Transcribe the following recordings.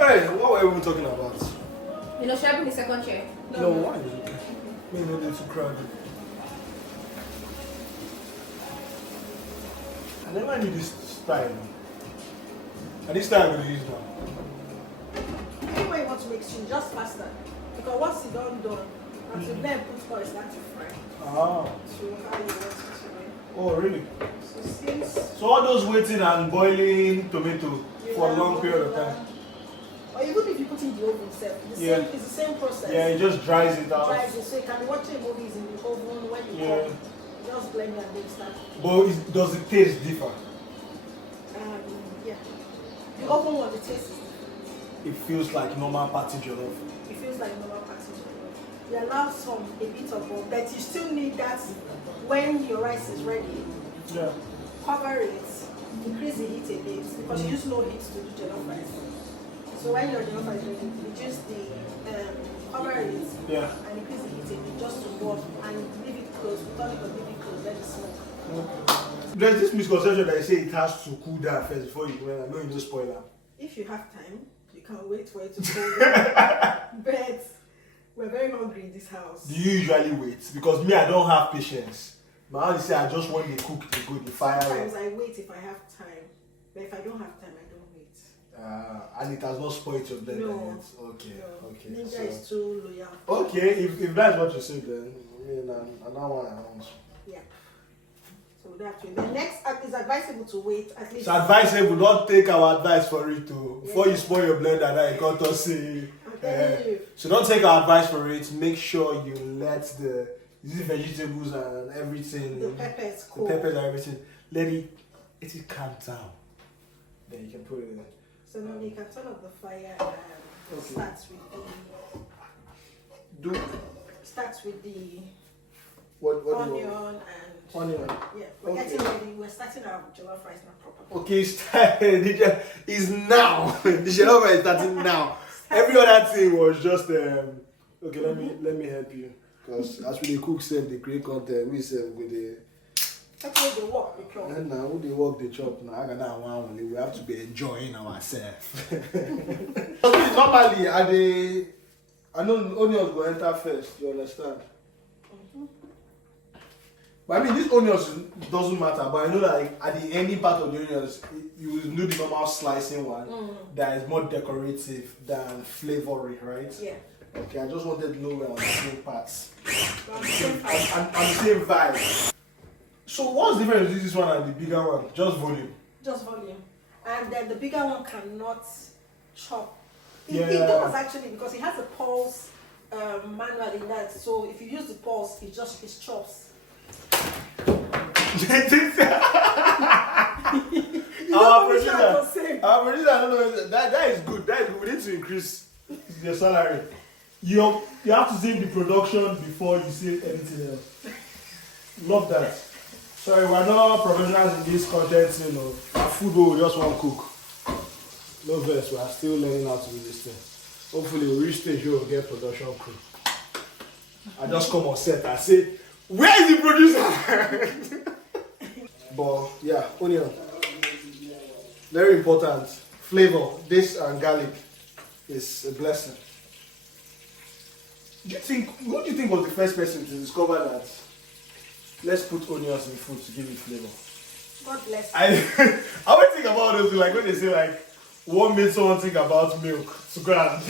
Hey, what were we even talking about? You know, should I bring the second chair? No, why is it okay? Maybe no need to crowded. I never knew this style. And this style I'm going to use now. Anyway, you want to make stew, just faster. Because once it's done, until then put oil, start to fry. Ah. So how you want it to be. Oh, really? So since So all those waiting and boiling tomato for a long period of time? Or even if you put in the oven itself, it's the same process. Yeah, it just dries it out. Dries it, so you can be watching movies in the oven when you come. Just blend and then start. But does the taste differ? Yeah. The oven one, the taste is different. It feels like normal party jollof. It feels like normal package. You allow a bit of oil, but you still need that when your rice is ready. Yeah. Cover it, increase the heat a bit because you use low heat to do jollof rice. So when your jollof rice is ready, reduce the cover it and increase the heat a bit just to boil and leave it close. Turn it or leave it close, let it smoke. There's this misconception that you say it has to cool down first before you go in. I know you don't spoil that. If you have time, you can wait for it to cool down. But we're very hungry in this house. Do you usually wait? Because me, I don't have patience. My aunt say I just want the cook to go the fire. Sometimes I wait if I have time, but if I don't have time, I don't wait. And it has not spoiled your blender No. yet. Okay, No. okay. Ninja is too loyal. Okay, if that's what you say, then I mean, I don't want to. Yeah. So that's it. The next is advisable to wait at least. It's advisable, don't take our advice for it too. Before you spoil your blender, now you can't just say. So don't take our advice for it. Make sure you let the vegetables and everything, the peppers cool. the peppers and everything, let it calm down. Then you can put it in. So now you can turn off the fire and starts with the what onion and onion. Yeah, we're getting ready. We're starting our jollof rice now properly. Okay, is now. The jollof rice is starting now. Every other thing was just okay. Let me help you, because as we cook, they create content. We say with the. That's how they work, the chop. And now they work the chop. Now I got that one. We have to be enjoying ourselves. Normally, I know onions go enter first. You understand? But I mean, these onions doesn't matter. But I know that at the ending part of the onions, you will do the normal slicing one that is more decorative than flavory, right? Yeah. Okay, I just wanted to know we're on the same parts. On the same vibe. So what's the difference between this one and the bigger one? Just volume? Just volume. And then the bigger one cannot chop. It does actually, because it has a pulse manual in that. So if you use the pulse, it chops. Our producer, I don't know. That is good. That is good. We need to increase your salary. You have to see the production before you see anything else. Love that. Sorry, we're not professionals in this content, you know. Our food we just want to cook. No verse, we are still learning how to do this thing. Hopefully we'll reach stage where we'll get production crew. I just come on set and say, where is the producer? But yeah, onion. Very important. Flavor. This and garlic is a blessing. Who do you think was the first person to discover that let's put onions in food to give it flavor? God bless I always think about those, like when they say like, what made someone think about milk to go and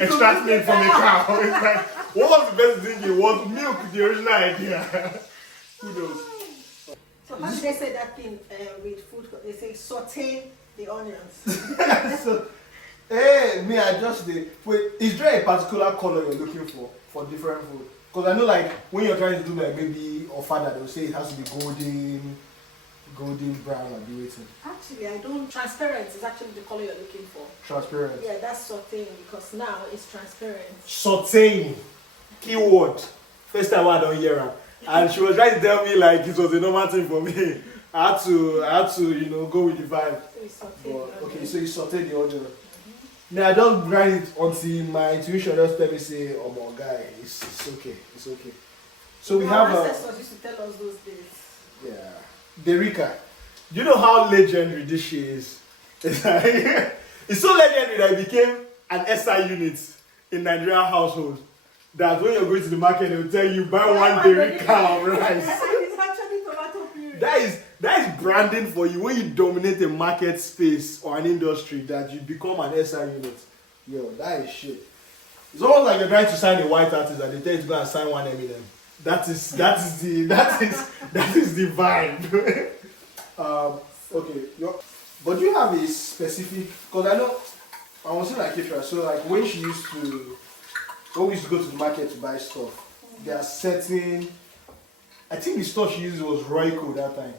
extract milk from a cow? It's like, what was the best thing you want? Milk, the original idea. Who knows? So how do they say that thing with food? They say saute the onions. So, me, I just did. Wait, is there a particular color you're looking for different food? Because I know, like, when you're trying to do like maybe or father, they'll say it has to be golden brown, or be waiting. Actually, I don't. Transparent is actually the color you're looking for. Transparent. Yeah, that's sauteing because now it's transparent. Sauteing, keyword. First time I don't hear her, and she was trying to tell me like it was a normal thing for me. I had to, go with the vibe. So okay, so you saute the onion. Me, I don't grind it until my intuition just tell me say, oh my guy, it's okay. So we have our ancestors used to tell us those days. Yeah. Derica, do you know how legendary this shit is? It's It's so legendary that it became an SI unit in Nigerian household. That when you're going to the market, they will tell you buy one dairy cow rice. It's actually tomato puree. That is branding for you. When you dominate a market space or an industry, that you become an SI unit. Yo, that is shit. It's almost like you're trying to sign a white artist and they tell you to go and sign one Eminem. That is the vibe. Okay, but do you have a specific? Because I know I was saying like Kitra. So like when we used to go to the market to buy stuff, there are certain. I think the store she used was Royco that time.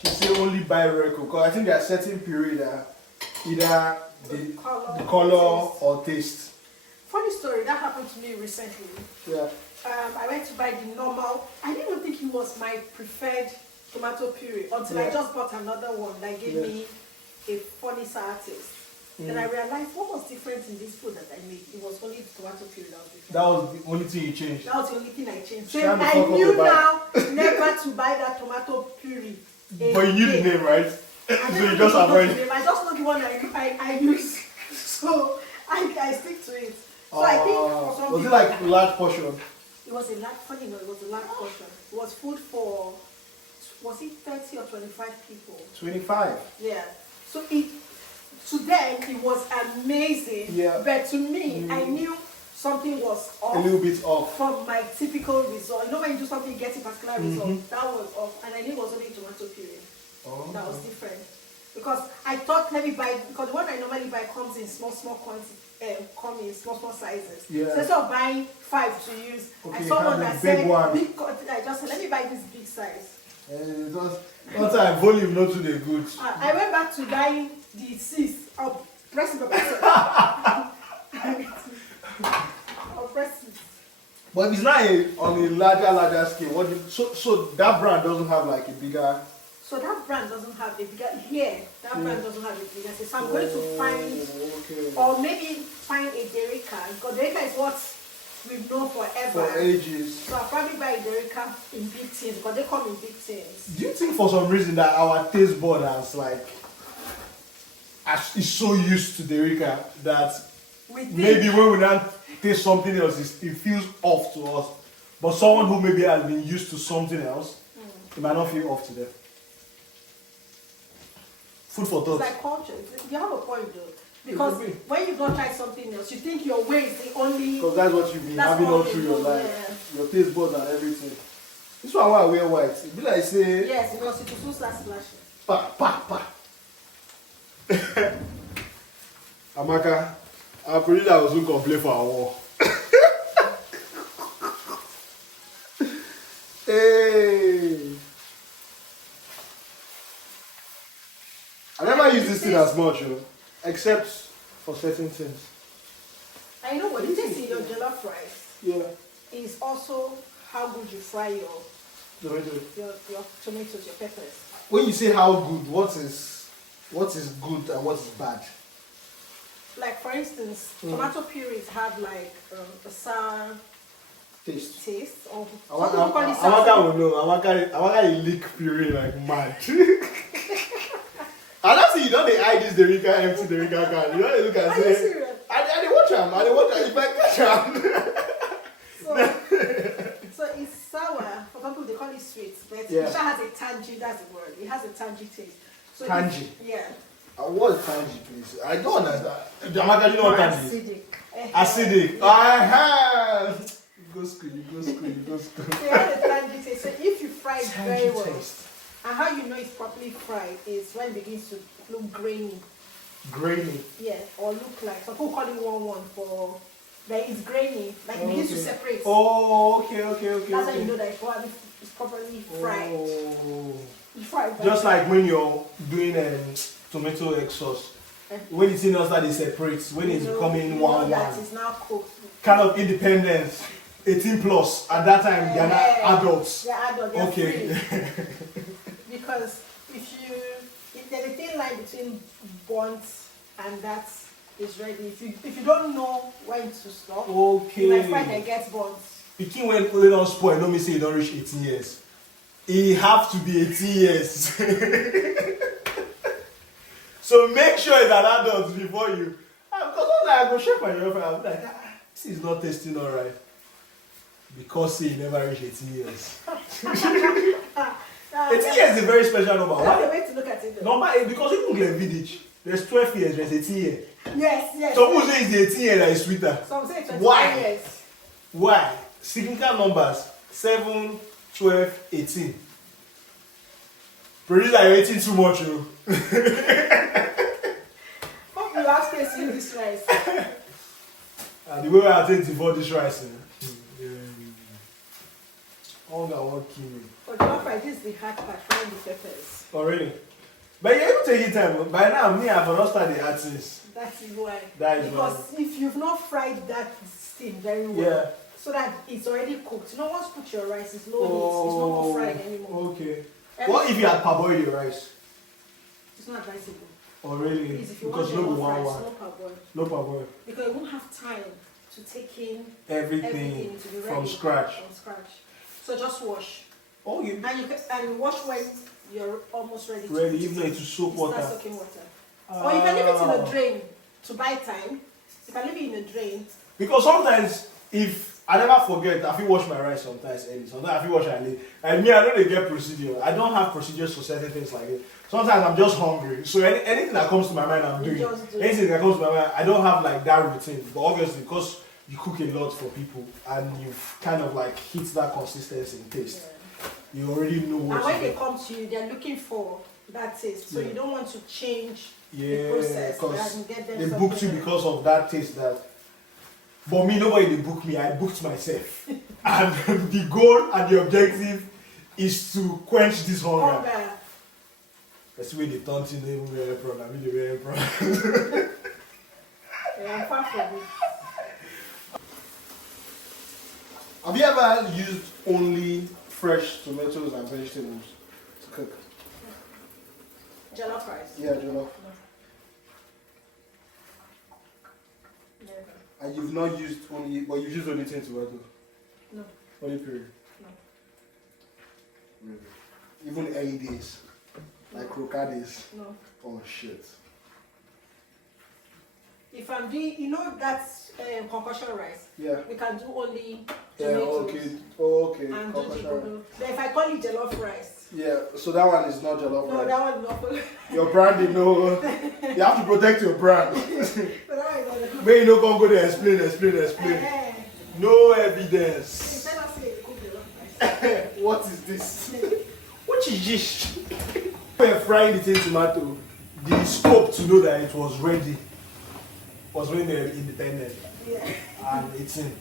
She said only buy Royco because I think there are certain period that either the color or taste. Funny story, that happened to me recently. Yeah. I went to buy the normal. I didn't even think it was my preferred tomato puree until I just bought another one that gave me a funny sour taste. Then I realized what was different in this food that I made. It was only the tomato puree that was different. That was the only thing you changed. That was the only thing I changed. So I knew now never to buy that tomato puree. But you knew the name, right? So you just avoid it. I just know the one I use. So I stick to it. So I think for some was it like a large portion? It was a large, funny enough, it was a large portion. It was food for, was it 30 or 25 people? 25. Yeah. So to them, it was amazing. Yeah. But to me, I knew something was off. A little bit off. From my typical result. You know when you do something, you get a particular result. That was off. And I knew it was only tomato puree. Oh. That was different. Because I thought, let me buy, because the one I normally buy comes in small quantities. Come in small sizes. Yeah. So instead of buying 5 to use, I saw one that said big. I just said, let me buy this big size. One time volume not too the good. I went back to buying the 6 of pressing the button. But it's not on a larger scale. So that brand doesn't have like a bigger. So that brand doesn't have a bigger here. That brand doesn't have a bigger. So I'm going to find, or maybe find a Derica. Because Derica is what we've known forever. For ages. So I'll probably buy a Derica in big tins because they come in big tins. Do you think for some reason that our taste bud is so used to Derica that maybe when we now taste something else, it feels off to us. But someone who maybe has been used to something else, it might not feel off to them. Food for thought. It's like culture. You have a point though. Because when you don't try something else, you think your way is the only... Because that's what you've been having all through your life. Yeah. Your taste buds and everything. This is why I wear white. It be like say... Yes, because it will soon start splashing. Amaka, our producer will soon complain for our war. Hey! I never use this thing as much, except for certain things. I know what it is in your jollof rice. Yeah. Is also how good you fry your tomatoes, your peppers. When you say how good, what is good and what is bad? Like for instance, tomato purees have like a sour taste. Or Awaka will know. Awaka lick puree like mad. I don't see you don't hide this Derica empty Derica can. You don't look and say. I watch him. If I catch him. So it's sour. For example, they call it sweet, but it has a tangy. That's the word. It has a tangy taste. So tangy. Yeah. What is tangy, please? I don't understand. Amaka, you know what tangy is? Acidic. Yeah. I have. You go school. It has a tangy taste. So if you fry it very well. And how you know it's properly fried is when it begins to look grainy. Grainy? Yeah, or look like, some people call it 1-1 for, like it's grainy, like it begins to separate. Oh, okay. That's how you know that it's properly fried. Oh. Fried just like when you're doing tomato egg sauce. When it's in outside, it separates. When it's becoming 1-1. That is now cooked. Kind of independence. 18 plus. At that time, they're not adults. They're adults. They're okay. free. Because if there's a thin line between burnt and that is ready. If you don't know when to stop, you might find that gets burnt. Pikin when only don't spoil, no me say you don't reach 18 years. It have to be 18 years. So make sure it's an adult before you. Because one day I go check my girlfriend, I'll be like, this is not tasting alright. Because he never reached 18 years. 18 years is a very special number. That's the way to look at it. Number 8, because even Glen Village, there's 12 years, there's 18 years. Yes. Some people say it's the 18 years that is sweeter. Some say 25 Why? years. Why? Significant numbers 7, 12, 18. Producer, you're eating too much, you. Hope you have space in this rice. The way I take for this rice, hunger won't kill me. For jollof rice, this is the hard part, frying the peppers. Oh, really? But you even take your time. By now, me, I've not started the artists. That is why. Because if you've not fried that steam very well, yeah. So that it's already cooked. You know, once you put your rice, it's low heat. It's not more fried anymore. Okay. What if you had parboiled your rice? It's not advisable. Oh, really? Please, if you because want no jollof rice, one. no parboiled. No parboiled. Because you won't have time to take in everything to be ready from scratch. So just wash. Oh, yeah. And wash when you're almost ready. Even though it's soak water. Start soaking water. Or you can leave it in a drain to buy time. You can leave it in a drain. Because sometimes, if I never forget, I feel wash my rice sometimes early. Sometimes I feel wash it late. And me, I don't really get procedure. I don't have procedures for certain things like it. Sometimes I'm just hungry. So anything that comes to my mind, I'm doing. Anything that comes to my mind, I don't have like that routine. But obviously, because you cook a lot for people and you've kind of like hit that consistency in taste, you already know what. And when they come to you, they're looking for that taste. So you don't want to change the process and get them. They booked you because of that taste. That. But me, nobody they booked me. I booked myself. And the goal and the objective is to quench this hunger. That's why they don't see them very proud. I mean, they're very proud. I'm far from it. Have you ever used only fresh tomatoes and vegetables to cook? Jollof rice? Yeah, jollof. No. Never. And you've not used only, but you've used only 10 tomatoes? No. Only period? No. Really? Even early days? Like croquet days? No. Oh shit. If I'm doing, that's concussion rice. Yeah. We can do only tomatoes. Yeah, okay. And do the then if I call it jollof rice. Yeah, so that one is not jollof rice. No, that one is not. Your brand, you have to protect your brand. But that one is not. May you not go there explain. No evidence. What is this? What is this? When frying the tomato, the scope to know that it was ready was when they were independent. Yeah. And 18.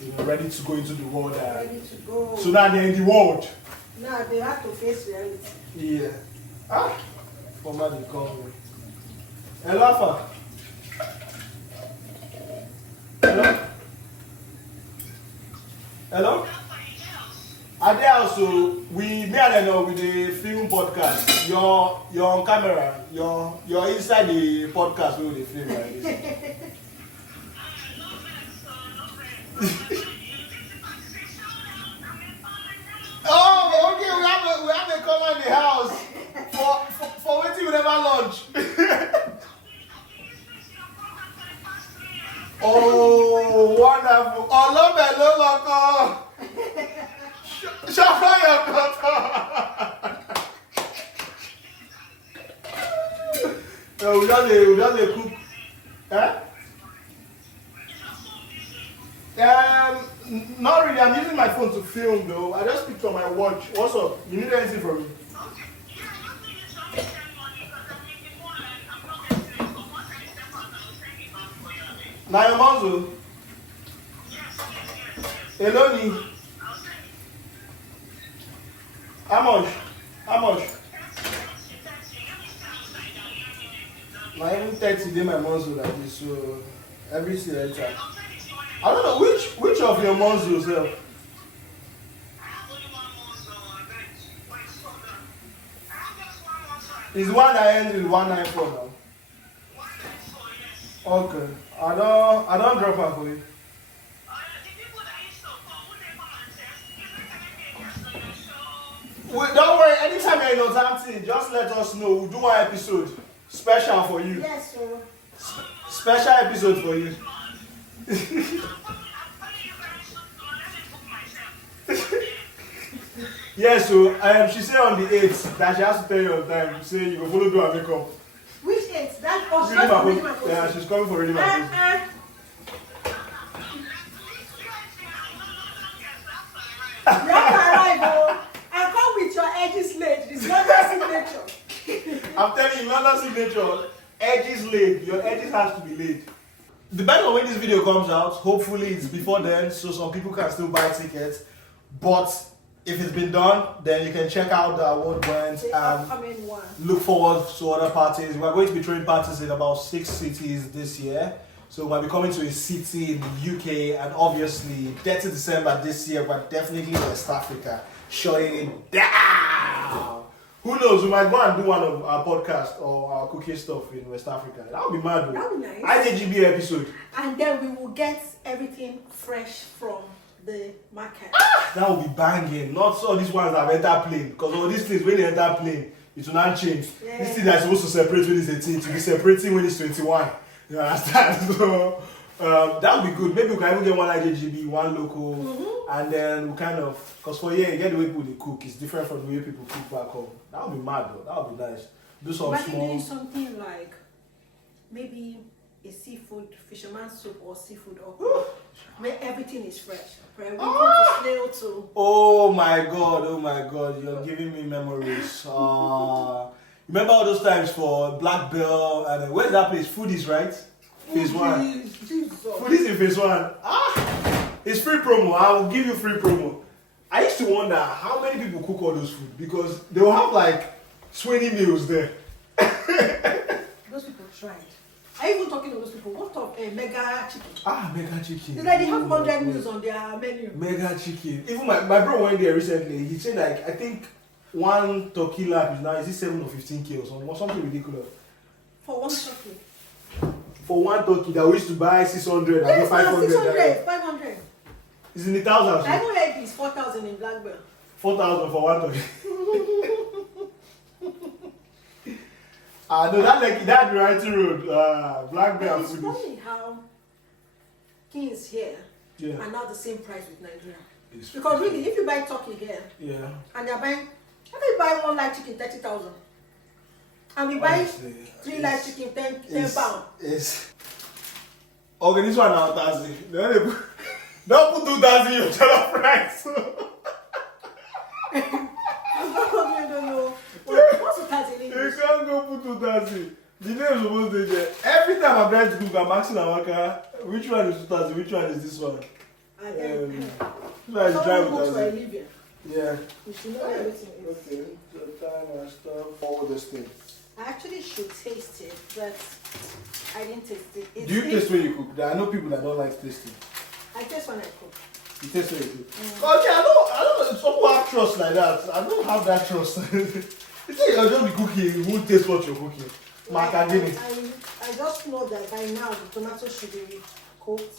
They were ready to go into the world. Ready to go. So now they're in the world. Now they have to face reality. Yeah. Ah? Mama, they call me. Hello, Alpha. Hello? At the house, so me and I with the film podcast. You're on camera. You're inside the podcast with the film like this. Oh, okay. We have a cover in the house for waiting we never launch. Oh, wonderful. Hello, Shaka your we just cook. Not really. I'm using my phone to film though. I just picked on my watch. What's up? You need anything from me? Now your mom's hello, me. How much? Now even 30 day my mom's like this, so every time. I don't know which of your moms yourself. Is one that ends with 194 now? Okay. I don't drop her for you. Don't worry, anytime you're in Northampton, just let us know. We'll do one episode. Special for you. Yes, so. Special episode for you. Yes, so she said on the 8th that she has to tell you on time. She say you go follow do her makeup. Which 8th? That was She's coming for reading. Yeah, she's coming for reading my post. Let her arrive, oh. And come with your edges laid. This is not your signature. I'm telling you, London signature, edges laid. Your edges has to be laid. Depending on when this video comes out, hopefully it's before then, so some people can still buy tickets. But if it's been done, then you can check out the award went and look forward to other parties. We're going to be throwing parties in about 6 cities this year. So we'll be coming to a city in the UK, and obviously 30 December this year, we're definitely in West Africa, shutting it down. Who knows, we might go and do one of our podcast or our cooking stuff in West Africa. That would be mad, though. That would be nice. IJGB episode. And then we will get everything fresh from the market. That would be banging. Not all these ones that have entered plane. Because all these things, when they enter plane, it will not change. Yeah. This thing that's supposed to separate when it's 18, to be separating when it's 21. You understand? So that would be good. Maybe we can even get one IJGB, one local, and then we kind of, because for here, you get the way people they cook. It's different from the way people cook back home. That would be mad though. That would be nice. Do some Imagine small. doing something like maybe a seafood, fisherman's soup or seafood okra, where everything is fresh. From to snail to. Oh my god! You're giving me memories. Remember all those times for Black Bell and where's that place? Foodies, right? Phase 1. Foodies in phase 1. It's free promo. I will give you free promo. I used to wonder how many people cook all those food because they will have like 20 meals there. Those people tried. Are you even talking to those people? What of mega chicken? Mega chicken. They have 100 meals on their menu. Mega chicken. Even my bro went there recently. He said like I think one turkey lap is now is it 7 or 15K or something ridiculous. For one turkey. For one turkey that we used to buy 600 and 500. 500. It's in the thousands. I don't heard this 4,000 in Black Bell. 4,000 for one turkey. No, that variety road, Black Bell. It's funny how things here are not the same price with Nigeria. Because really, if you buy turkey here, and they're buying, how do you buy one live chicken 30,000? And we buy 3 live chicken 10 pounds. Okay, this one now, Tazi. Don't put 2,000 in your jollof rice. I don't know. What's the Tazi in You English? can't go put 2,000. The name is supposed to be there. Every time I'm trying to cook, I'm asking Amaka, which one is 2,000, which one is this one? Someone cooks for a living. Yeah. You should know everything. Okay, so time and stuff, all this thing. I actually should taste it, but I didn't taste it. Do you taste when you cook? There are no people that don't like tasting. I taste when I cook. You taste when you cook? Okay, I don't. Some people have trust like that. I don't have that trust. You think you'll just be cooking, you won't taste what you're cooking. Macadamia. I just know that by now the tomato should be cooked.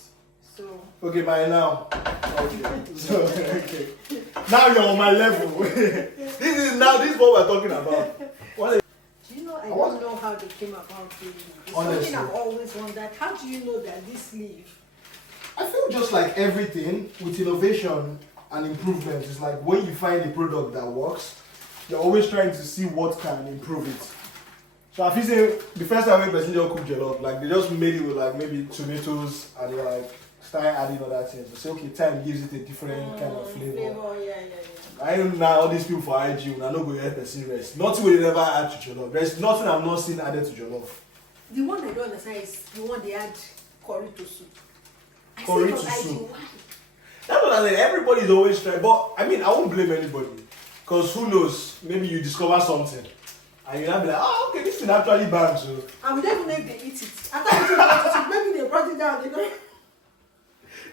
So. Okay, by now. Okay. So, okay. Now you're on my level. This is what we're talking about. Do you know? I don't know how they came about doing it. Something I've always wondered. How do you know that this leaf? I feel just like everything with innovation and improvement, it's like when you find a product that works, you're always trying to see what can improve it. So I feel say the first time when person just cook jollof, like they just made it with like maybe tomatoes and they like start adding other things. They say okay, time gives it a different kind of flavor. I don't know all these people for IG, and I don't go help person rest. Nothing will ever add to jollof. There's nothing I'm not seeing added to jollof. The one I don't understand is the one they add curry to soup. Curry to soup. That's what I said. Everybody's always trying, but I mean, I won't blame anybody. Because who knows, maybe you discover something. And you'll be like, oh, okay, this thing actually bad. So. And we don't even know if they eat it. After eating it, maybe they brought it down,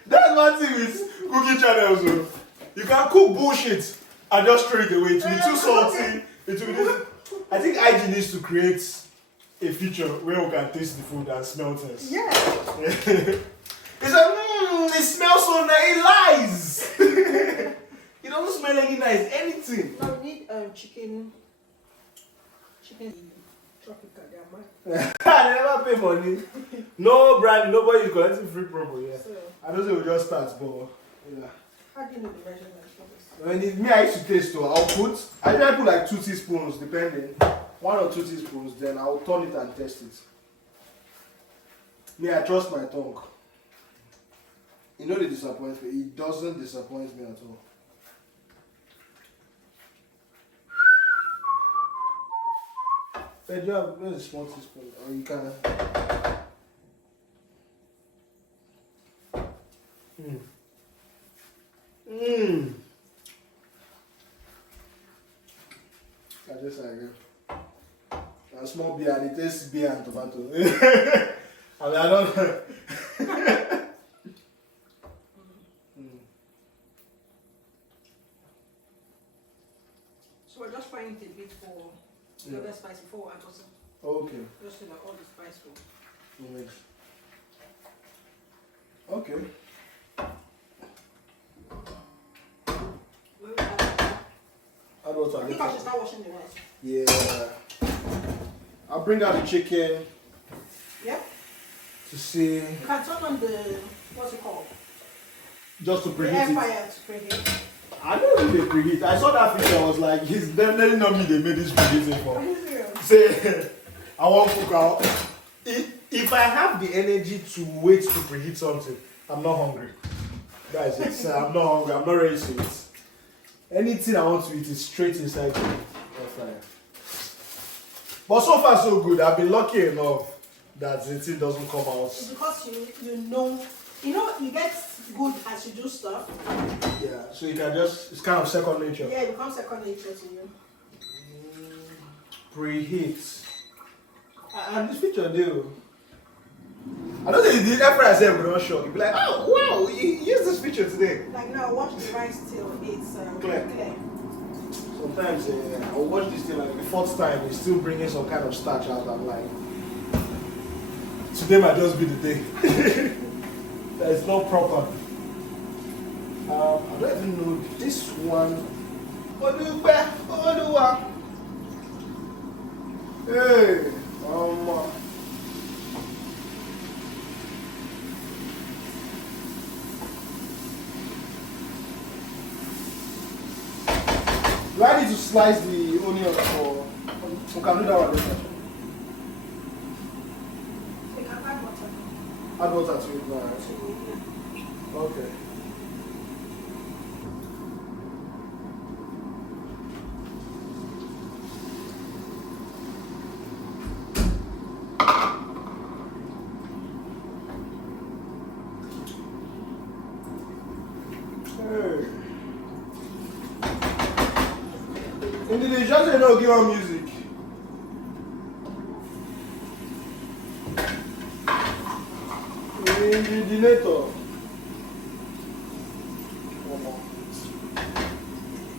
That's one thing with cooking channels. So. You can cook bullshit and just throw it away. It will be too salty. It will be this. I think IG needs to create a feature where we can taste the food and smell things. Yeah. It's like, it smells so nice. It lies. It doesn't smell any nice. Anything. Now we need chicken Tropical, they are mine. I never pay money. No brand, nobody is collecting free promo. Yeah. So, I don't say we just start, but yeah. how do you know the measurement for this? When it's me, I used to taste too. I usually put like 2 teaspoons, depending. 1 or 2 teaspoons, then I'll turn it and test it. Me, I trust my tongue. You know, it disappoints me. It doesn't disappoint me at all. Hey, do you have a small teaspoon? Or you can. I just like it. A small beer, and it tastes beer and tomato. I mean, I don't know. So we're just frying it a bit for the other spice before we add also. Okay. Just so that all the spice will Mix. Okay. when we add, Add water. I think I should start washing the rice. Yeah. I'll bring out the chicken Yeah? to see. You can turn on the, what's it called? Just to The preheat air it. fryer to preheat. I don't really preheat. I saw that picture. I was like, he's definitely not me. They made this preheating for. Are you serious? Say, I want to cook out. If I have the energy to wait to preheat something, I'm not hungry. Guys, I'm not hungry. I'm not ready to eat. Anything I want to eat is straight inside the air fryer. But so far so good. I've been lucky enough that the thing doesn't come out. It's because you know, you get good as you do stuff. Yeah, so you can just, it's kind of second nature. Yeah, it becomes second nature to you. Preheat. And this picture do. I don't think the air fryer said we're not sure. You'll be like, oh wow, you used this picture today. Like now, watch the rice till it's Clear. clear. Sometimes I'll watch this thing like the 4th time, it's still bringing some kind of starch out. I'm like, today might just be the day. That is not proper. I don't even know this one. Hey, do I need to slice the onions or we can do that one later? You can add water. Add water to it now. Okay. Hey. Indeed, just know give her music. Ingredients.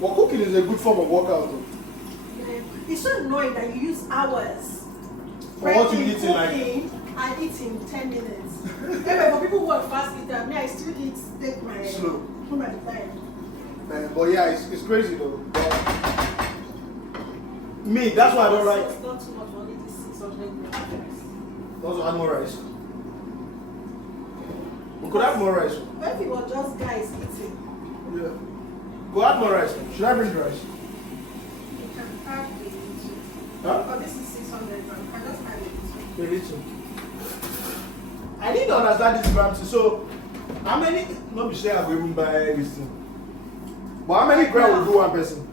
But cooking is a good form of workout. Though. Yeah. It's so annoying that you use hours. For what you eat in like. And eat in 10 minutes. Anyway, for people who are fast eaters, me, I still eat, take my slow. My time. But yeah, it's crazy though. But me, that's why I don't like. It's not too much money, this 600 grams. Also add more rice. We could add more rice. When if it was just guys eating, Yeah. Go add more rice. Should I bring the rice? you can add the Huh? Oh, this is 600 grams. You can just add it. The little. I need to understand this grams. So, how many? Not be sure I will even buy this thing. But how many grams will do one person?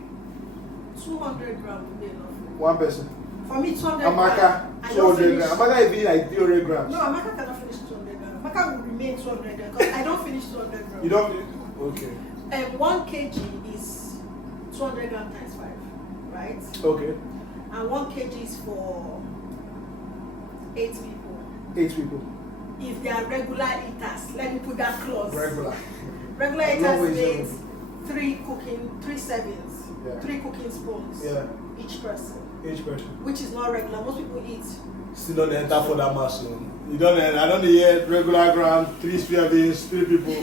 200 grams would be enough. One person. For me, 200 Amaka, grams. I don't 200 finish. grams. Amaka will be like 300 grams. No, Amaka cannot finish 200 grams. Amaka will remain 200 grams because I don't finish 200 grams. You don't? Okay. 1 kg is 200 grams times 5, right? Okay. And 1 kg is for 8 people. 8 people. If they are regular eaters, let me put that clause. Regular. Regular No eaters way, means 3 servings, Yeah. 3 cooking spoons Yeah. each person, Each person. which is not regular. Most people eat. Still don't enter for that mass. You don't. I don't hear regular gram, 3 servings, 3 people.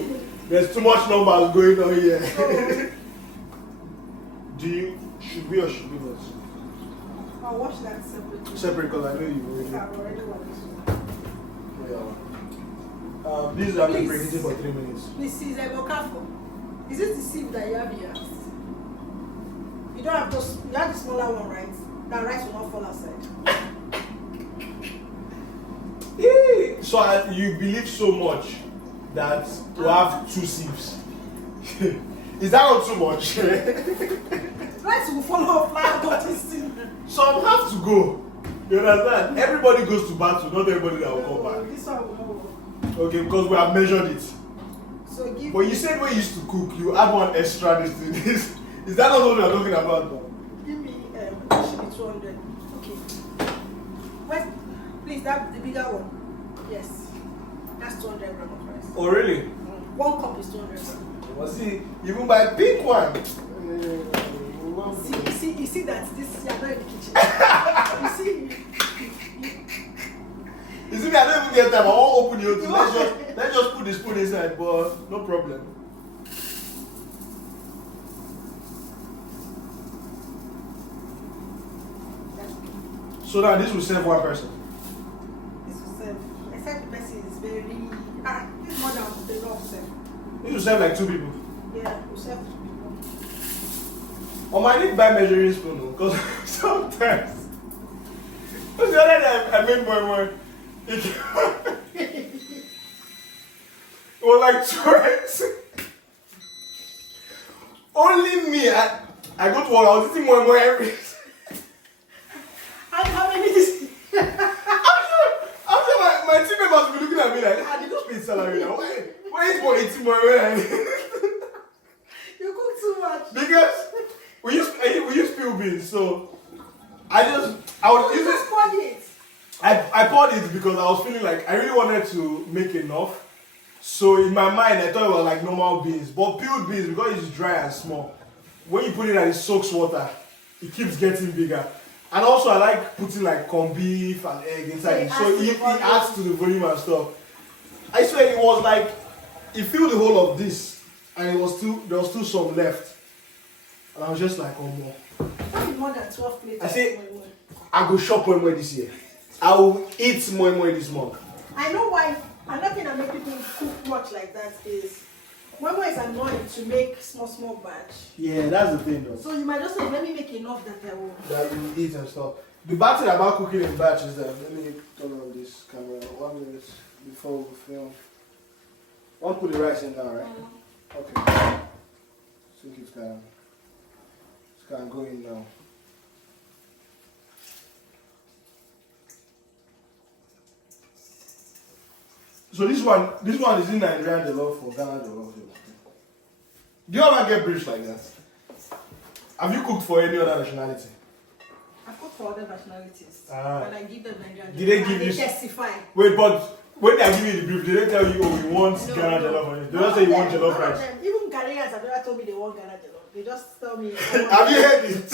There's too much numbers going on here. So, Should we or should we not? I'll watch that separately. Separate, because I know you already. I've already watched. Yeah. These have been preheating for 3 minutes. Mrs. Ebokafo, is it the sieve that you have here? You don't have those, you have the smaller one, right? That rice will not fall outside. So you believe so much that to have 2 sieves. Is that not too much? Rice will fall off like this thing. Some have to go. You understand? Everybody goes to battle, not everybody that will come back. This one will not work. Okay, because we have measured it. So give But you said when you used to cook, you add one extra this to this. Is that not what we are talking about? Give me it should be 200. Okay. Wait, please, that the bigger one. Yes. That's 200 grams of rice. Oh really? 1 cup is 200 grams. Well, see, even by big one. You see that this you are not in the kitchen. You see. You see me, I don't even get time. I won't open the oven. Let's just put the spoon inside, but no problem. So now this will serve one person. This will serve. Except the person is very this is more than enough serve. This will serve like 2 people. Yeah, we serve 2 people. I need to buy measuring spoon though, because sometimes. Because the other time I made more. It was like 20. Only me. I go to work. I was eating more every. How many is I'm sure my team members will be looking at me like, they just paid salary now. Why is more eating more? You cook too much. Because we use peel beans, so I was using. Just pour it. I poured it because I was feeling like I really wanted to make enough. So in my mind, I thought it was like normal beans. But peeled beans, because it's dry and small, when you put it and it soaks water, it keeps getting bigger. And also I like putting like corned beef and egg inside it. So it adds to the volume and stuff. I swear it was like, it filled the whole of this. And there was still some left. And I was just like, oh no. Probably more than 12 plates. I say, I go shop more this year. I will eat more this month. I know why. Another thing that makes people cook much like that is Mama is annoying to make small batch. Yeah, that's the thing though. So you might just say, let me make enough that I will. That you eat and stuff. The bad thing about cooking in batch is that, let me turn on this camera 1 minute before we film. I want to put the rice in now, right? Okay. think it can go in now. So this one is in Nigerian Jollof for Ghana Jollof. Do you ever get briefs like that? Have you cooked for any other nationality? I cook for other nationalities. Ah. And I give them Nigerian. Did they give you? Testify. Wait, but when they are giving you the brief, did they tell you, oh, we want Ghana Jollof? They don't say you want Jollof rice. Even Ghanaians have never told me they want Ghana Jollof. They just tell me. Have you heard it?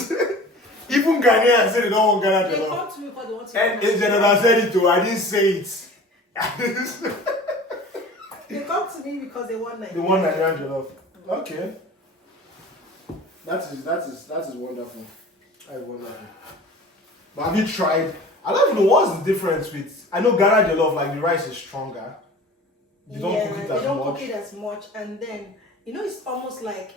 Even Ghanaians say they don't want Ghana They Jollof. come to me because they want to. And General said it too. I didn't say it. They come to me because they want Nigerian. They want Nigerian Jollof. Okay. That is wonderful. That is wonderful. But have you tried? I don't know what's the difference with. I know Ghana Jollof, like the rice is stronger. You don't cook it as much. They don't cook it as much, and then it's almost like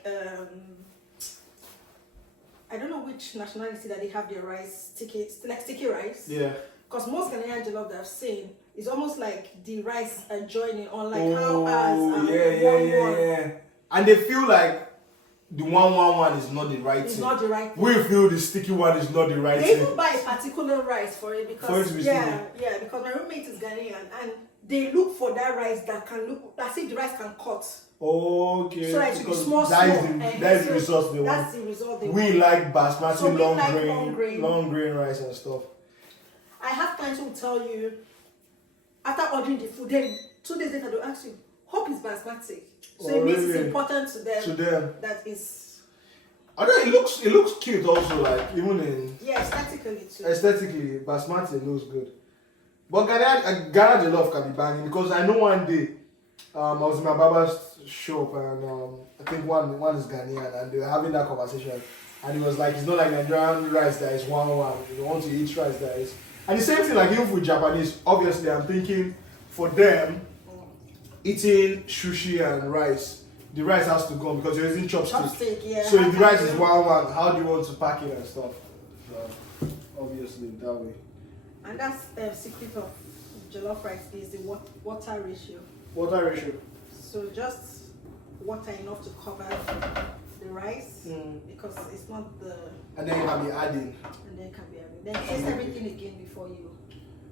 I don't know which nationality that they have their rice sticky rice. Yeah. Because most Ghanaian jollof that I've seen is almost like the rice are joining on like how ours yeah. And they feel like the 111 is not the right thing. It's not the right thing. We feel the sticky one is not the right thing. They even buy a particular rice for it because because my roommate is Ghanaian and they look for that rice that can look as if the rice can cut. Okay. So that it should be small. That is the resource they want. That's the result they want. We like basmati, So long grain rice and stuff. I have clients who will tell you after ordering the food, then 2 days later they'll ask you, hope is basmati. So it means it's important to them. That is. I know it looks cute also, like even in aesthetically too. Aesthetically, basmati looks good. But Ghana Jollof can be banging because I know one day I was in my barber's shop and I think one is Ghanaian and they were having that conversation And he was like, it's not like Nigerian rice that is 1-1. You want to eat rice that is. And the same thing like even for Japanese, obviously I'm thinking for them, eating sushi and rice, the rice has to go because you're using chopstick. Yeah. So if the rice is 1-1, how do you want to pack it and stuff? So, obviously that way. And that's the secret of jollof rice is the water ratio. Water ratio. So just water enough to cover the rice because it's not the. And then you can be adding. And then can be adding. Then taste everything again before you.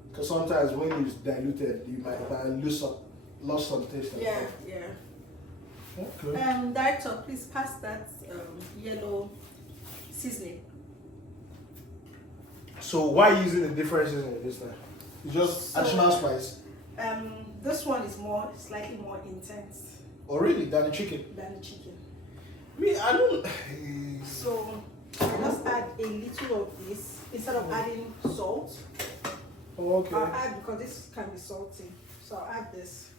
Because sometimes when it's diluted, you might lost some taste. Yeah, yeah. Okay. Director, please pass that yellow seasoning. So why using the different seasoning this time? It's just additional spice. This one is slightly more intense. Oh really? Than the chicken? Than the chicken. Me, I don't. So I just add a little of this instead of adding salt. Oh, okay. I'll add because this can be salty. So I'll add this.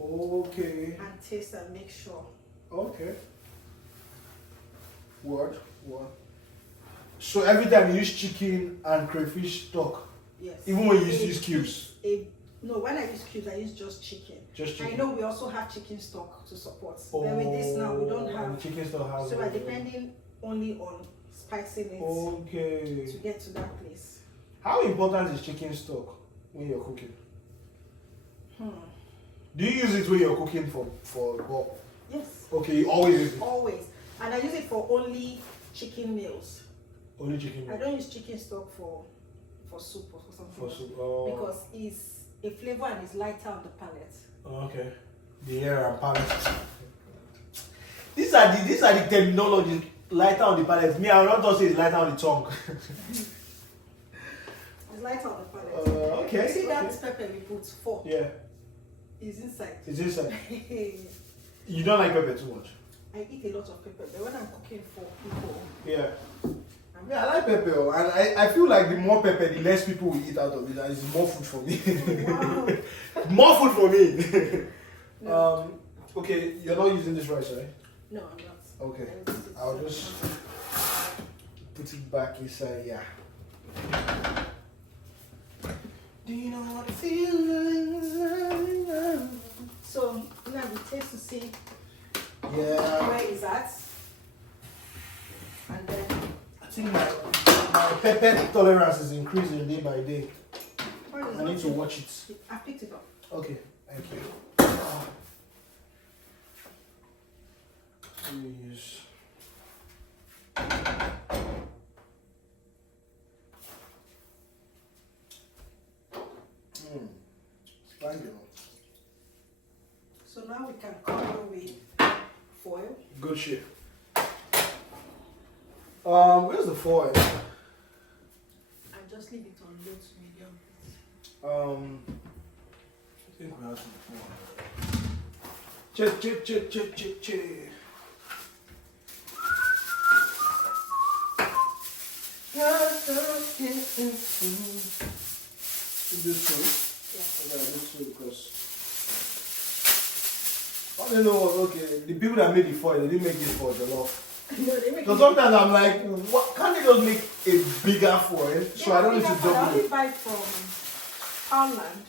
Okay. And taste and make sure. Okay. What? So every time you use chicken and crayfish stock? Yes. Even when you use cubes? No, when I use cubes, I use just chicken. Just chicken? I know we also have chicken stock to support. But with this now, we don't have. The chicken stock has. So we're depending only on spicing it. Okay. To get to that place. How important is chicken stock when you're cooking? Do you use it when you're cooking for bulk? Yes. Okay, you always use it? Always. And I use it for only chicken meals. Only chicken meals? I don't use chicken stock for soup or for something. For soup, oh. Because it's a flavor and it's lighter on the palate. Oh, okay. The air and palate. These are the terminology. Lighter on the palate. Me, I will not just say it's lighter on the tongue. It's lighter on the palate. Okay. You see that pepper we put 4? Yeah. It's inside. It's inside. You don't like pepper too much? I eat a lot of pepper, but when I'm cooking for people, yeah. I like pepper, and I feel like the more pepper, the less people will eat out of it, and it's more food for me. Wow. More food for me. No. Okay, you're not using this rice, right? No, I'm not. Okay, I'll just put it back inside. Yeah. Do you know what it feels like? So now we taste to see where is that, and then I think my pepper tolerance is increasing day by day. I need to watch it. I picked it up. Okay, thank you. Please. Thank you. So now we can cover with foil. Good shit. Where's the foil? And just leave it on low to medium. I think we have some foil. Check. This too? Yeah, this too because I don't know. Okay, the people that made the foil, they didn't make this for jollof. No, they make So sometimes I'm like, what? Can't they just make a bigger foil so I don't need to double I it? only buy from Poundland.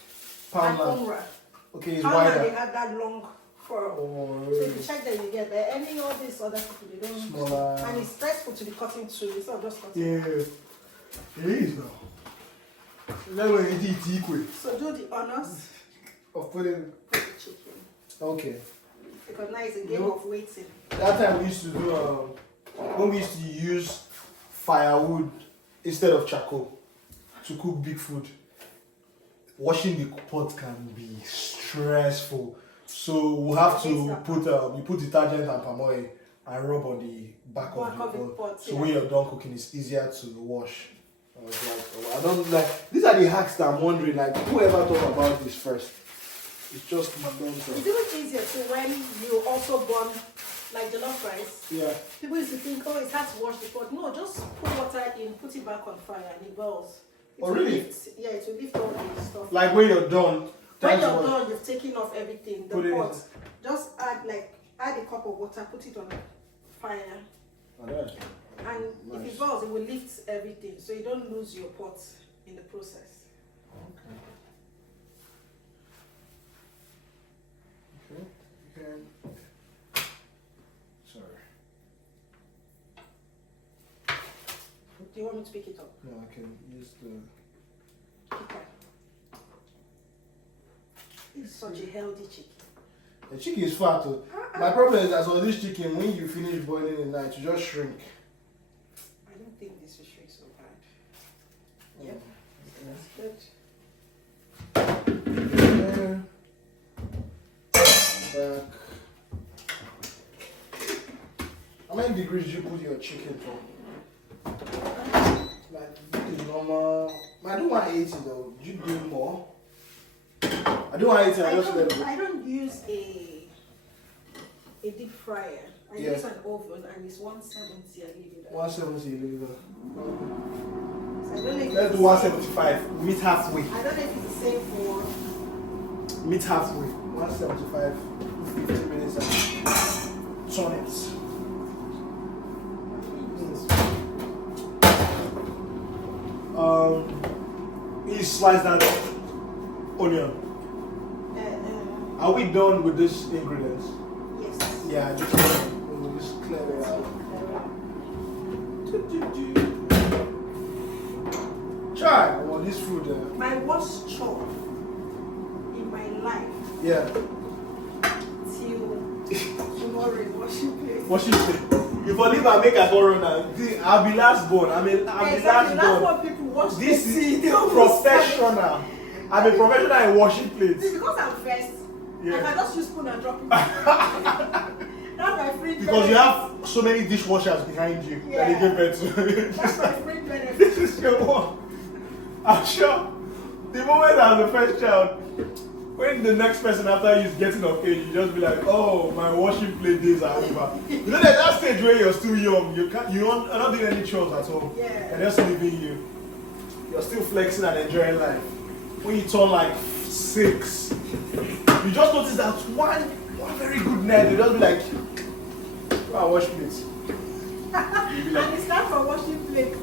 Poundland. Okay, it's Poundland, wider. they had that long foil. Oh, So if you check that you get there, any of these other people, they don't. smaller. And it's stressful to be cutting too. It's not just cutting. Yeah, it is now. That way it is equal. So do the honors Of putting. for the chicken. Okay. Because now it's a game of waiting. That time we used to do when we used to use firewood instead of charcoal to cook big food. Washing the pot can be stressful, so we have to put you put detergent and palm oil and rub on the back of the pot. So when you're done cooking, it's easier to wash. I was like, oh, I don't like. These are the hacks that I'm wondering. Like, whoever thought about this first? It's just my It's even easier too when you also burn like jollof rice. Yeah. People used to think, oh, it's hard to wash the pot. No, just put water in, put it back on fire, and it boils. It Oh, will really? Lift, yeah, it will lift all the stuff. Like when you're done. When you're done, you've taken off everything. The Put it pot, just add a cup of water, put it on fire. Oh, yeah. And if it boils, it will lift everything, so you don't lose your pot in the process. Okay. Okay. Sorry. Do you want me to pick it up? No, I can use the. It's such a healthy chicken. The chicken is fat too. My problem is that on this chicken, when you finish boiling in the night, you just shrink. I don't think this will shrink so bad. Yep. That's good. Back. How many degrees do you put your chicken for? Like the normal. I don't want 80 though. Do you do more? I don't want 80. I don't use a deep fryer. I use an oven and it's 170. I leave it at 170. Leave it at. So I don't know if let's do 175. Meet halfway. I don't know if it's the same for. Meet halfway. 175. 50 minutes and turn it. You slice that onion. Are we done with these ingredients? Yes. Yeah, just clear it out. Try. I want this food. My worst chore in my life. Yeah. Till tomorrow is washing place. Washing place. If I leave and make a horror now, I'll be last born. I'll be last born. That's what people watch. This is professional. I'm a professional in washing plates. See, because I'm first, I can just use spoon and drop it. That's my free benefit. Because you have so many dishwashers behind you that they give birth to. That's my free benefit. This is your one. I'm sure the moment I'm the first child, when the next person after you is getting of age, you just be like, oh, my washing plate days are over. You know, there's that stage where you're still young, you're not doing any chores at all. Yeah. And just leaving you. You're still flexing and enjoying life. When you turn like 6, you just notice that one very good night, you just be like, oh, wash plates. And it's not for washing plate.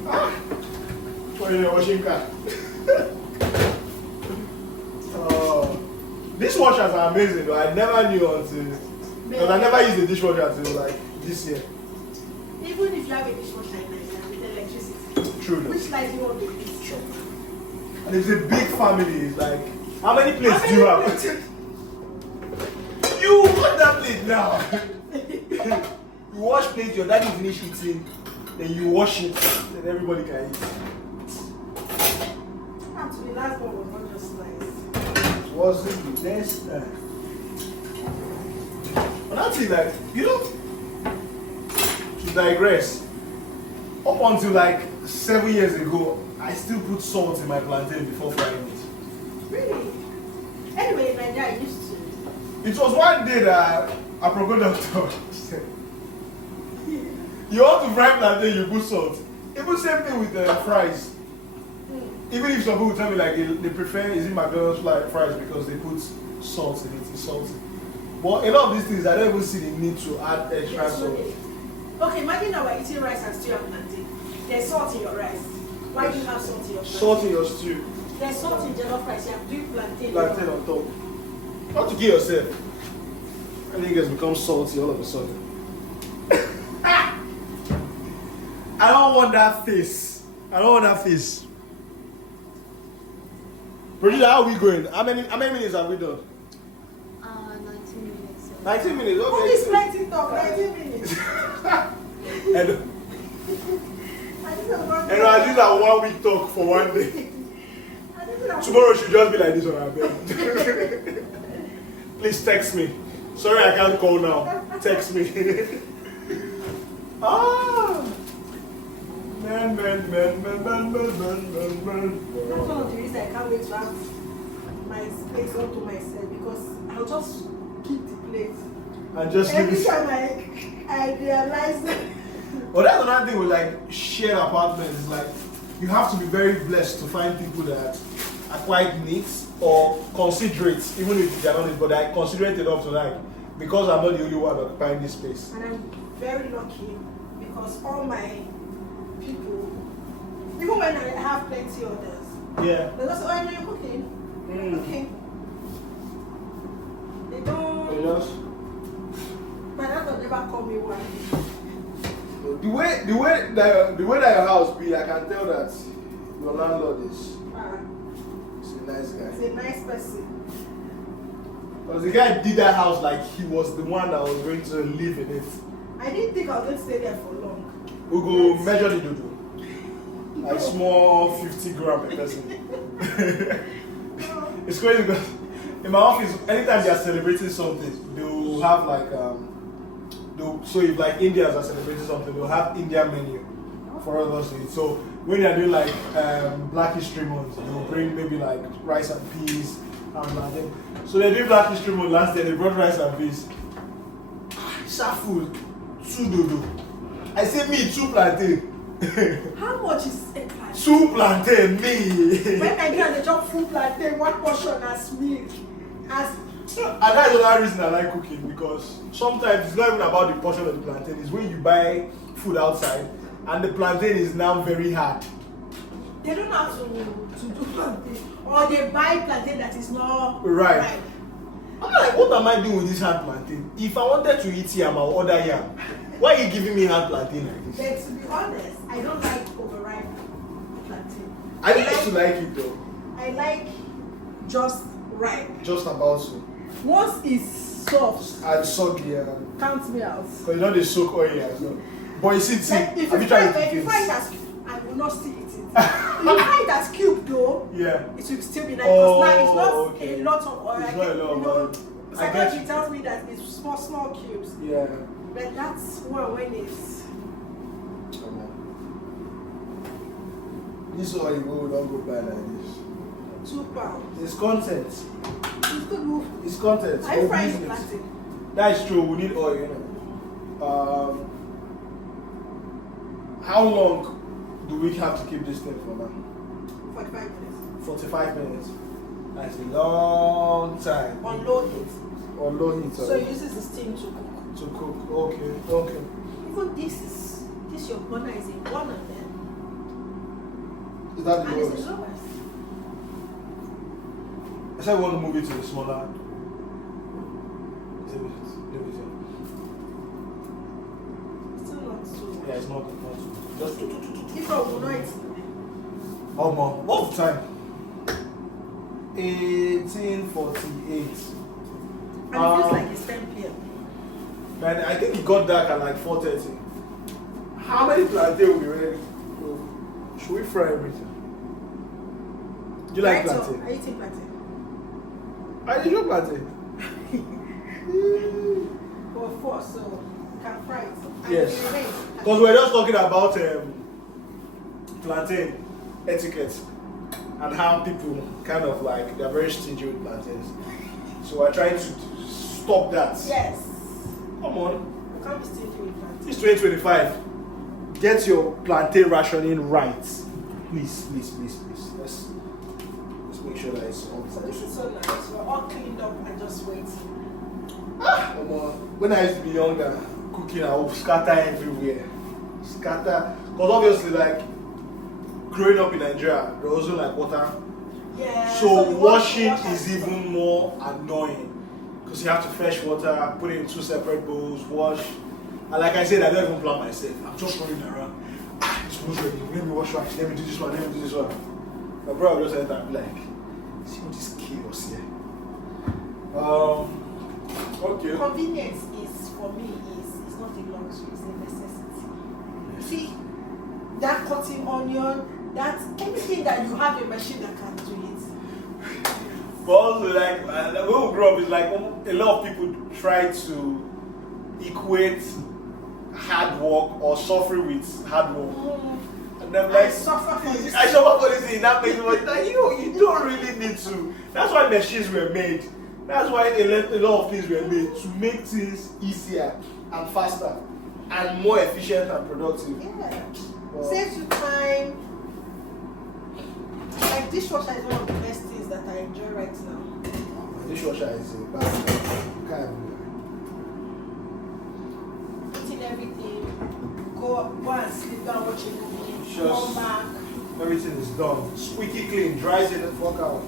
For your washing car. Dishwashers are amazing though. I never knew until, because I never used a dishwasher until like this year. Even if you have a dishwasher in Nigeria with electricity, True. which light you want to use? Sure. And it's a big family. It's like, how many plates do you have? You wash that plate now. You wash plate, your daddy finish eating, then you wash it, then everybody can eat. And to the last one was not just nice. It wasn't the best. But that's it, like, you know, to digress, up until like 7 years ago, I still put salt in my plantain before frying it. Really? Anyway, in Nigeria, I used to. It was one day that a progo doctor said, you want to fry plantain, you put salt. Even same thing with fries. Even if some people tell me like they prefer is it McDonald's fries because they put salt in it, it's salty. But a lot of these things, I don't even see the need to add extra salt. Okay, imagine now we're eating rice and stew and plantain. There's salt in your rice. Why do you have salt in your plantain? Salt in your stew. There's salt in jollof rice. You have doing plantain. Plantain on top. How to get yourself? I think it's become salty all of a sudden. I don't want that face. I don't want that face. Producer, how are we going? How many minutes have we done? 19 minutes. 19 minutes, okay. What is plenty talk? 19 minutes. And at least a 1 week talk for one day. Tomorrow should just be like this on our bed. Please text me. Sorry I can't call now. Text me. Man. That's one of the reasons I can't wait to have my space up to myself, because I'll just keep the place. And just every time I realize that. Well, that's another thing with like shared apartments. Like you have to be very blessed to find people that are quite neat or considerate, even if they're not neat, but they're considerate enough to like, because I'm not the only one occupying this space. And I'm very lucky because all my people, even when I have plenty orders, Yeah. they just say, oh, you're cooking. Okay. They don't. They just. My landlord never call me one. The way that your house be, I can tell that your landlord is a nice guy. He's a nice person. Because the guy did that house like he was the one that was going to live in it. I didn't think I was going to stay there for long. We go measure the dodo. Like small 50 gram a person. It's crazy because in my office, anytime they are celebrating something, they will have like so if like Indians are celebrating something, they'll have Indian menu for others to eat. So when they are doing like Black History Month, they'll bring maybe like rice and peas and so they did Black History Month last year. They brought rice and peas. Sharp food, 2 dodo. I say me 2 plantain. How much is a plantain? 2 plantain, me. When I get on the job full plantain, 1 portion as meal. And that's another reason I like cooking, because sometimes it's not even about the portion of the plantain, it's when you buy food outside and the plantain is now very hard. They don't have to do plantain, or they buy plantain that is not right. I'm like, what am I doing with this hard plantain? If I wanted to eat yam, I'll order yam. Why are you giving me hard plantain like this? But to be honest, I don't like overripe plantain. I used to like it though. I like just ripe. Just about so. Once it's soft and soggy count me out. Because you know they soak oil as well. But you see, like if you fry it as cube, I will not still eat it. If you fry it as cube though, yeah, it will still be nice, because now it's not okay. a lot of oil. It's not a lot of oil. Psychology tells me that it's small cubes. Yeah. But that's when it's. This oil go don't go bad like this. £2. It's content. It's good move. It's content. I fry it plastic. That is true. We need oil, you know. How long do we have to keep this thing for now? 45 minutes. 45 minutes. That's a long time. On low heat. On low heat. So it uses the steam to cook. To cook. Okay. Okay. Even this your burner is in one of them. Is that the And it's lowest? the lowest. I said we want to move it to the smaller. Leave it. Still not too much. Yeah, it's not too. Just If I will not eat. oh man, what's the time? 18:48. And it feels like it's 10 p.m. Man, I think it got dark at like 4:30. How many plantain will be ready? Should we fry everything? Do you like plantain? I eating plantain. I enjoy plantain. Or 4, so you can fry it. And Yes. it remains. Because we're just talking about plantain etiquette and how people kind of like they're very stingy with plantains. So we're trying to stop that. Yes. Come on. You can't be stingy with plantain. It's 2025. Get your plantain rationing right. Please. Let's make sure that it's on. So this is so nice. We're all cleaned up and just waiting. Come on. When I used to be younger, cooking, I would scatter everywhere. Because obviously, like, growing up in Nigeria, there wasn't like water. Yeah. So you washing wash is even more annoying. Because you have to fetch water, put it in 2 separate bowls, wash. And like I said, I don't even plan myself. I'm just running around. This one's ready. Let me wash rice. Let me do this one. Let me do this one. My brother just enter and be like, see all this chaos here. Okay. Convenience is, for me, is not a luxury, it's a necessity. You see, that cutting onion, that anything that you have a machine that can do it. But also, like, when we grew up, it's like a lot of people try to equate hard work or suffering with hard work. And I'm like, I suffer for this. I suffer for this thing. That makes me like, you don't really need to. That's why machines were made. That's why a lot of things were made to make things easier and faster and more efficient and productive. Yeah. Saves you time. Like dishwasher is one of the best things that I enjoy right now. Dishwasher is a bad thing. Eating everything. Go and sleep down watching movie. everything is done. Squeaky clean, dries it the fuck out.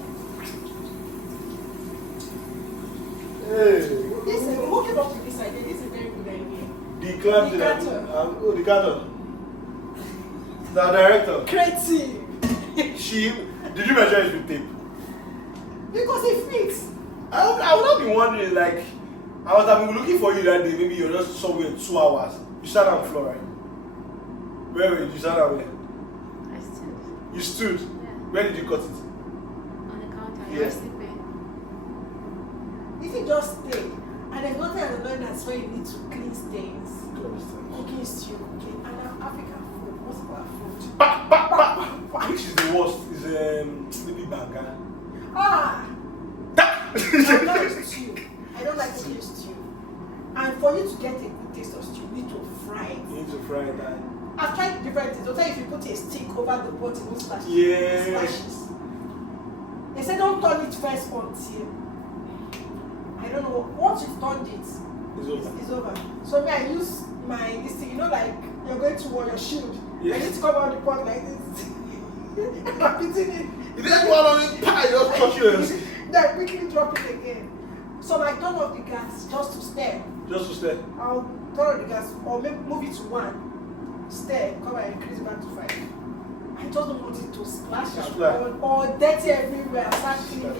Hey. Listen, who came up with this idea? This is a very good idea. The club did that. Oh, the carton. The director. Creative. Did you measure it with tape? Because it fits. I would not be wondering, like, I would have been looking for you that day. Maybe you're just somewhere in 2 hours. You sat on the floor, right? Where were you? You sat down where? I stood. You stood? Yeah. Where did you cut it? On the counter. Yeah. I was sleeping. If you just stay, and there's nothing as annoying as when you need to clean stains. Cooking stew, okay? And African food, what's our food? Which is the worst? Is sleepy banga. Ah! I like stew. I don't like cooking stew. And for you to get a good taste of stew, you need to fry it. You need to fry that. I've tried different things. Sometimes if you put a stick over the pot, it won't splash. Yeah. It splashes. They say don't turn it first until, I don't know, once you've turned it, it's over. So me, I use this thing, you know, like you're going to wear your shield. Yeah. I need to come out the pot like this. I'm beating it. You didn't go on it, pie, just touch yours. Then quickly drop it again. So I turn off the gas just to stir. Just to stay. I'll turn off the gas or maybe move it to 1. Stir, come and increase it back to 5. I just don't want it to splash out or dirty everywhere. Start cleaning.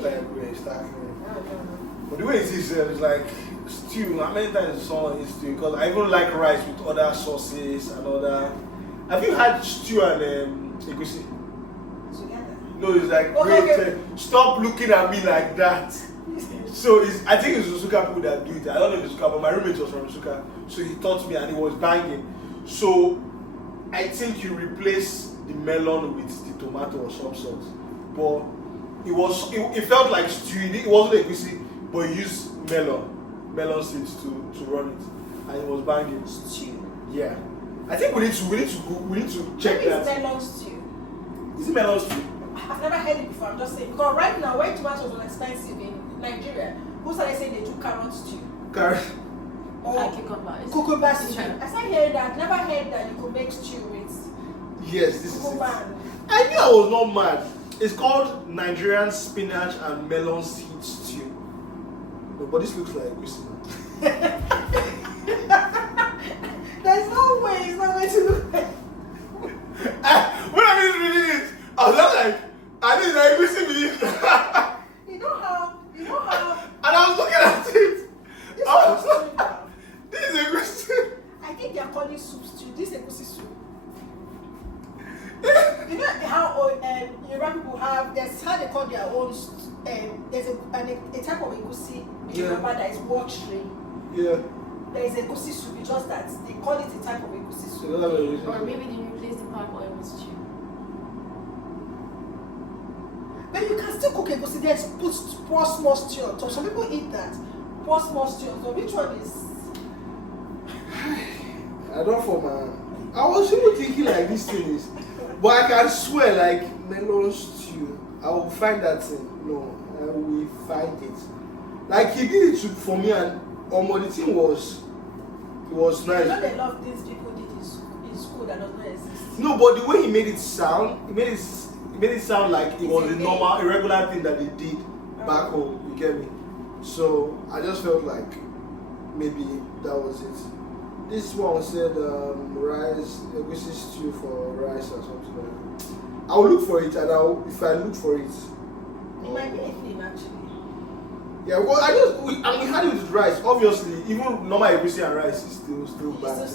But the way it is, it's like stew. How many times someone eats stew? Because I even like rice with other sauces and other. Have you had stew and egusi? Together. No, it's like Okay. stop looking at me like that. So I think it's Usuka people that do it. I don't know if it's Usuka, but my roommate was from Usuka, so he taught me and he was banging. So I think you replace the melon with the tomato or some sort. But it felt like stew. It wasn't egusi, but he used melon seeds to run it, and it was banging. Stew. Yeah, I think we need to check Maybe that. it's melon stew. Is it melon stew? I've never heard it before. I'm just saying because right now, when tomatoes are expensive in Nigeria, who started saying they do carrot stew? Carrot. Or Like cucumber. cucumber stew. Sure. I started hearing that. Never heard that you could make stew with Yes, this is it. cucumber. I knew I was not mad. It's called Nigerian spinach and melon seed stew. No, but this looks like egusi. There's no way it's not going to look like. When I was reading it, I was not like, I didn't like egusi with it. You know how. And I was looking at it. This I was is like, now. this is egusi. I think they are calling soup stew. This is egusi soup. You know how Yoruba people have, there's how they call their own, there's a type of egusi in Yoruba that is watery. Yeah. There is egusi soup, it's just that they call it a type of egusi soup. Or maybe they replace the palm oil with stew. But you can still cook egusi, there's pour small stew on top. Some people eat that. Pour small stew on top. Which one is? I don't for my. I was even thinking like this thing is, but I can swear like melon stew. I will find that thing. No, I will find it. Like he did it for me, and the thing was nice. You know they love things people did in school that does not exist. No, but the way he made it sound, he made it sound like it was a normal, a regular thing that they did back home. You get me? So I just felt like maybe that was it. This one said rice, egusi stew for rice or something like that. I'll look for it, and if I look for it. It might be a thing actually. Yeah, well, we had it with rice. Obviously, even normal egusi and rice is still bad.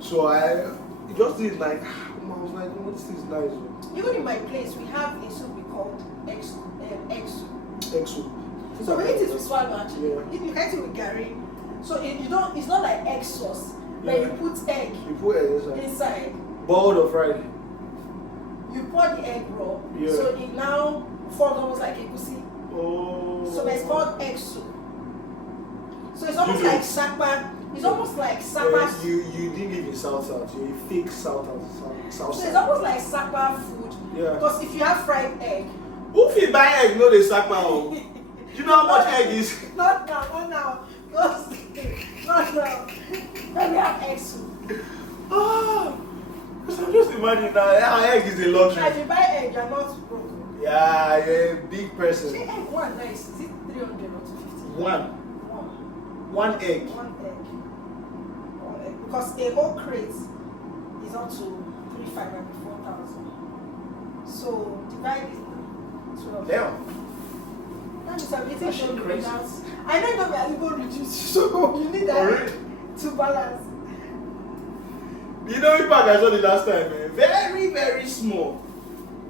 So it just did like, I was like, oh, this is nice. Even in my place, we have a soup we called egg soup. Egg soup. So we eat it with swallow actually. Yeah. You can eat it with gari. So it's not like egg sauce, but you put egg You put egg inside. Boiled or fried? You pour the egg raw. Yeah. So it now forms almost like egusi. Oh. So it's called egg soup. So it's almost like sapa. It's almost like sapa. You didn't live in South. You're a fake South. So it's almost like sapa food. Yeah. Because if you have fried egg. Who if you buy egg, no they sapa. Do you know how much egg is? Not now. Not now. Then we have egg soup. Ah, because I'm just imagining that egg is a luxury. If you buy egg, you're not broke. Yeah, you're a big person. Say egg one nice. Is it 300 or 250? One egg. One egg. Because a whole crate is up to 3,500 and 4,000. So divide it 12. Damn. That means I'm eating That's sugar crazy. without. I know that we are even reduced sugar. You need that Already? to balance. You know, we pack I saw the last time, man. Very, very small.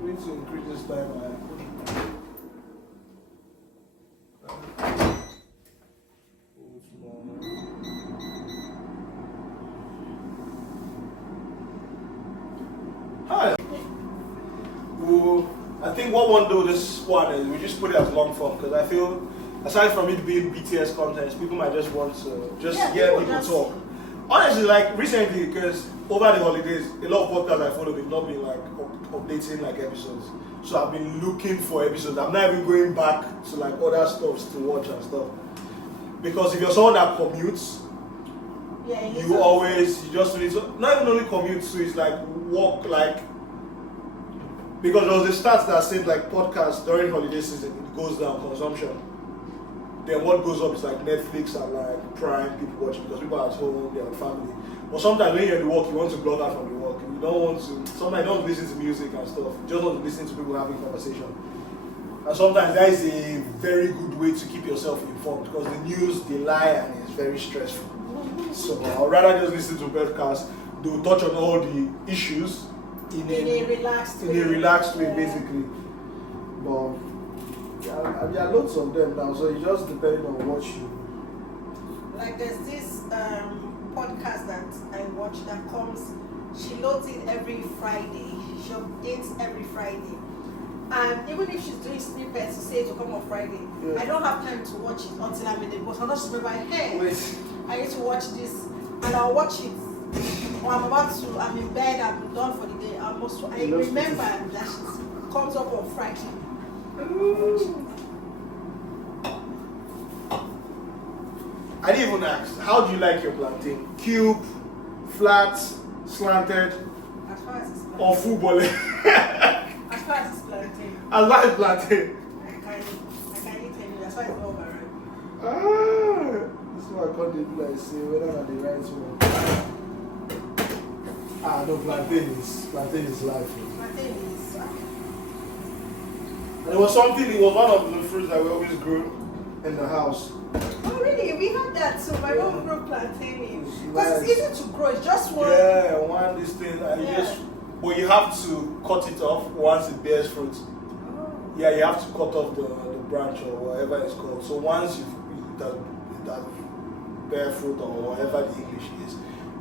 We need to increase this time. Hi. Well, I think what we'll do this one is we just put it as long form because I feel, aside from it being BTS content, people might just want to hear people talk. Honestly, like recently, because over the holidays, a lot of podcasts I follow, they've not been like updating like episodes. So I've been looking for episodes. I'm not even going back to like other stuff to watch and stuff. Because if you're someone that commutes, you just need to, not even only commute, so it's like walk, like, because there was the stats that said like podcasts during holiday season, it goes down consumption. Then what goes up is like Netflix and like Prime, people watching because people are at home, they're with family. But sometimes when you're in the work, you want to blog out from the work. You don't want to, sometimes you don't listen to music and stuff. You just want to listen to people having conversation. And sometimes that is a very good way to keep yourself informed because the news, they lie and it's very stressful. So I'd rather just listen to podcasts. They'll touch on all the issues in a relaxed way, basically. But there are loads of them now, so it just depends on what you. Like there's this podcast that I watch that comes. She loads it every Friday. She updates every Friday. And even if she's doing snippets to say it will come on Friday, I don't have time to watch it until I'm in the bus. I'll just remember, hey, I need to watch this, and I'll watch it. Or I'm in bed, I'm done for the day. I remember that she comes up on Friday. I didn't even ask, how do you like your plantain? Cube, flat, slanted, As far as it's plantain. or football? As far as it's plantain. As far as plantain. I can eat any. As far as it's all around. This is what I call the like say whether or not the right one. No, plantain is life. Plantain is. And it was one of the fruits that we always grew in the house. Oh really? We had that too. My mom grew plantain. Because Nice. it's easy to grow. It's just one. Yeah, one this thing, and but you have to cut it off once it bears fruit. Oh. Yeah, you have to cut off the branch or whatever it's called. So once it does bear fruit or whatever the English is,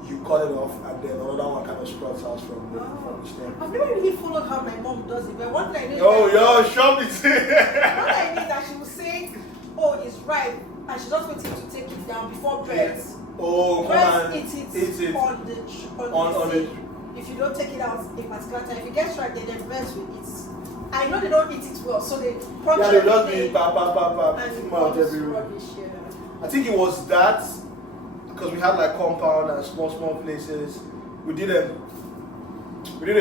you cut it off and then another one kind of sprouts out from the stem. I've never really followed how my mom does it, but one thing I know Show me. what I know is that she will say, oh, it's ripe, and she just waiting to take it down before birds. Oh, Birds eat it on the the if you don't take it out a particular time. If it gets ripe, then the birds will eat. I know they don't eat it well, so they punch they just be and out everywhere. rubbish. Yeah. I think it was that because we had like compound and small places. We did a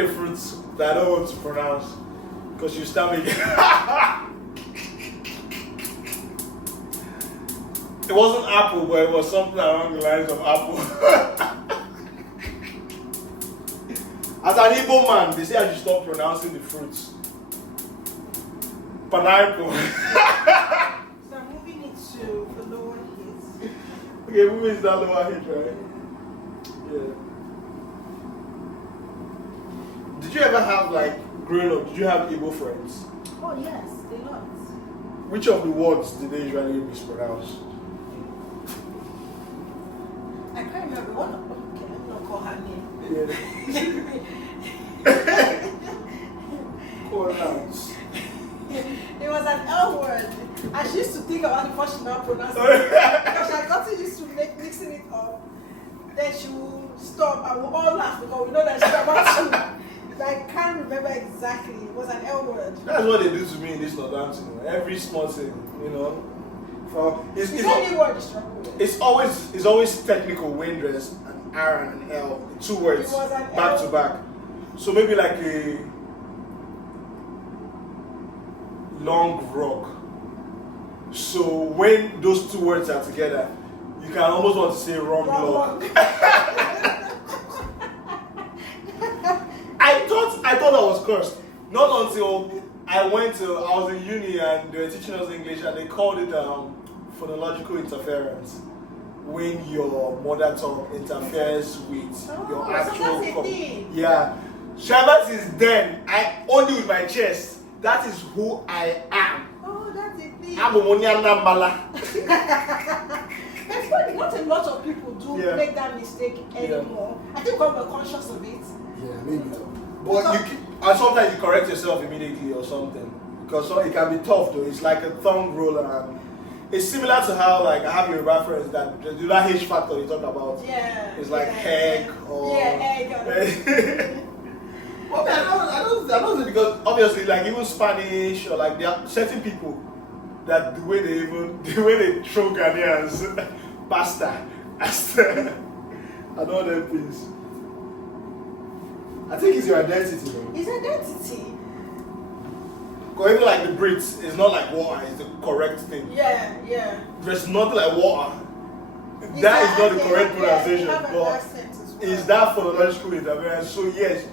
fruit that I don't want to pronounce because you start making. It wasn't apple, but it was something along the lines of apple. As an Igbo man, they say I should stop pronouncing the fruits. Pineapple. So I'm moving it to the lower heat. Okay, moving is that lower heat, right? Yeah. Did you ever have, like, growing up, did you have Igbo friends? Oh yes, a lot. Which of the words did they usually mispronounce? I can't remember one of them. Okay, let me not call her name. Cornouts. It was an L word. And she used to think about it before she now pronounced it. Because she had gotten used to mixing it up. Then she will stop and we'll all laugh because we know that she's about to. I can't remember exactly. It was an L word. That's what they do to me in this Northampton. Every small thing, you know. It's always technical, wind dress, and R and an L, 2 words back to back. So maybe like long rock. So when those two words are together, you can almost want to say wrong log. I thought that was cursed. Not until I was in uni and they were teaching us English and they called it phonological interference. When your mother tongue interferes with your actual thing. Yeah. Shabbat is then. I only with my chest. That is who I am. Oh, that's a thing. I'm a Nambala. That's funny. Not a lot of people do make that mistake anymore. I think we're conscious of it. Yeah, maybe. But and sometimes you correct yourself immediately or something. Because it can be tough though. It's like a tongue roller and it's similar to how like I have your reference that that H factor you talk about. Yeah. It's like egg or egg. Well, I don't think because obviously like even Spanish or like there are certain people that the way they throw Ghanaians pasta and all them things. I think it's your identity though. It's identity. Because even like the Brits, it's not like water, it's the correct thing. Yeah. There's nothing like water. That is not the correct pronunciation. But is that phonological interference? So yes,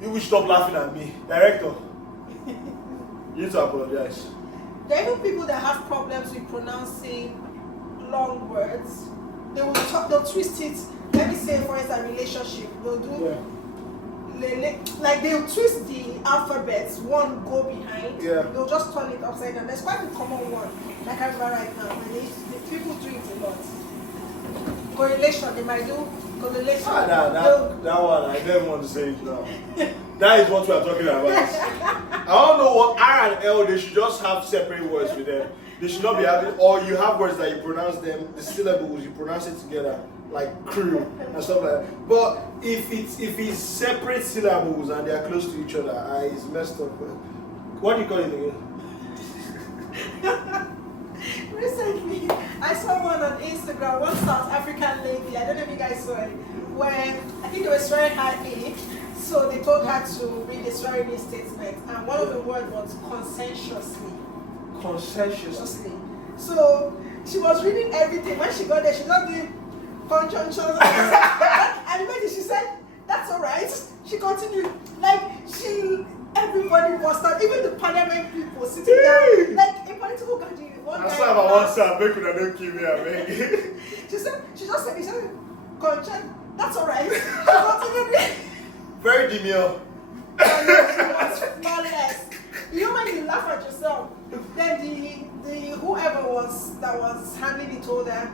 you will stop laughing at me. Director, you need to apologize. There are even people that have problems with pronouncing long words. They'll twist it. Let me say for instance relationship. They'll do like they'll twist the alphabets, one go behind. Yeah. They'll just turn it upside down. There's quite a common one. Like I remember right now. The people do it a lot. Correlation, they might do correlation. That one, I don't want to say it now. That is what we are talking about. I don't know what R and L, they should just have separate words with them. They should not be having, or you have words that you pronounce them, the syllables, you pronounce it together, like crew and stuff like that. But if it's separate syllables and they are close to each other, it's messed up. What do you call it again? Recently, I saw one on Instagram, one South African lady, I don't know if you guys saw it, where I think they were swearing her in, so they told her to read a swearing in statement, and one of the words was consensuously. Consensuously. So she was reading everything. When she got there, she got the consensuous. And immediately she said, "That's all right." She continued, everybody was out, even the parliament people sitting down, like a political gathering. I saw about one side, make una don't kill me, I beg. She just said, "Conscience, that's all right." She continued. Very demure. She was flawless. You know when you laugh at yourself, then the whoever that was handling it told her,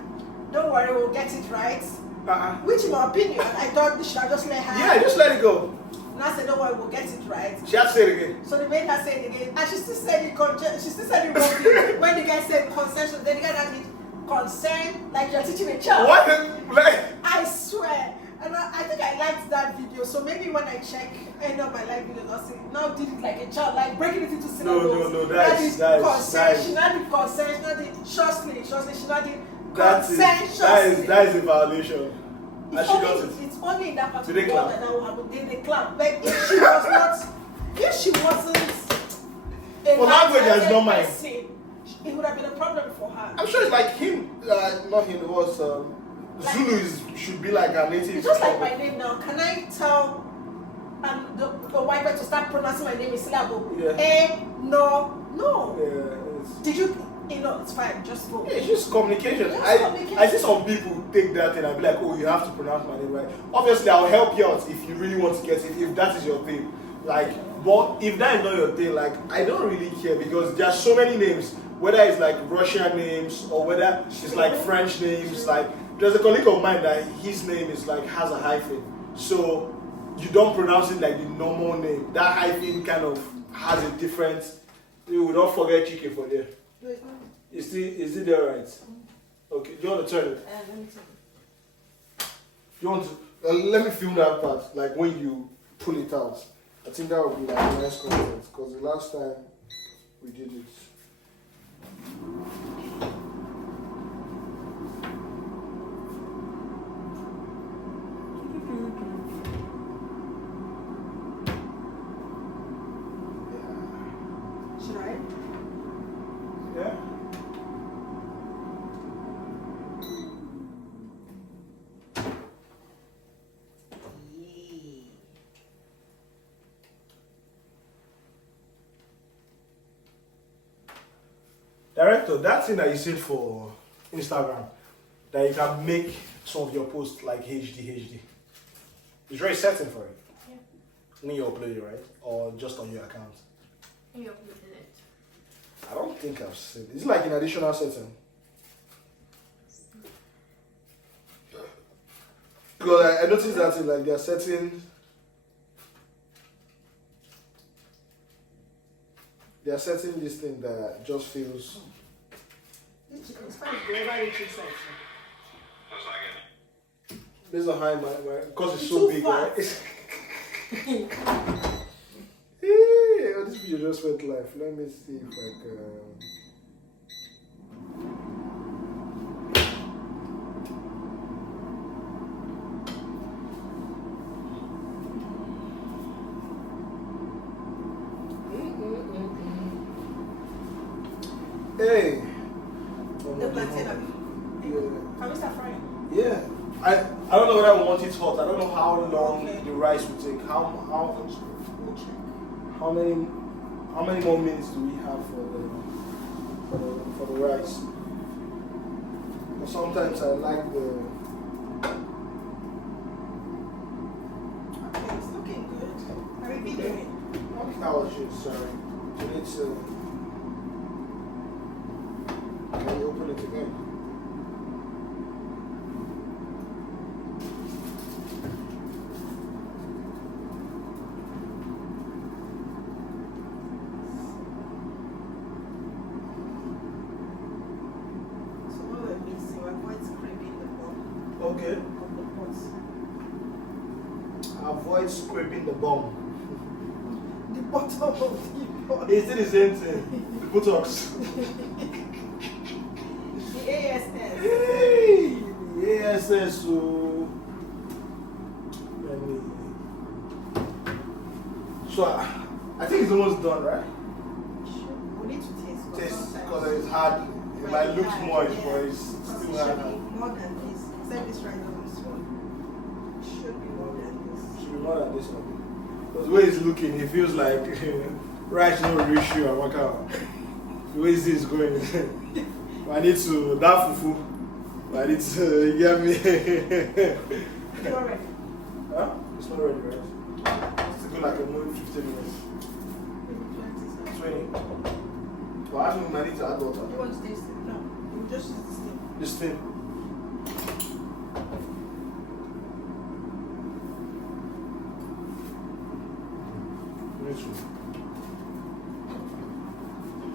"Don't worry, we'll get it right." Which in my opinion, I thought they should have just let her. Yeah, just let it go. And I said, "Don't worry, we'll get it right." She had to say it again. So they made her say it again, and she still said it wrongly. When the guy said consensual, then the guy that did consent, like you're teaching a child. What? I swear. And I think I liked that video, so maybe when I check any of my live videos, I'll see now did it like a child, like breaking it into syllables. No, that is consent. She not did consent, she not did trustly, she not did consent. That is a violation. It's only in that part of the world that will happen. They clap. But if she wasn't a language that is not mine, it would have been a problem for her. I'm sure it's like him, not him, it was Zulu should be like a native. It's just like my name now. Can I tell the white man to start pronouncing my name in syllable? Yeah. No. Yeah. Did you? It's fine. Just go. Yeah, it's just communication. I see some people take that and I be like, "Oh, you have to pronounce my name right." Obviously, I'll help you out if you really want to get it. If that is your thing, but if that is not your thing, I don't really care because there are so many names. Whether it's like Russian names or whether it's like French names, there's a colleague of mine that his name is has a hyphen. So you don't pronounce it like the normal name. That hyphen kind of has a different. You don't forget chicken for there. Is it there right? Okay. Do you want to turn it? Let me turn it. You want to? Let me film that part. Like when you pull it out. I think that would be nice content because the last time we did it. Should I? Director, that thing that you said for Instagram, that you can make some of your posts like HD. Is there a setting for it? Yeah. When you upload it, right? Or just on your account? When you're uploading it. I don't think I've seen it. It's like an additional setting. Because I noticed that in like their settings, they are setting this thing that just feels. It's fine, wherever it is. Based on how my because it's so too big, fast. right? Hey, this video just went live. Let me see if I can. Hey. The plantain. Yeah. Can we start frying? Yeah. I don't know whether I want it hot. I don't know how long the rice will take. How many more minutes do we have for the rice? But sometimes I like the. Okay, it's looking good. Are we videoing? That was just sorry. It's can you open it again? Okay. Avoid scraping the bum. The bottom of the pot. It's still the same thing. The buttocks. The ASS. Hey, the ASS. So, I think it's almost done, right? Sure. We need to taste. Taste because it's hard. It might look moist, but it's still hard. More than this. Except this right now, this one. Should be more than this. Should be more than this one. Because the way it's looking, it feels like rice no ratio and work out. The way this is going, I need to that fufu. I need to get me. It's not ready. Huh? It's not ready, right? It's still like a movie 15 minutes. Maybe 20. 20. Well, I think I need to add water. You want to taste it? No. You just use this thing. This thing.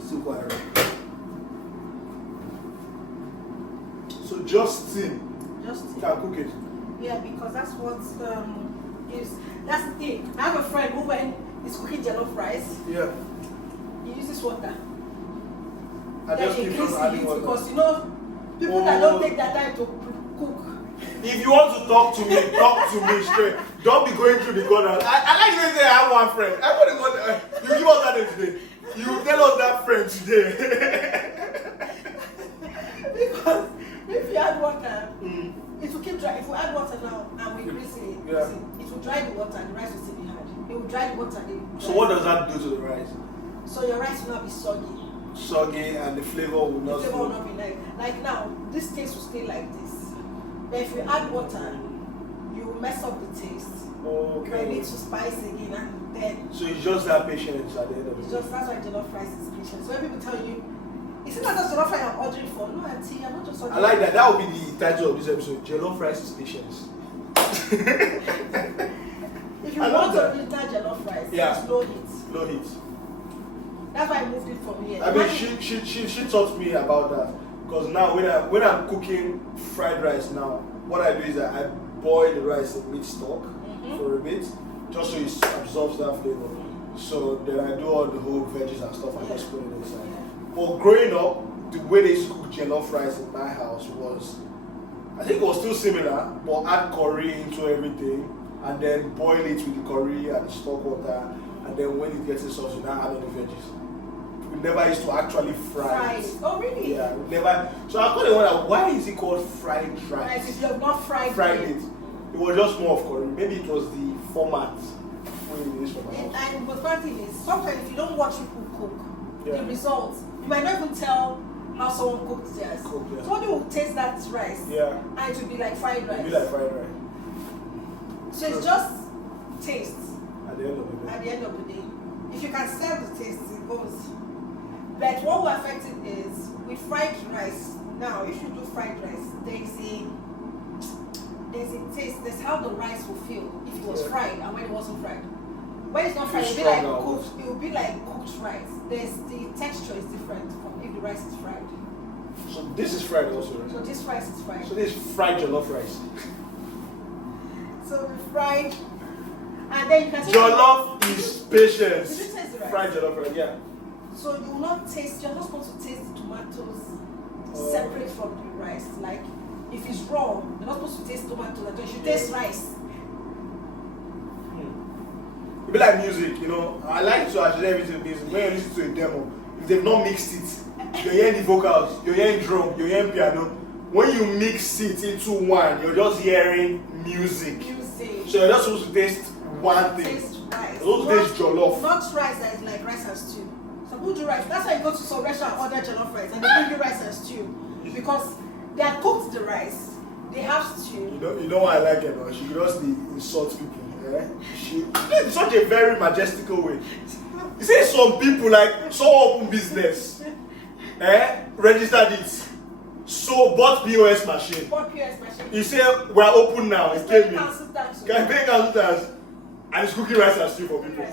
Still quite right. So just steam. Just You can cook it. yeah, because that's what is. That's the thing. I have a friend who when he's cooking jollof rice, Yeah. he uses water. I just keep on adding water. Because you know people that don't take their time to cook. If you want to talk to me straight. Don't be going through the corner. I like to say I have one friend. You give us that name today. You tell us that friend today. Because if you add water, it will keep dry. If we add water now and we increase it, Yeah. it will dry the water and the rice will still be hard. It will dry the water. So what does that do to the rice? So your rice will not be soggy. Soggy and the flavor will The not. flavor will not be like now. This taste will stay like this. But if you add water, you will mess up the taste. Okay. You need to spice again and then. So it's just that patience at the end of It's the day. just that's why jollof rice is patient. So when people tell you, it's not just jollof rice I'm ordering for. No, auntie, I'm not just ordering. I like that. That will be the title of this episode. Jollof rice is patience. If you I love want that. original jollof rice, Yeah. it's low heat. Low heat. That's why I moved it from here. I mean, she taught me about that because now when I'm cooking fried rice now, what I do is that I boil the rice in meat stock for a bit, just so it absorbs that flavor. So then I do all the whole veggies and stuff and just put it inside. But growing up, the way they used to cook jollof rice in my house was, I think it was still similar, but add curry into everything and then boil it with the curry and the stock water, and then when it gets in sauce, you now add all the veggies. We never used to actually fry it. Oh, really? Yeah, we never. So I thought, wonder why is it called fried rice? Right, if you have not fried it. It was just more of curry. Maybe it was the format we used for my house. And but one thing is, sometimes if you don't watch people cook, Yeah. the results, you might not even tell how someone cooked theirs. Somebody will taste that rice, and it will be like fried rice. So it's just taste. At the end of the day, if you can sell the taste, it goes. But what will affect it is with fried rice. Now, if you do fried rice, there's a taste. There's how the rice will feel if it was fried and when it wasn't fried. When it's not fried, it will be like cooked rice. The texture is different from if the rice is fried. So this is fried also, right? So this rice is fried. So this is fried jollof rice. So we fried, and then you can jollof is patience. Did you taste the rice? Fried jollof rice, yeah. So you will not taste. You're not supposed to taste the tomatoes separate from the rice. Like if it's raw, you're not supposed to taste tomatoes. You should taste rice. It be like music, you know. I like to actually everything music. When you listen to a demo, if they've not mixed it, you're hearing the vocals, you're hearing drum, you're hearing piano. When you mix it into one, you're just hearing music. So you're just supposed to taste one thing. Taste rice. You're supposed to taste jollof. Not rice that is like rice and stew. Some people do rice. That's why you go to some restaurant and order jollof rice and they bring you rice and stew. Because they have cooked the rice. They have stew. You know why I like it? She could just insult people. She in such a very majestical way. You see some people like so open business. Registered it. So bought POS machine. You say we are open now. It's came in. Can pay council tax. And it's cooking rice and stew for people.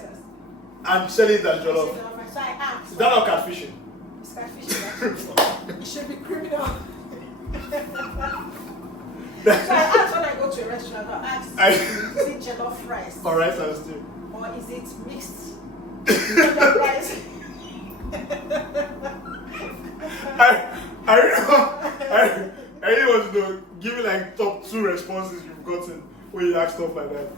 And selling it as jollof. So I asked. Is that not catfishing? It's catfishing. It should be criminal. So I asked when I go to a restaurant, I ask, is it jollof rice? Or rice and stew. Or is it mixed jollof rice? I really want to know, give me like top 2 responses you've gotten when you ask stuff like that.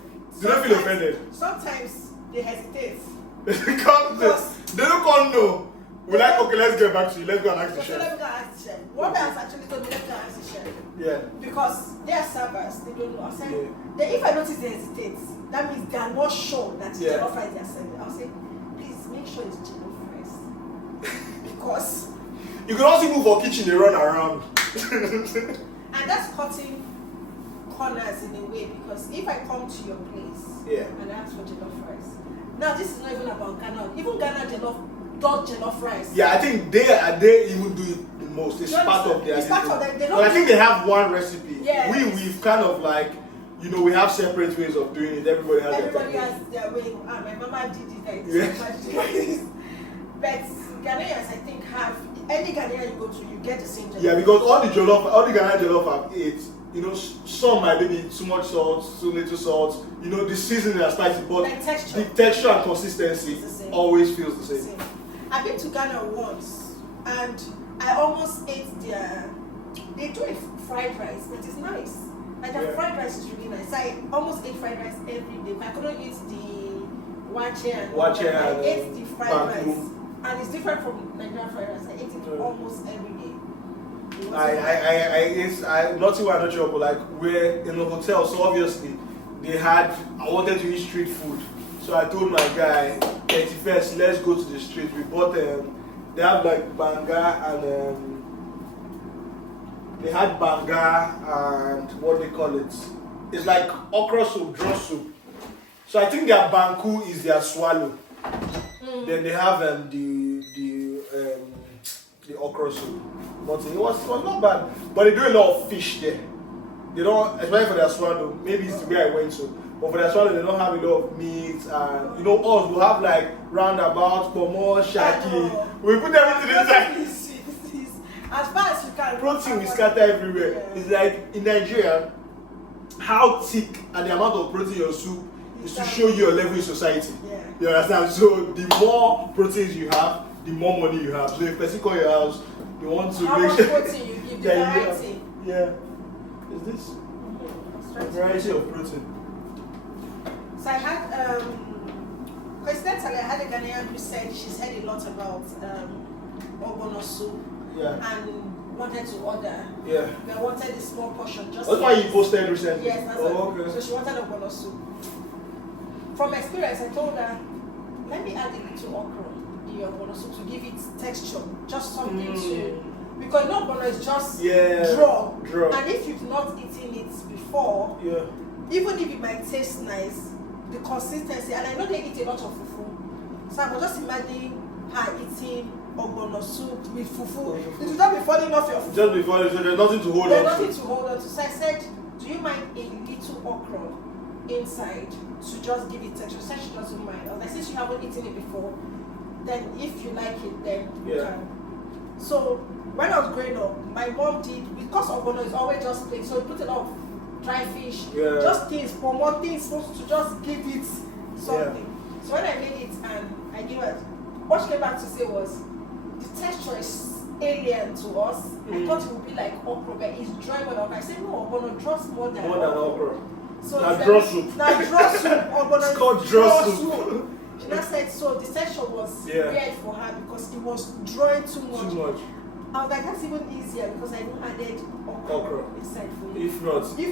Do not feel offended. Sometimes they hesitate. They don't come know. We're like, okay, let's get back to you. Let's go and ask the chef. Let me go ask the chef. What else actually told me, let's go and ask the chef. Yeah. Because they are servers, they don't know. I'll say, if I notice they hesitate, that means they are not sure that it's jollof rice they are serving. I'll say, please make sure it's jollof rice. Because you can also move for kitchen, they run around. And that's cutting corners in a way, because if I come to your place and ask for jollof rice, now this is not even about Ghana. Even Ghana jollof rice. Yeah, I think they even do it the most. It's part of their. It's part of them. But I think they have one recipe. Yes. We've kind of like, you know, we have separate ways of doing it. Everybody has their way. My mama did it. But Ghanaians, I think, have any Ghanaian you go to, you get the same jollof. Yeah, because all the Ghanaian jollof have ate. You know, some might be too much salt, too little salt. You know, the seasoning is spicy, but like texture. the texture and consistency always feels the same. I've been to Ghana once, and I almost ate they do a fried rice, but it's nice. Like their fried rice is really nice. I almost ate fried rice every day, but I couldn't eat the wache and I ate the fried rice. And it's different from Nigerian fried rice. I ate it almost every day. Nothing where I not sure, but like we're in a hotel, so obviously I wanted to eat street food. So I told my guy, 31st, let's go to the street. We bought they have like banga and what they call it. It's like okra soup, draw soup. So I think their banku is their swallow. Then they have the okra soup. But it was not bad. But they do a lot of fish there. They don't, especially for their swallow. Maybe it's the way I went to. But for their swallow, they don't have a lot of meat. And you know, us will have like roundabout, pomo, shaki. We put everything inside. As far as you can. Protein is scattered everywhere. Yeah. It's like in Nigeria, how thick and the amount of protein in your soup is to show your level in society. Yeah. You understand? So the more proteins you have, the more money you have. So if person call your house, they want to how make much protein you give, the variety. Yeah. Is this a variety of protein? So I had coincidentally I had a Ghanaian who said she's heard a lot about ogbono soup and wanted to order. Yeah. They wanted a small portion. Just that's why you posted recently. Yes, that's okay. So she wanted ogbono soup. From experience, I told her, let me add a little okra in your ogbono soup to give it texture, just something to Because no ogbono is just draw. And if you've not eaten it before, even if it might taste nice, the consistency, and I know they eat a lot of fufu, so I was just imagining her eating ogbono soup with fufu. It will not be falling off your fufu. Just before, so there's nothing to hold on to. There's nothing to hold on to. So I said, do you mind a little okra inside to just give it texture? She said she doesn't mind. I was like, since you haven't eaten it before, then if you like it, then you can. So when I was growing up, my mom did, because ogbono is always just plain, so we put a lot of dry fish, just things, for more things, supposed to just give it something. So when I made it and I gave it, what she came back to say was, the texture is alien to us. I thought it would be like okra, but it's dry when I said, no, ogbono draws more than okra. So now draw soup. Now draw soup. It's called draw soup. She now said, so the texture was weird for her because it was drawing too much. I was like, that's even easier because I even added okra inside for you. If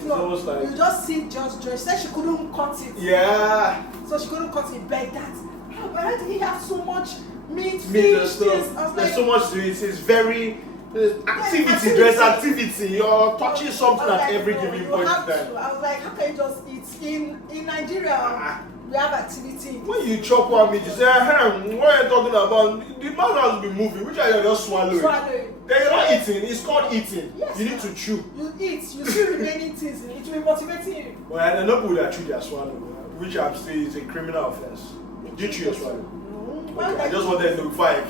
not, almost like you just see just dry. She said she couldn't cut it. Yeah. So she couldn't cut it like that. But why did he have so much meat, and fish, stuff? I was There's like, so much to it. It's very activity. There's activity. You're touching something at every given point in time. I was like, how can you just eat in Nigeria? We have activity. When you chop one meat, you say, what are you talking about? The mouth has been moving, which are you just swallowing? Then you're not eating. It's called eating. Yes, you need to chew. You eat. You see remaining things. It will be motivating you. Well, I know people that chew their swallow, which I'm saying is a criminal offense. Do you chew your swallow? No. Okay, I just wanted to know before I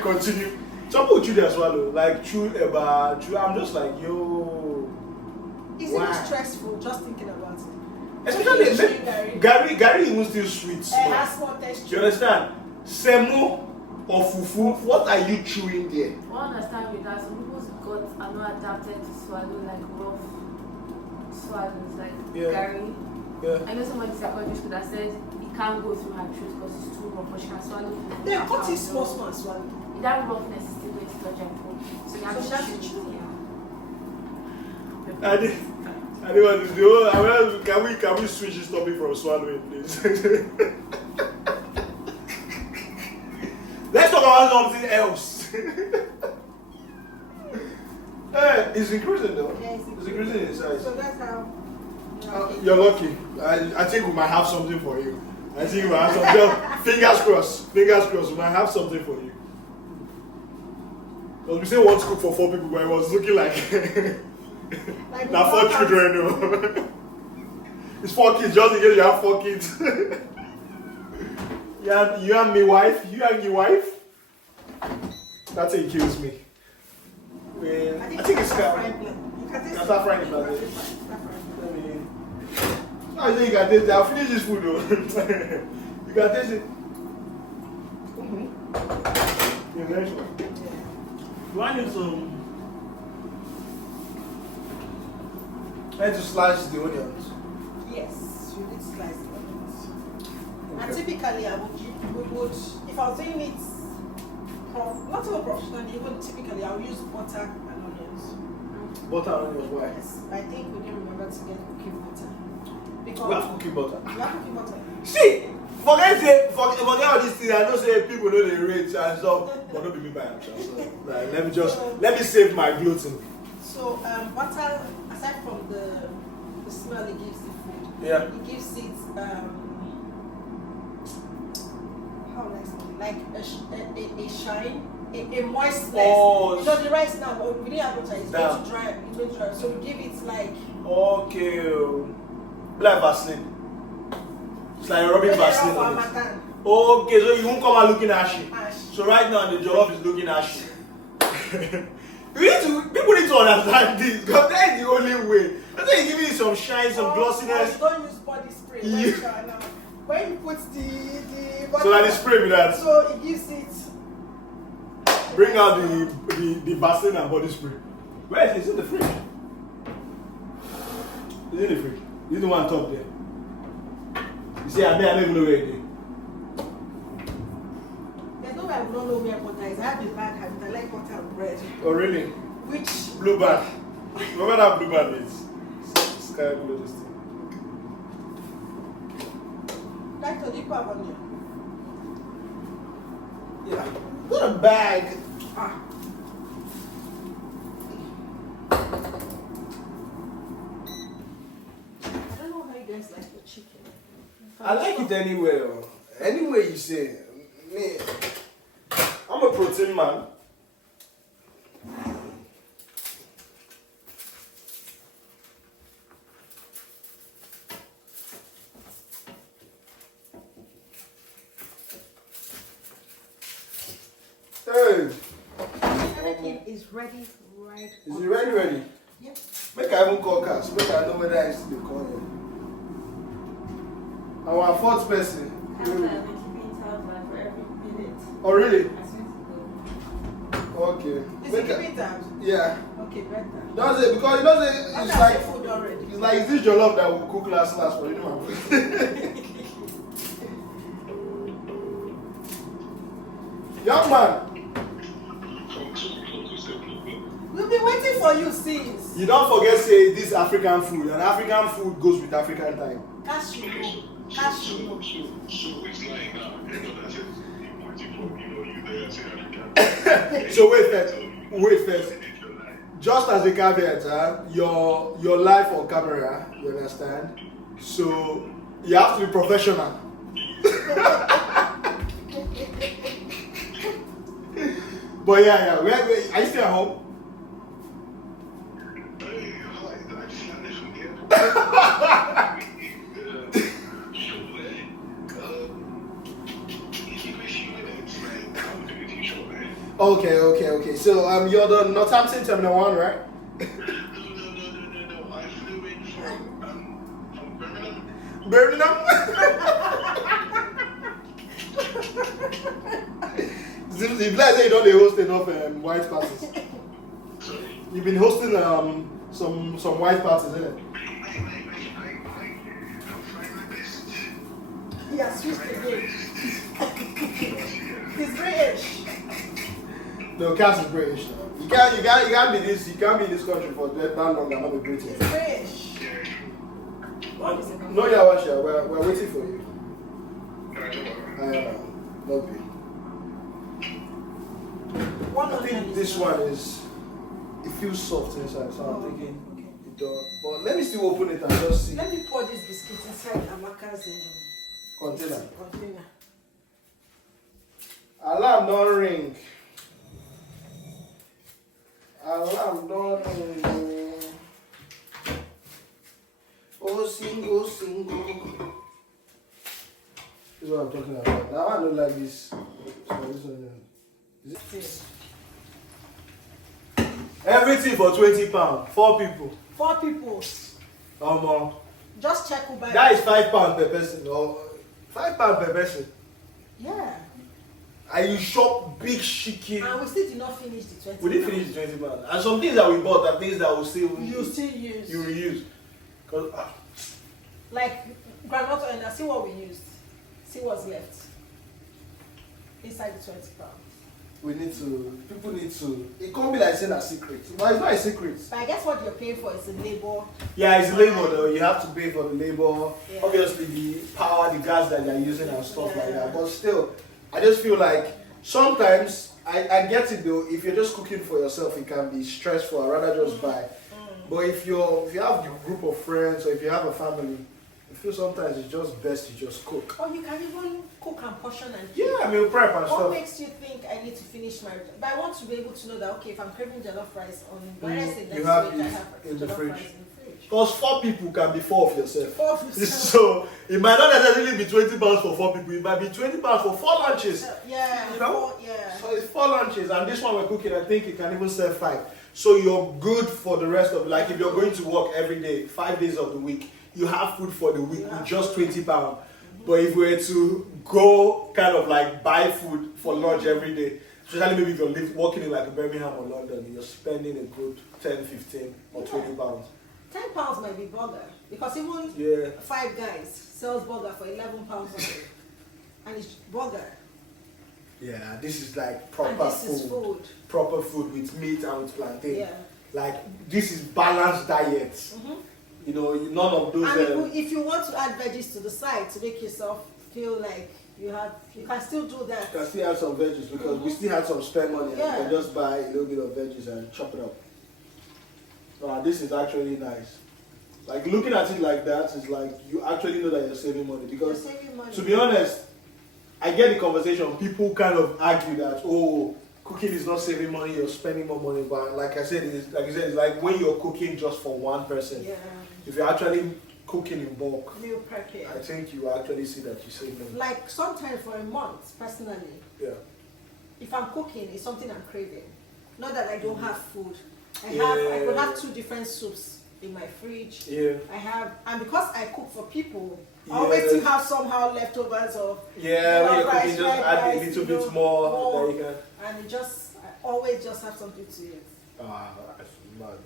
continue. Some people chew their swallow, like chew. I'm just like, yo. Is it stressful just thinking about it? Especially Gary even still sweet. It has more texture. Do you understand? Semo or fufu, what are you chewing there? What I understand with that, some people's guts are not adapted to swallow like rough swallows, like Gary. Yeah. I know someone in secondary school that said he can't go through her throat because it's too rough, but she can swallow. Yeah, cut it small and swallow. That roughness is still going to touch her throat. So you have to chew it. I didn't want to do. Can we switch this topic from swallowing, please? Let's talk about something else. It's increasing though. Yeah, it's increasing in size. So that's how. You're lucky. I think we might have something for you. I think we might have something. Fingers crossed. Fingers crossed. We might have something for you. Because we say one cook for 4 people, but it was looking like. Now 4 children, no. It's 4 kids, just in case you have 4 kids. You and me wife, you and your wife. That thing kills me. I think it's frying pan. That's frying pan. I think you can taste it. I'll finish this food though. You can taste it. Yeah, very sure. Do I need some? I need to slice the onions. Yes, you need to slice the onions. Okay. And typically, I would if I was doing it, not even professionally, even typically, I would use butter and onions. Butter and onions, why? Yes, I think we didn't remember to get cooking butter. Because we have cooking butter. We have cooking butter. See, forget all these things. I know say people know the rates and stuff, but don't be me by themselves. So, let me save my gluten. So butter, aside from the smell it gives the food, it gives it how would I say, like a shine, a moistness. Oh, you know the rice now, we didn't have butter. It's going to dry. It's going to dry. So we give it like like Vaseline. It's like rubbing Vaseline on it. Okay, so you won't come out looking ashy. So right now the jollof is looking ashy. People need to understand this because that is the only way. I think you're giving it some shine, some glossiness. You don't use body spray. When you put the body so that is spray with that. So it gives it. Bring out the Vaseline and body spray. Where is it? It's in the fridge. It's in the fridge. This is the one top there. You see, I don't even know where it is. There's no way I would not know where butter is. I have a bad habit. I like butter and bread. Oh, really? Which? Blue band. Remember that blue band is? Sky blue, this thing. Like to dip have onion. Yeah. Got a bag. Ah. I don't know how you guys like your chicken. I like it anywhere. Anywhere you say. Me, I'm a protein man. Hey. Everything is ready right. Is it ready? Yep. Make I even call cats. Make I know whether I see the call here. Our fourth person. I've been keeping tabs like for every minute. Oh really? I swear to God. Okay. Is it keeping tabs? Yeah. Okay, better. Does it because you know That's it's like food already. it's like this jollof that we cook last for you know. Young man, We've been waiting for you since. you don't forget say this African food and African food goes with African time. Cash you know. Cash you know. So wait first. Just as a caveat, your life on camera, you understand? So you have to be professional. But yeah, where are you still at home? Okay. So you're the Northampton Terminal 1, right? No. I flew in from Birmingham. Birmingham? If like say you don't host enough white parties. Sorry? You've been hosting some white parties, isn't it? I'm trying my best. He has switched again. He's British. No, Cass is British. You can't be in this country for that long and not be British. He's British. What is it? No, Yawasha, we're waiting for you. Alright, Love you. I think this one it feels soft inside, so I'm thinking it does. But let me still open it and just see. Let me pour this biscuit inside Amaka's Container. container. Alarm don't ring. Alarm don't ring. Oh, single. This is what I'm talking about. Now I don't like this. So this one, is it? Everything for £20. 4 people. 4 people. Just check who buy. That is £5 per person. Or £5 per person. Yeah. And you shop big chicken. And we still did not finish the 20. We didn't finish the £20. And some things that we bought are things that we still You still use. You reuse. Cause Like granola oil. Now see what we used. See what's left inside the £20. people need to. It can't be like saying a secret. But it's not a secret. But I guess what you're paying for is the labor. Yeah, it's labor though. You have to pay for the labor. Yeah. Obviously the power, the gas that they're using and stuff like Yeah. that. But still, I just feel like sometimes I get it though. If you're just cooking for yourself, it can be stressful. I'd rather just buy. But if you have a group of friends or if you have a family, I feel sometimes it's just best to just cook. Or you can even cook and portion and Yeah, meal prep and what stuff. makes you think I need to finish my? But I want to be able to know that okay, if I'm craving jollof rice on Wednesday next you have week, I it have in the jollof fridge. rice in the fridge. Because 4 people can be 4 of yourself. 4 of yourself. So it might not necessarily be £20 for 4 people. It might be £20 for 4 lunches. Yeah. You know? 4, yeah. So it's 4 lunches, and this one we're cooking, I think you can even serve 5. So you're good for the rest of, like if you're going to work every day, 5 days of the week, you have food for the week with just £20. But if we were to go kind of like buy food for lunch every day, especially maybe if you're working in like Birmingham or London, you're spending a good 10, 15 or £20. £10 might be burger because even Yeah. 5 Guys sells burger for £11 only, and it's burger. Yeah, this is like And proper this is food. Proper food with meat and with plantain. Yeah. Like this is balanced diet. You know, none of those. And if you want to add veggies to the side to make yourself feel like You can still do that. You can still have some veggies because we still had some spare money. Yeah. And you can just buy a little bit of veggies and chop it up. This is actually nice. Like looking at it like that is like you actually know that you're saving money because to be honest, I get the conversation. People kind of argue that cooking is not saving money, you're spending more money. But like I said, it's like when you're cooking just for one person. Yeah. If you're actually cooking in bulk, Meal prepping. I think you actually see that you save money. Like sometimes for a month, personally, Yeah. if I'm cooking, it's something I'm craving. Not that I don't have food. I could have 2 different soups in my fridge. Yeah. And because I cook for people, I always still have somehow leftovers of When you're cooking, just add a rice, little bit more that you can. And I always just have something to eat. That's mad.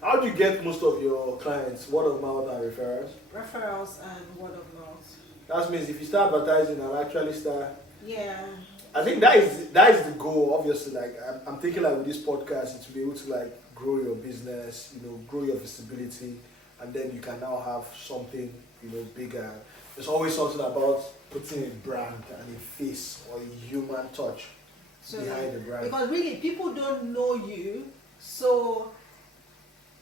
How do you get most of your clients? Word of mouth and referrals? Referrals and word of mouth. That means if you start advertising, I'll actually start. Yeah. I think that is the goal. Obviously, like I'm thinking, like with this podcast, it's to be able to like grow your business, grow your visibility, and then you can now have something, bigger. There's always something about putting a brand and a face or a human touch behind the brand. Because really, people don't know you, so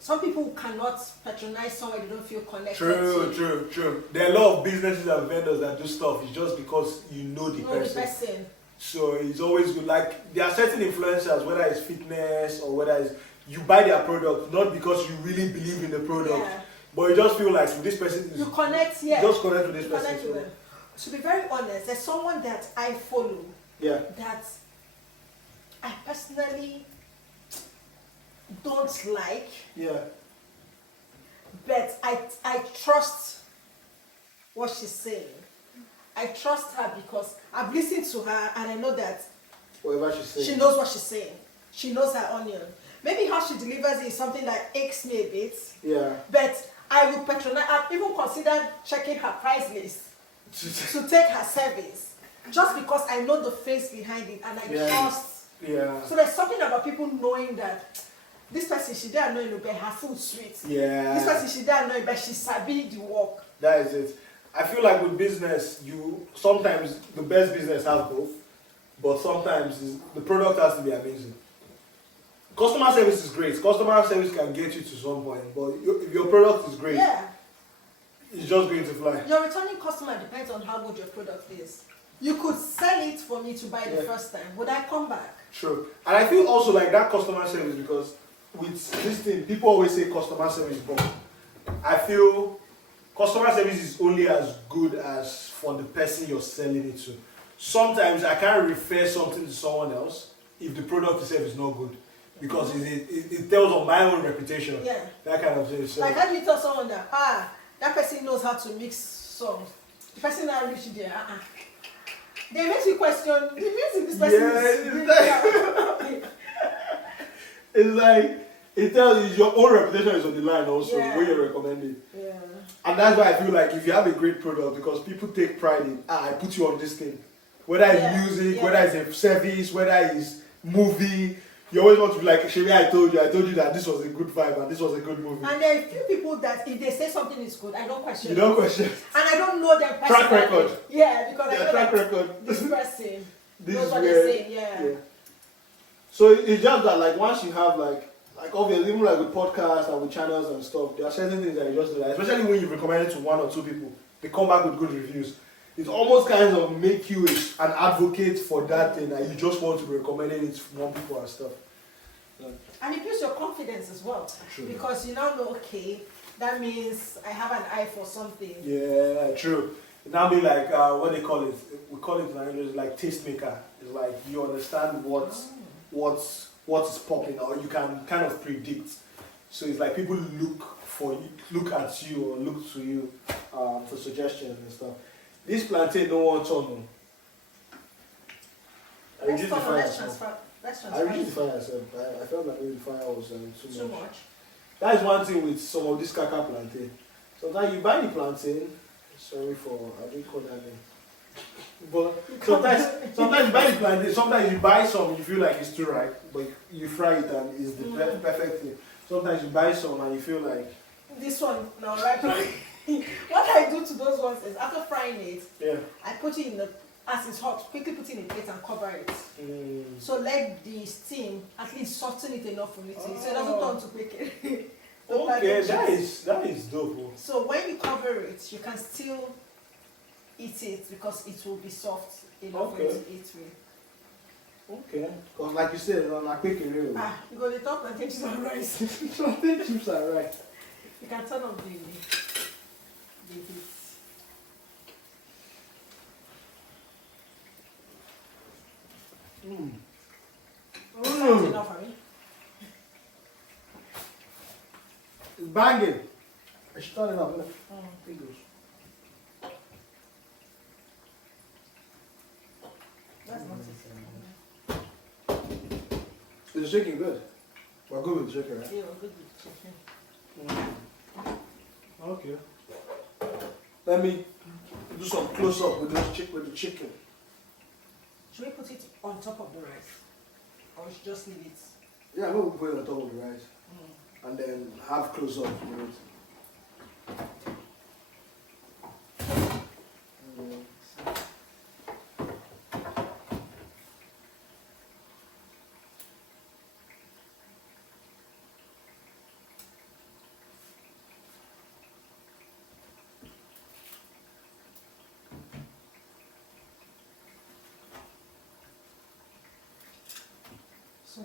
some people cannot patronize someone they don't feel connected to. True. There are a lot of businesses and vendors that do stuff. It's just because you know the person. So it's always good. Like there are certain influencers, whether it's fitness or whether it's you buy their product not because you really believe in the product, but you just feel like with this person you connect. Yeah. Just connect with this person. With them. To be very honest, there's someone that I follow. Yeah. That I personally don't like. Yeah. But I trust what she's saying. I trust her because I've listened to her and I know that whatever she's saying, she knows what she's saying. She knows her onion. Maybe how she delivers it is something that aches me a bit. Yeah. But I will patronize. I've even considered checking her price list to take her service. Just because I know the face behind it and I trust. Yeah. So there's something about people knowing that this person she don't know but her food sweet. Yeah. This person she don't know but she sabi the work. That is it. I feel like with business, sometimes the best business has both, but sometimes the product has to be amazing. Customer service is great. Customer service can get you to some point, but if your product is great, it's just going to fly. Your returning customer depends on how good your product is. You could sell it for me to buy the first time. Would I come back? True. And I feel also like that customer service, because with this thing, people always say customer service, but I feel customer service is only as good as for the person you're selling it to. Sometimes I can't refer something to someone else if the product itself is not good, because it tells on my own reputation. Yeah. That kind of thing. So, like how do you tell someone that that person knows how to mix songs? The person that reached there, They makes you question the music this person is. It's like it tells you your own reputation is on the line also when you're recommending. Yeah. And that's why I feel like if you have a great product, because people take pride in I put you on this thing. Whether it's music, whether it's a service, whether it's movie, you always want to be like, Shemi, I told you that this was a good vibe and this was a good movie. And there are a few people that if they say something is good, I don't question. You don't question. And I don't know their personality. Track record. Yeah, because I know track that record. this person This knows is what where, they're saying. Yeah. So it's just that like once you have like obviously even like with podcasts and with channels and stuff, there are certain things that you just do, like, especially when you recommend it to 1 or 2 people, they come back with good reviews. It almost kind of make you an advocate for that thing, and you just want to be recommending it to more people and stuff. And it gives your confidence as well. True. Because you now know, okay, that means I have an eye for something. Yeah, true. It now be like what they call it. We call it in English like tastemaker. It's like you understand what's popping, or you can kind of predict. So it's like people look at you or look to you for suggestions and stuff. This plantain no one turn on. I reduced the fire. I reduced the fire. I felt like maybe the fire was too much. That is one thing with some of this kaka plantain. Sometimes you buy the plantain. Sorry for I didn't call that name. But sometimes you buy the plantain. Sometimes you buy some you feel like it's too ripe, but you fry it and it's the perfect thing. Sometimes you buy some and you feel like this one now right. What I do to those ones is after frying it, Yeah. I put it in the, as it's hot, quickly put it in a plate and cover it. Mm. So let the steam at least soften it enough for me to eat. So it doesn't turn to bacon. Okay, that is dope. Oh. So when you cover it, you can still eat it because it will be soft enough for you to eat with. Okay. Because like you said, on a quick reel. You go the top and chips and rice. Something chips are right. You can turn off the heat. That's enough for me. It's banging. I should turn it up. It goes. That's not it. Is the chicken good? We're good with the chicken, right? Yeah, we're good with chicken. Okay. Let me do some close up with the chicken. Should we put it on top of the rice? Or we should just leave it? Yeah, we'll put it on top of the rice. And then have close up with it. So.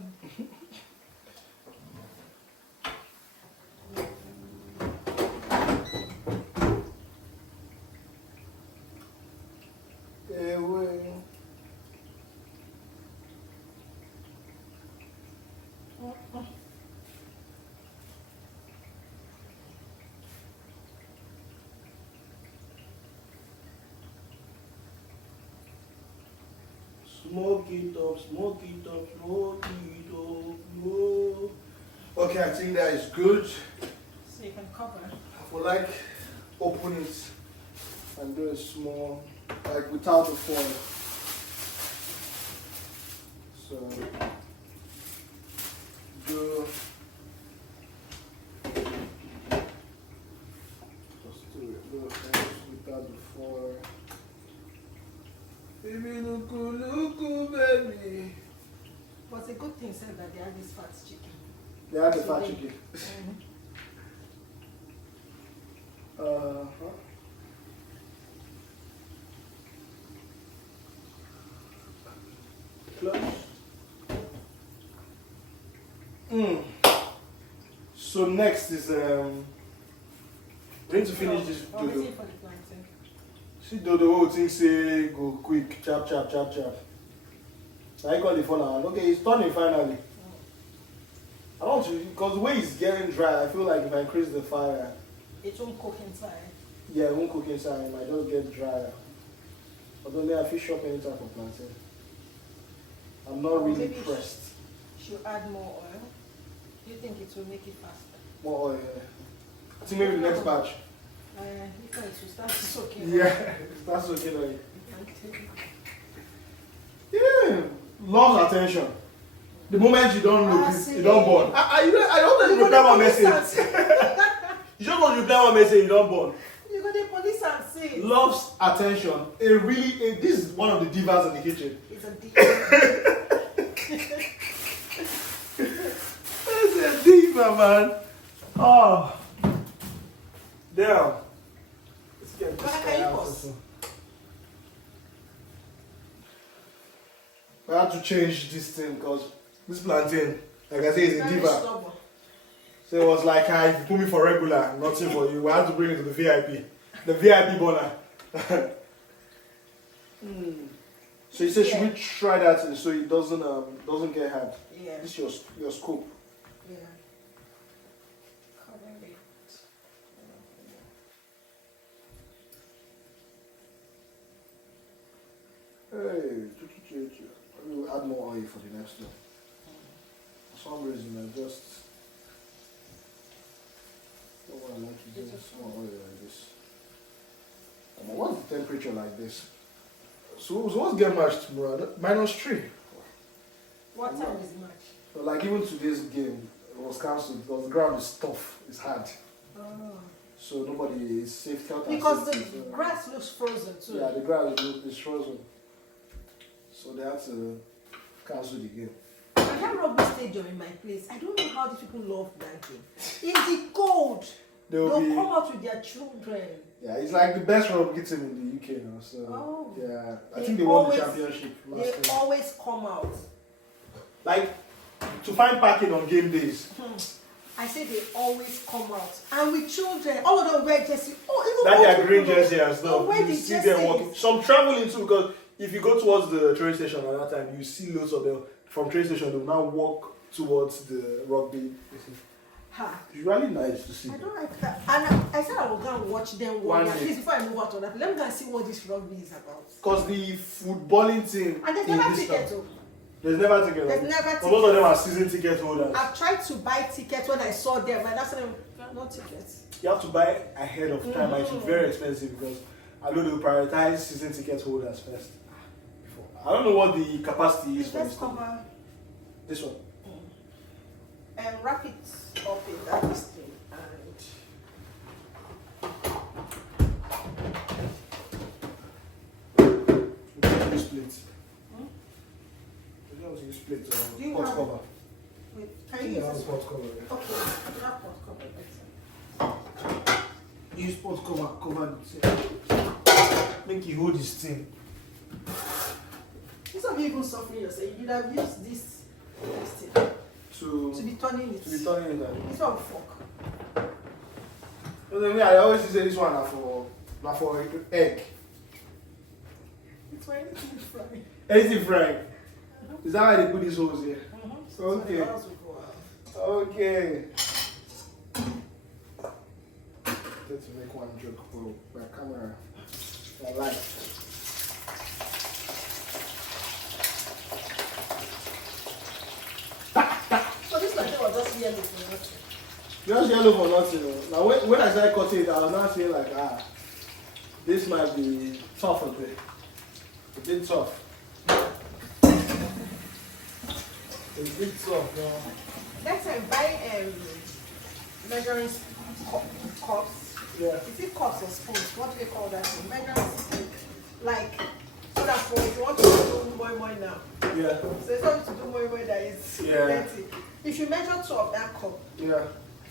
Smoke it up, smoke it up, smoke it up, no. Okay, I think that is good. So you can cover. I would like open it and do a small, like without the foil. So do just do it without the foil. Baby, look, baby. But a good thing said that they have this fat chicken. They have the fat chicken. Close. So next is we need to finish this We're waiting dodo. for the plantain. See dodo whole thing say go quick, chap chap chap chap. Now you call the phone now. Okay, it's turning finally. I don't want to, because the way it's getting dry, I feel like if I increase the fire, It won't cook inside. yeah, it won't cook inside, it might just get drier. Although may I fish up any type of plantain. I'm not really Maybe pressed. Should add more oil. Do you think it will make it faster? More oil, yeah. I think maybe the next batch. If it will start soaking. Yeah, that's okay. Like. Yeah, loves attention. The moment you don't look, you don't born. I don't want to reply one message. You just want to reply one message, you don't born. You go to the police and say. Loves attention. This is one of the divas in the kitchen. It's a diva. That's a diva, man. Oh. Damn. Let's get this guy out also. I had to change this thing because this plantain, like I say, is a diva. Stubborn. So it was like, if you put me for regular, nothing for you. We had to bring it to the VIP. The VIP burner. So you said, should we try that so it doesn't get hard? Yeah. This is your scoop. Yeah. Cover it. Hey, we'll add more oil for the next one. For some reason, I just don't want to like to do more oil like this. What's the temperature like this? So what's game match tomorrow? -3. What time is the match? So like even today's game, it was cancelled because the ground is tough, it's hard. Oh. So nobody is safe. Because the grass looks frozen too. Yeah, the grass is frozen. So they had to cancel the game. I have rugby stadium in my place. I don't know how these people love that game. In the cold, they'll come out with their children. Yeah, it's like the best rugby team in the UK now. So yeah, I think they won the championship last year. They always come out. Like to find parking on game days. I say they always come out, and with children, all of them wear jersey. Oh, even that their green jersey and stuff. Wear you the see jerseys. them walking. Some traveling too, because if you go towards the train station at that time, you see loads of them from train station. They will now walk towards the rugby. It's really nice to see. I don't like that. And I said I will go and watch them one day. Please, before I move out on that, let me go and see what this rugby is about. Because the footballing team. And there's never ticket. There's never ticket. There's never ticket. Most of them are season ticket holders. I've tried to buy tickets when I saw them, and that's not tickets. You have to buy ahead of time, and it's very expensive because I know they will prioritize season ticket holders first. I don't know what the capacity is for this one. This one. And wrap it up in that thing and use split. You don't use split or pot cover. Wait, can you use this pot cover? Okay, that pot cover better. Use pot cover it. Make you hold this thing. Instead of even suffering yourself, you'd have used this thing. To be turning it. To be turning it. It's not a fork. I always say this one are for egg. It's for anything fried. Anything fried. Is that why they put these holes here? So Okay. the others will go out. Okay. Let's make one joke for my camera. I like. So this machine was just yellow for nothing. Just yellow for nothing. Now when I started cutting it, I was not saying like, this might be tough a bit. A bit tough. A bit tough, no. Next time, buy measuring cups. Yeah. Is it cups or spoons? What do they call that thing? Measuring stick. Like, so that for if you want to do more now. Yeah. So it's not to do more that is plenty. If you measure 2 of that cup,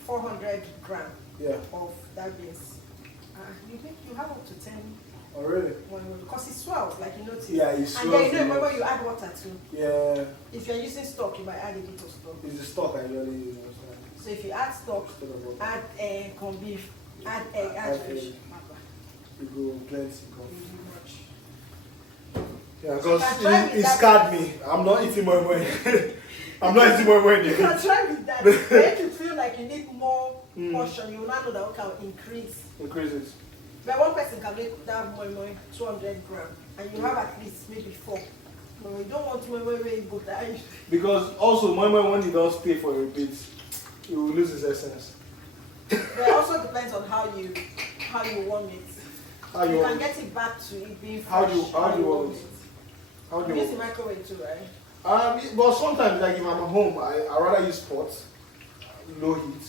400 grams of that beans. You have up to 10. Oh really? Because it swells, like you notice. Yeah, it swells. And then you remember you add water too. Yeah. If you're using stock, you might add a bit of stock. It's the stock I usually use. So if you add stock, add corned beef, add egg, add fish. You go plenty. Much. Yeah, because it scared me. I'm not eating more money. I'm not eating more money. You can try with that. If you feel like you need more portion, you will not know that we can increase. Increase it. But one person can make that more 200 grams, and you have at least maybe 4. No, you don't want more go die. Because also when you don't stay for a bit, it will lose its essence. But it also depends on how you warm it. You can get it back to it being fresh. How do you warm it? How do you use the microwave too, right? But sometimes, like if I'm at home, I rather use pots, low heat,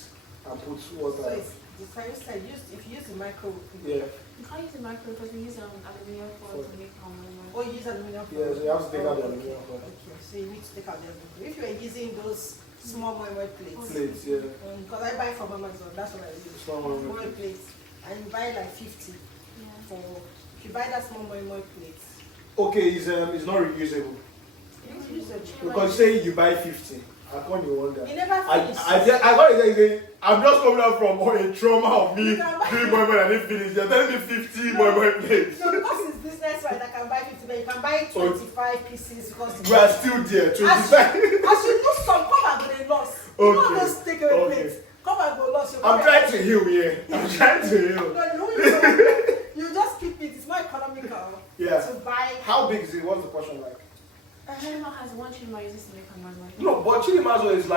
and put water. So it's the time said if you use the microwave. Yeah. You can't use the microwave because we use aluminum foil to make almond. Or you use aluminum foil. Yeah, so you have to take out the aluminum foil. Okay, so you need to take out the aluminum foil. If you are using those small moi plates. Plates, yeah. Because I buy from Amazon, that's what I use. Small moi plates. And you buy like 50 for, if you buy that small moi plates. Okay, it's not reusable. It's reusable. Because say you buy 50. I can't even wonder. You never finish. I'm just coming out from a trauma of me doing moi and I didn't finish. You're telling me 50 moi plates. No, because it's business right, I can buy 50, but you can buy 25 pieces because we are still there. 25. As you lose some, come and go loss. You don't just take away plates. Come and go loss. I'm trying to heal here. I'm trying to heal. No, you just keep it. It's more economical to buy. How big is it? What's the portion like? Chilima has one chilima uses to make almond. No, but chilima is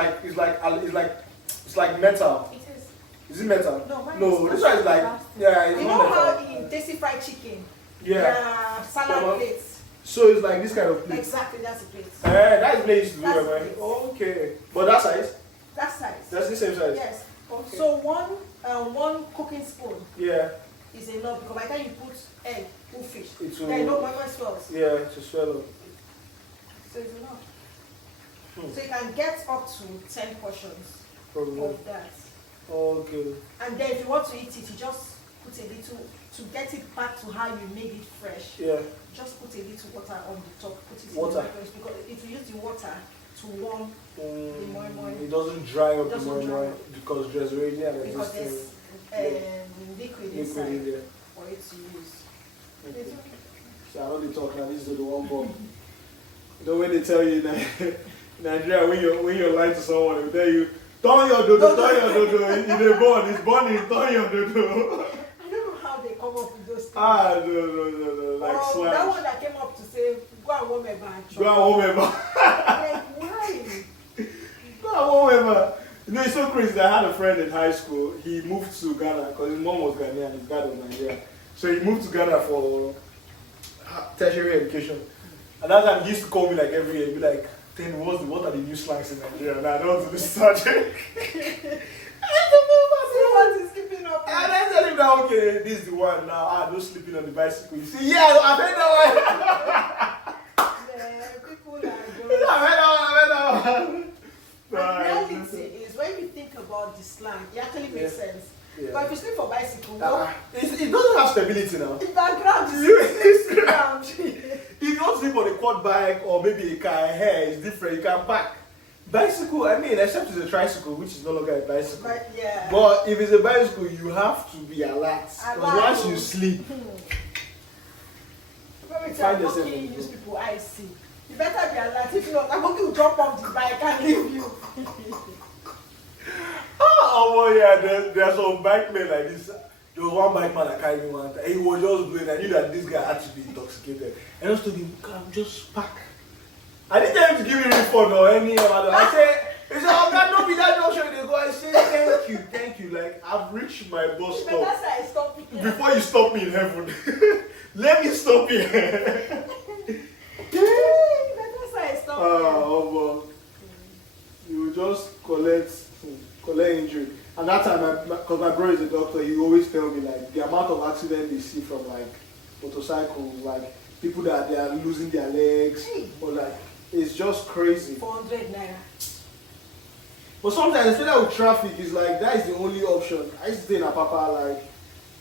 like metal. It is. Is it metal? No, this one is like it's you not know metal. how in tasty fried chicken? Salad plates. So it's like this kind of plate. Exactly, that's the plate. That's the plate you used to do, That's right? Okay. But that size? That size. That's the same size? Yes. Okay. So one cooking spoon Yeah. is enough because by the time you put egg, put fish, It will. then no my swells. Yeah, to swallow. So it's enough. So you can get up to 10 portions of that. Okay. And then if you want to eat it, you just put a little, to get it back to how you made it fresh. Yeah. Just put a little water on the top. Put it Water. in the microwave because it will use the water to warm the moi moi. It doesn't dry up the Doesn't moi dry moi up. because there's already an Because existing there's liquid inside liquid in there. for it to use. Okay. It's okay. So I know they talk now, this is the one bomb. You know when they tell you that in Nigeria when you're lying to someone, they tell you, turn your dodo, turn your dodo. It's born in turn your dodo. I don't know how they come up with those things. No. Like That slash. one that came up to say, go and warm a bar. Go and home ever. Like, why? Go and home ever. You know, it's so crazy. I had a friend in high school. He moved to Ghana because his mom was Ghanaian, his dad was Nigerian. So he moved to Ghana for tertiary education. And that time he used to call me like every year, be like, "Then what are the new slangs in Nigeria?" Now I don't want to listen to it. What is keeping up? And I tell him that, okay, this is the one now. No sleeping on the bicycle. You see, yeah, I've heard that People are one. I've heard that one. The reality is when you think about the slang, it actually makes sense. Yeah. But if you sleep for bicycle, It doesn't have stability now. if that ground is ground. If you don't sleep on a quad bike or maybe a car, hair is different. You can pack. Bicycle, I mean, except it's a tricycle, which is no longer a bicycle. But yeah. But if it's a bicycle, you have to be alert. Because once you sleep, Let me Find tell you, yourself okay, in the use people I see. You better be alert. If not, I'm going to drop off the bike and leave you. oh yeah, there's some bike men like this. There was one bike man that carried me one time. He was just blowing. I knew that this guy had to be intoxicated. And I just told him, "Come, just pack." I didn't tell him to give me refund or any other. I said, he said, "Oh God, don't be that junction." They go. I said, thank you. Like I've reached my bus But stop. that's why I stopped picking Before you stop me in heaven, let me stop here. That's why I stopped Oh, you just collect injury. And that time, because my brother is a doctor, he always tell me like the amount of accident they see from like motorcycles, like people that they are losing their legs, or like it's just crazy. 400 naira. But sometimes, especially with traffic, it's like that is the only option. I used to stay in Apapa, like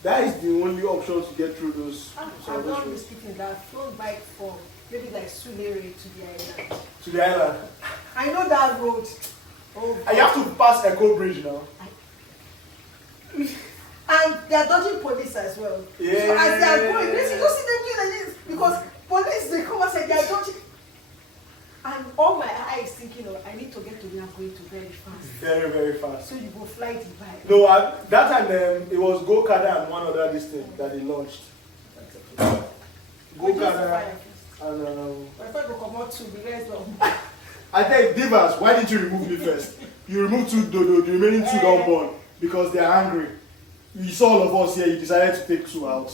that is the only option to get through those. I'm not mistaken that I've flown bike from maybe like Sulere to the island. To the island. I know that road. Oh, And you have to pass Echo Bridge now. And they're dodging police as well. Yeah. So as they are going, you don't see them doing like this because police they come and say they are dodging. And all my eyes thinking, oh, I need to get to where I'm going to very fast. Very, very fast. So you go fly the bike. No, that time it was Go-Kada and one other this thing that they launched. Go-Kada and My friend will come out to the rest of I tell you, Divas, why did you remove me first? You removed two Dodo, the remaining two don't born because they are angry. You saw all of us here, you decided to take two out.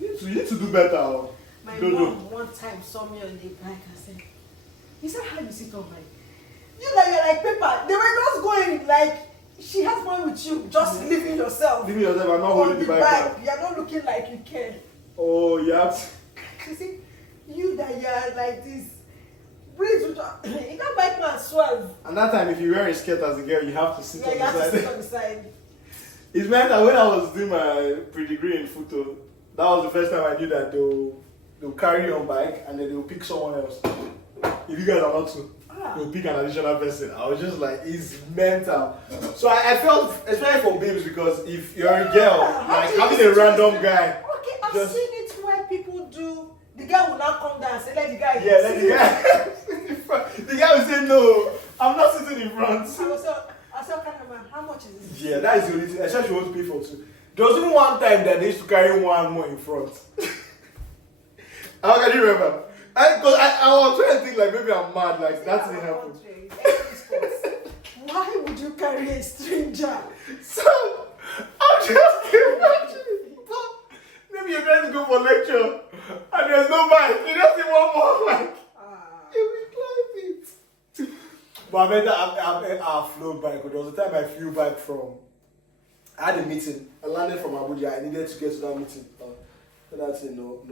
You need to do better. My Dodo. mom one time saw me on the bike and said, "You said how you sit on bike? You're like paper." They were just going like she has fun with you, just leaving yourself. Leave yourself, I'm not on holding the bike. You're not looking like you care. Oh, yeah. You see, you that you are like this. Breathe with you can't bike man swerve. And that time, if you wear a skirt as a girl, you have to sit Yeah, on you the have side. to sit on the side. It meant that when I was doing my pre-degree in photo, that was the first time I knew that they'll carry you on bike and then they'll pick someone else. If you guys are not to, they'll pick an additional person. I was just like, it's mental. So I felt, especially for babes, because if you're a girl, like having a random guy. Okay, I've just, seen it where people do. The guy will not come down and say, let the guy. Yeah, let the guy sit in front. The guy will say, no, I'm not sitting in front. I said, cameraman, how much is this? Yeah, that is the only thing. Except you want to pay for two. There was even one time that they used to carry one more in front. How can you remember? Because I was trying to think like maybe I'm mad, like that didn't happen. Why would you carry a stranger? So, I'm just imagining. Maybe you're trying to go for lecture and there's no bike. You just see one more like, you will climb it. But But I flew back. There was a time I flew back from. I had a meeting. I landed from Abuja. I needed to get to that meeting. That's it. No.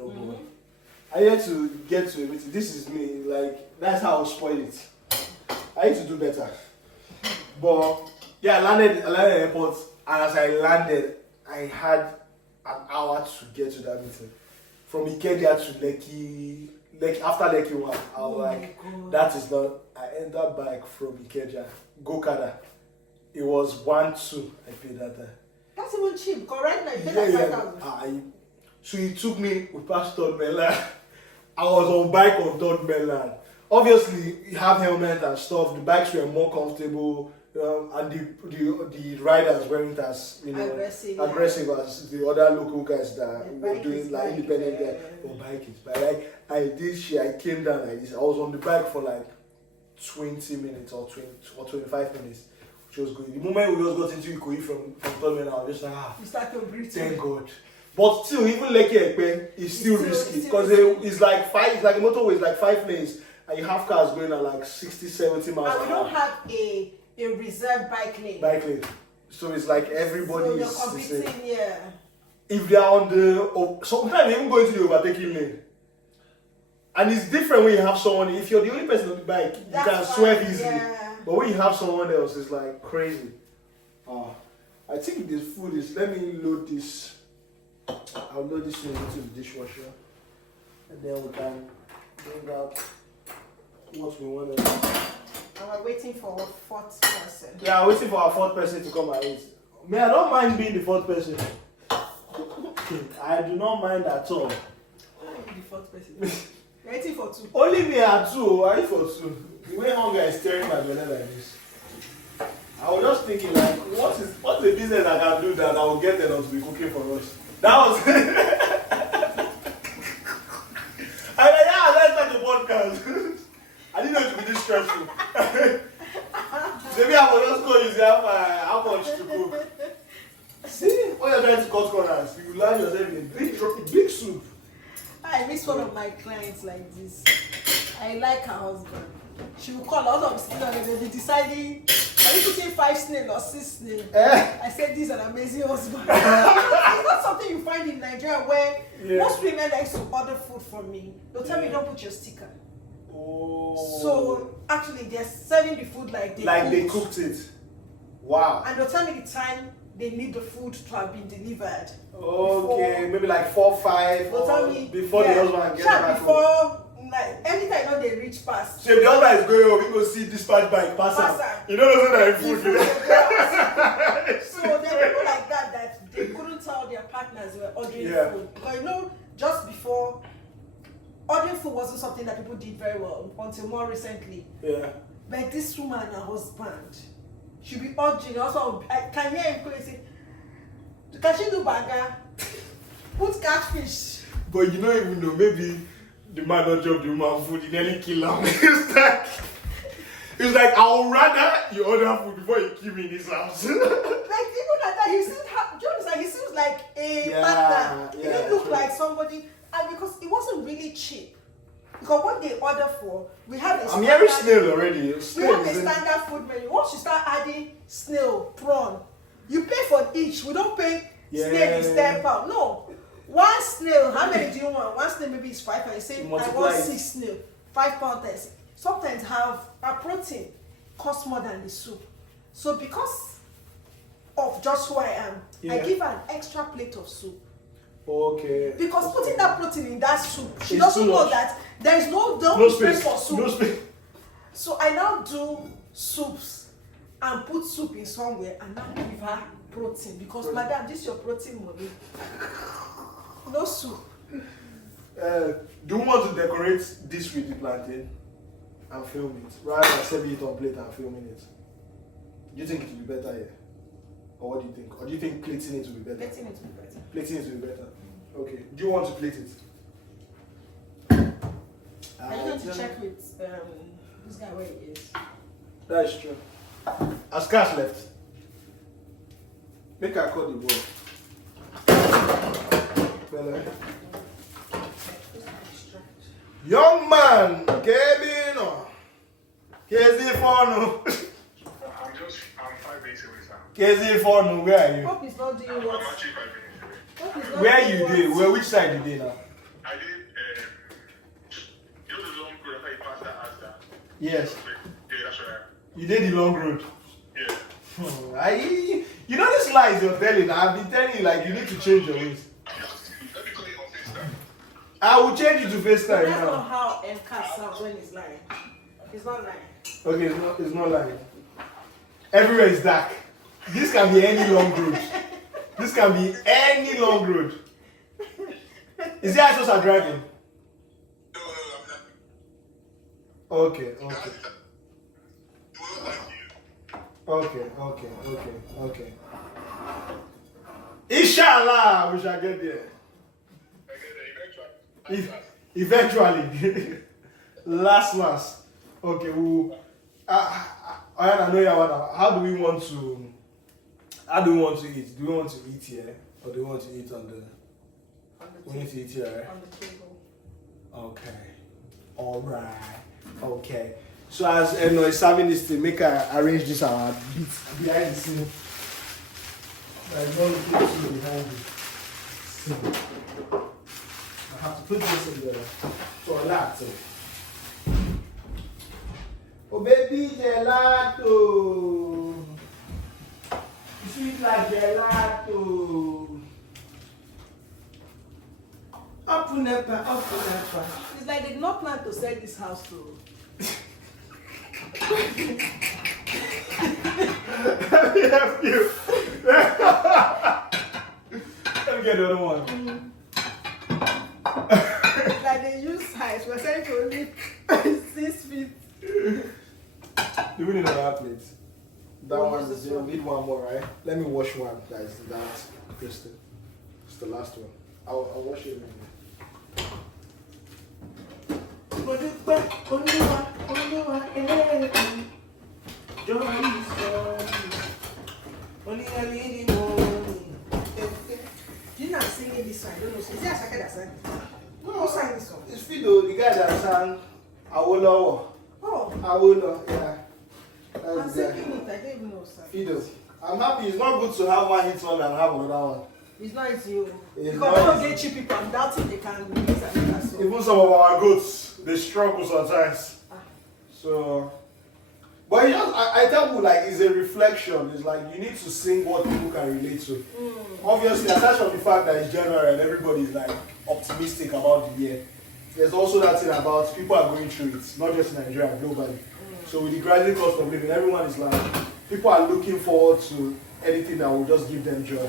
I had to get to a meeting. This is me. Like that's how I spoil it. I need to do better. But yeah, I landed at the airport, and as I landed, I had an hour to get to that meeting. From Ikeja to Lekki. After Lekki one, I was like, that is not. I entered back from Ikeja, Gokada. It was 1-2. I paid that time. That's even cheap, correct? Like, like 5,000. So he took me, we passed Third Mainland. I was on bike on Third Mainland. Obviously, you have helmet and stuff. The bikes were more comfortable, and the riders weren't as aggressive as the other local guys that were doing like independent there. But like I did shit. I came down like this. I was on the bike for like 20 minutes or 25 minutes. Which was good. The moment we just got into Ikoyi from Third Mainland, I was just like, you started breathing. Thank God. But still, even Lekki Ekpe is still risky because it's like a motorway is like 5 lanes. And you have cars going at like 60-70 miles an hour. And we don't have a reserved bike lane. So it's like everybody is competing, yeah. If they are on the... sometimes they even go into the overtaking lane. And it's different when you have someone... If you're the only person on the bike, you can swerve easily. Yeah. But when you have someone else, it's like crazy. I think this food is... Let me load this. I'll load this into the dishwasher. And then we can bring out... what we want to do. And we're waiting for a fourth person. Yeah, we're waiting for our fourth person to come and eat. Man, I don't mind being the fourth person. I do not mind at all. Why are you the fourth person? You're waiting for 2. Only me at 2. I eat for 2. The way hunger is staring my belly like this. I was just thinking like, what's the business I can do that I will get them to be cooking for us? That was let's start the podcast. I didn't know it would be this stressful. Maybe I will just go use how much to cook. See, when you're trying to cut corners, you land yourself in a big soup. I miss one of my clients like this. I like her husband. She will call a lot of snail and they'll be deciding, are you putting 5 snail or 6 snail? I said, this is an amazing husband. It's not something you find in Nigeria where most women like to order food from me. They'll tell me, don't put your sticker. Oh. So actually they're serving the food like they cooked it. Wow. And they'll tell me the time they need the food to have been delivered. Okay, maybe like 4-5 or before the husband gets back home. Like anytime they reach past. So if the husband is going home, we go see dispatch bike pass out. You don't know that food. So there are people like that they couldn't tell their partners they were ordering food. Because just before, ordering food wasn't something that people did very well until more recently. Yeah. But this woman and her husband, she'll be ordering. Also, I can hear him say, can she do burger? Put catfish. But you don't even know, maybe the man don't drop the woman food, he nearly kill her. It's like, I would rather you order food before you kill me in his house. Like, even at that, he still he seems like a partner. He didn't look like somebody, and because it wasn't really cheap. Because what they order for, we have a I'm hearing snail already. We have a standard food menu. Once you start adding snail, prawn, you pay for each. We don't pay snail is £10. No. One snail, how many do you want? One snail maybe is £5. You say, I want 6 snail, £5. Sometimes have a protein cost more than the soup. So because of just who I am, I give her an extra plate of soup. Okay. Because putting that protein in that soup, she doesn't know that there is no space for soup. No space. So I now do soups and put soup in somewhere and now give her protein. Because madam, this is your protein money. No soup. Do you want to decorate this with the plantain and film it? Rather than serving it on plate and filming it? Do you think it will be better here? Or what do you think? Or do you think plating it will be better? Plating it will be better. Plating it will be better. Okay. Do you want to plate it? Are you going to check with this guy where he is? That is true. As cash left. Make her call the boy. Young man, Kevin. KZ4 I'm 5 days away, sir. KZ4 where are you? Hope is not doing I'm what. actually 5 days away. Hope is not Where doing you what. did? Where which side you did now? I did, you know the long road that you passed that as that? Yes. Yeah, that's right. You did the long road. Yeah. You know this lies you're telling. I've been telling you like you need to change your ways. Let me call you on FaceTime. I will change you to FaceTime That's now. not how MCAS sounds when he's lying. It's not lying. Okay, it's not lying. Everywhere is dark. This can be any long road. This can be any long road. Is it I are driving? No, I'm not. Okay. You will like you. Okay. Inshallah, we shall get there. Eventually. Last. Okay, I know you want. How do we want to eat? Do we want to eat here or do we want to eat on the? We need to eat here, right? On the table. Okay. All right. Okay. So as Eno is serving this thing, make I arrange this our bit behind the scene. There's no looking behind the scene. I have to put this together. So that's it. Oh baby gelato. Sweet like gelato. Up never. It's like they did not plan to sell this house to. Let me help you. Let me get the other one. Like they use height. We're saying to only 6 feet. Do we need another plate? That We'll one use is this you one. need one more, right? Let me wash one, guys. That's Kristen. It's the last one. I'll wash it in a minute. You're not singing this song. I don't know. Is it Asake that sang it? Who sang this song? It's Fido, the guy that sang Awolowo. Oh, Awolowo, yeah. I'm That's the guy. singing it. I don't even know, sir. Fido. I'm happy. It's not good to have one hit song and have another one. It's not easy. Oh. It's Because not all easy. get cheap people, I'm doubting they can release another song. Even some of our goats, they struggle sometimes. So, but you just, I tell you, like, it's a reflection. It's like you need to sing what people can relate to. Obviously, aside from the fact that it's January and everybody's like optimistic about the year, there's also that thing about people are going through it, not just in Nigeria, globally. So with the rising cost of living, everyone is like, people are looking forward to anything that will just give them joy.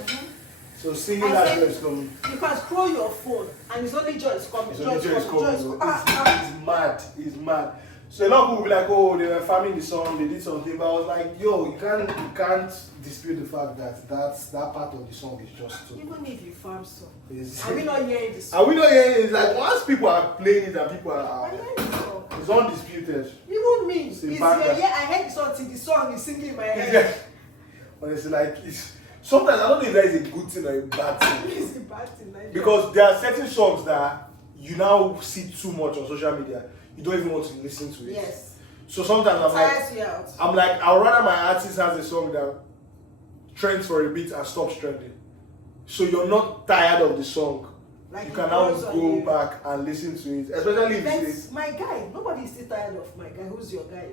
So singing that joy is coming. You can scroll your phone and it's only joy is coming. It's only joy is coming. coming. It's mad. It's mad. So a lot of people will be like, oh, they were farming the song, they did something, but I was like, yo, you can't dispute the fact that that part of the song is just too. Even if you farm song. Is- Are we not hearing this Are song? we not hearing it? It's like once people are playing it and people Are are, you hearing this song? it's undisputed. Even me. It's It's a banger. yeah, I heard the song till the song is singing in my head. Honestly, like it's sometimes I don't know if that is a good thing or a bad thing. It's a bad thing. Like Because there are certain songs that you now see too much on social media, you don't even want to listen to it. yes. So sometimes I'm Tires you out. like, I'd rather my artist has a song that trends for a bit and stops trending. So you're not tired of the song. Like You it can now grows on go you. back and listen to it. Especially if That's it's my guy. Nobody is still tired of my guy. Who's your guy?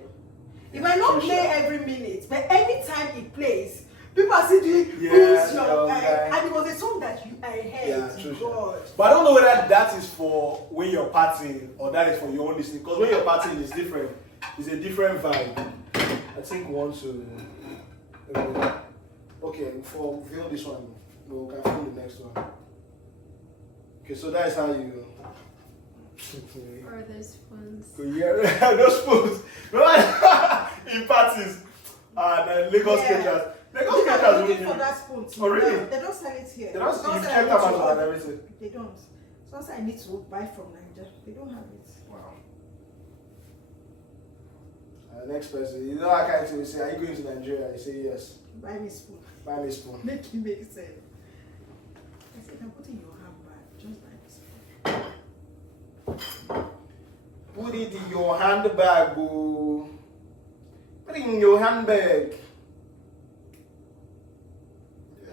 He might not play every minute, but anytime he plays, people are still doing Yeah, who's your your guy? guy. And it was a song that I heard. Yeah, true, God. sure. But I don't know whether that is for when you're partying or that is for your own listening. Because when you're partying, it's different. It's a different vibe. I think we want to. Okay, for film this one, we can film the next one. Okay, so that is how you. Or those spoons. Yeah, those spoons. In parties. And Lagos Yeah. caters. Lagos People are caters looking will for that spoon. Oh, really? They don't sell it here. They don't Someone you said I check need Amazon to and order. everything. They don't. Someone said I need to buy from Nigeria. They don't have it. Wow. Next person, you know that kind of thing. You say, are you going to Nigeria? You say yes. Buy me spoon. Buy me a spoon. Make it make sense. I said, I'm putting your handbag. Just buy me spoon. Put it in your handbag, boo. Bring your handbag. Yeah,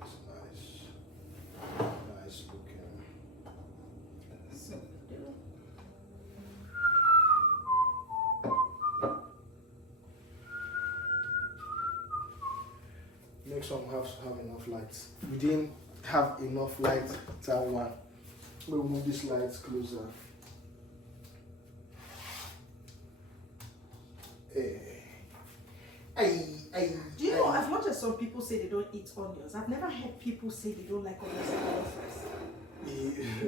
it's nice. Nice looking. Next one we have to have enough lights. We didn't have enough light that one. We'll move these lights closer. Do you know, as much as some people say they don't eat onions, I've never heard people say they don't like onions in their fries.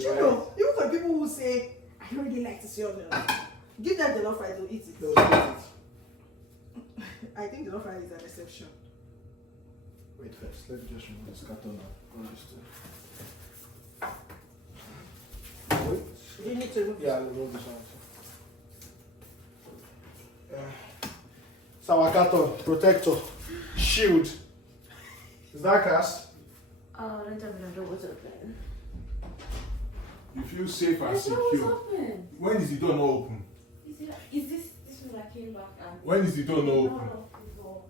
Do you know, even for people who say, I don't really like to see onions, give them jollof rice, they'll eat it. I think jollof rice is an exception. Wait first, let me just remove this carton now. Wait. You need to remove Yeah, I'll remove this one. It's our carton, protector, shield. Is that cast? Oh, don't tell me the door was open. You feel safe and The door was secure. open. When is the door not open? Is this when I came back and When is the door not open? locked the door?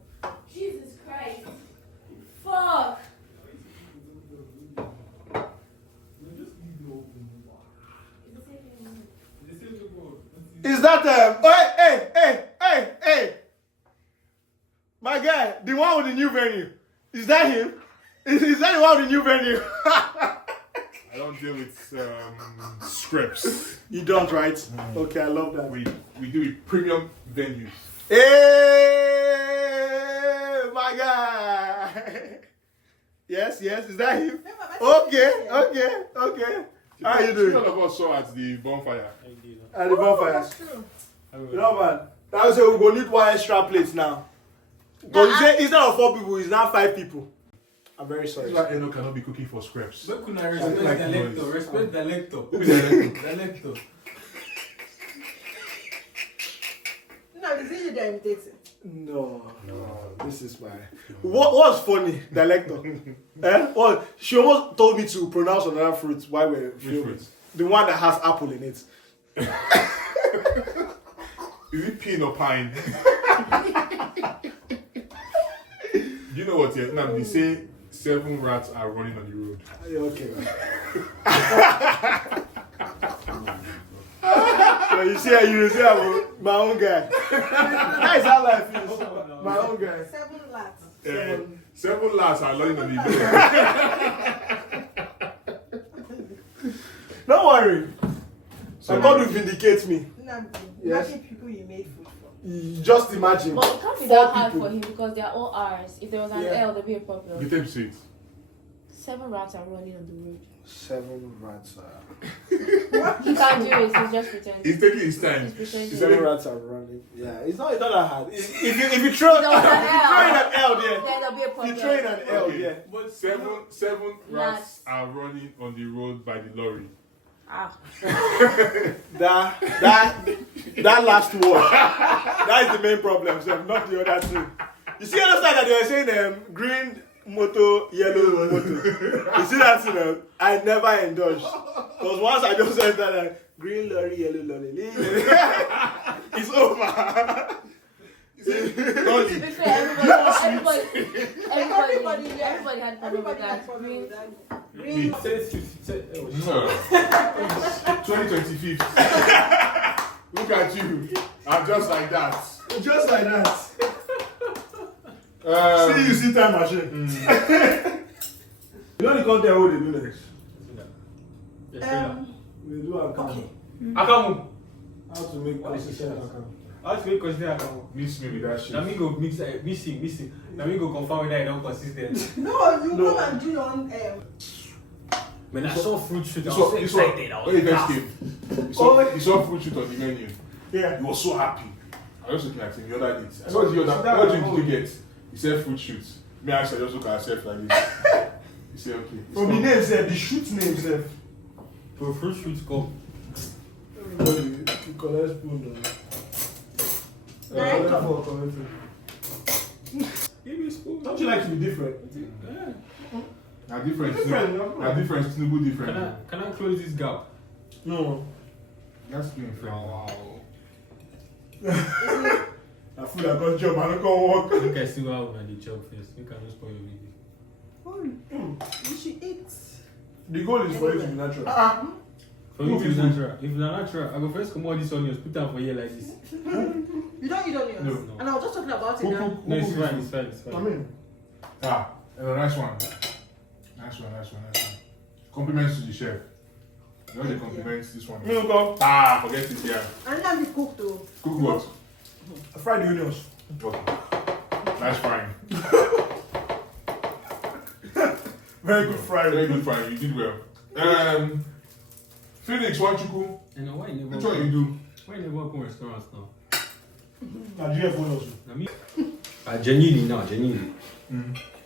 Jesus Christ. Fuck. Is that hey! My guy, the one with the new venue. Is that him? Is that the one with the new venue? I don't deal with scripts. You don't, right? Okay, I love that. We do it premium venues. Hey, my guy. Yes, is that him? Okay. How you doing? None of us saw at the bonfire. At the bonfire. That's true. You know, man. That was say we go need one extra plate now. Because you say instead of 4 people, it's now 5 people. I'm very sorry. That's why Eno cannot be cooking for scraps. But could I respect Like the noise. lector? Respect the lector. Who is the lector? The lector. No, is it that imitating? No. This is my. What's funny, the lector? Well, she almost told me to pronounce another fruit while we're filming. fruit? The one that has apple in it. Is it pin or pine? You know what? Yeah, now they say 7 rats are running on the road. Okay. So you see, I'm my own guy. That is how life is. My own guy. 7 lads. 7 lads are running on the road. Don't worry. So God will vindicate me. No, Yes. imagine people you made food for. Just imagine. But it can't be 4 that hard people. for him because they are all R's. If there was an Yeah. L, there'd be a problem. Get them seats. 7 rats are running on the road. 7 rats are. He can't do it. He's just pretending. He's taking his time. He's pretending. He's 7 rats are running. Yeah, it's not that hard. If you throw There was an L. an L there. Then there'll be a problem. You train an L, Okay. yeah. But 7 Lads. rats are running on the road by the lorry. Ah. That last word. That is the main problem, sir, not the other two. You see, other side that they were saying green motor, yellow motor. You see that thing? I never indulged. Because once I just said that green lorry, yellow lorry, it's over. To be fair, everybody had problem with that. Problem with that. Me. Green. 2025. Look at you. I'm just like that. Just like that. See, you see time machine. You know the content what they do next? We do account. Okay. Akamu. How to make consistent account. How to make consider Akamu? Miss me with that shit. Now me go missing. Now me go confirm whether I don't consistent. No, you come and do your own. When I saw fruit shoot, I This was so one, excited. I when he was first like, came, he saw fruit shoot on the menu. Yeah. He was so happy. I was looking at him the other day. I said, what drink did you get? He said fruit shoot. Me and I just look at ourselves like this. He said, okay. From the name, sir, the shoot name, sir. for fruit shoot come. Everybody, you collect spoon. Give me spoon. Don't you like to be different? Yeah. Now different. Different. Now different. Tinubu different. Can I close this gap? No. That's being friend. Wow. I feel like I job, I don't go work. Look, I see how when they chop first. You can just spoil your video. You should eat. The goal is for you to be natural. For me to be natural. If you're natural, I go first come out this onions, put them for here like this. You don't eat onions? No. And I was just talking about it now. No, it's fine, it's fine, it's fine. I mean, Nice one. Nice one. Compliments to the chef. You know the compliments this one. go. Forget it, yeah. And then we cook too. Cook what? I fried the onions. Okay. Nice frying. Very good fried. Very good frying. You did well. Felix, what you cook? And why you never Which one you do? Why you never open restaurants now? Nigeria food also. I mean, genuinely.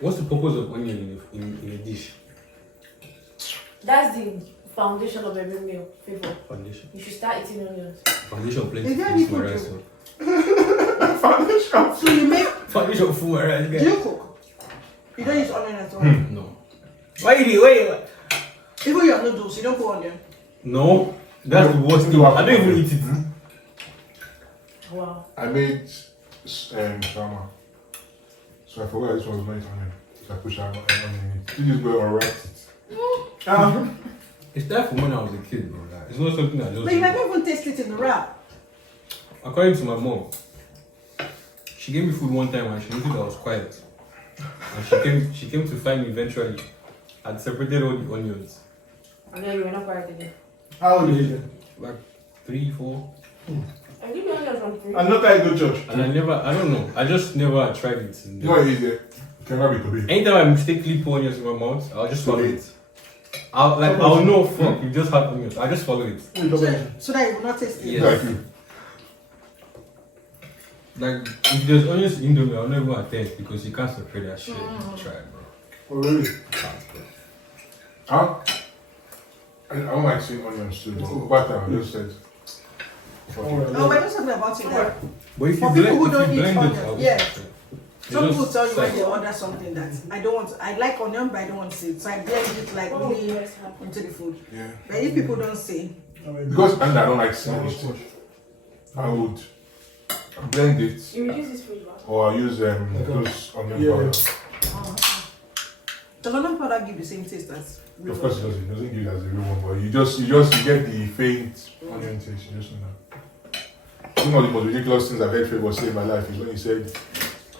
What's the purpose of onion in a dish? That's the foundation of every meal. People, Foundation. you should start eating onions. Foundation plenty. Is there any food rice. too? Foundation. So you make, Foundation food my rice, do guys. you cook? You don't use onion at all? No. Why you do? Why? Even your noodles, you don't put onion? No. That's the worst thing. I don't even eat it. Wow. I made shawarma. So I forgot this one was not onion. So I put shawarma onion in it. This is where I wrapped it. It's that from when I was a kid, bro. Like, it's not something I just But you do. might not even taste it in the wrap. According to my mom, she gave me food one time and she noticed I was quiet. And she came to find me eventually. I'd separated all the onions. And then you were not quiet again. How old are you? Like 3, 4. And give me onions from 3. I'm not that good judge. And I don't know. I just never tried it. You know what it is there? Can be to be. Anytime I mistakenly put onions in my mouth, I'll just swallow it. I'll know, fuck, you just had onions. I just swallow it. So that it will not taste it. Yes. Like you. Like, if there's onions in Indomie, I'll never attempt because you can't separate that shit. Try it, bro. Oh, really? Can't, bro. Huh? I don't like seeing onions too. But I just said. Oh, we're just talking about it now. But if For you people who blend, don't if you eat blend onions, it, I'll yeah. try. Some It's people just tell you when like- they order something that I don't want. I like onion, but I don't want to see it. So I blend it like really yes. into the food. Yeah. But if people don't say, Because I don't like seeing it, I would blend it You reduce this food, right? or I use those onion powder. does onion powder give the same taste as real Of course it onion? doesn't give it as a real one, but you get the faint onion taste, you just know that. One of the most ridiculous things I've heard Favor say in my life is when he said,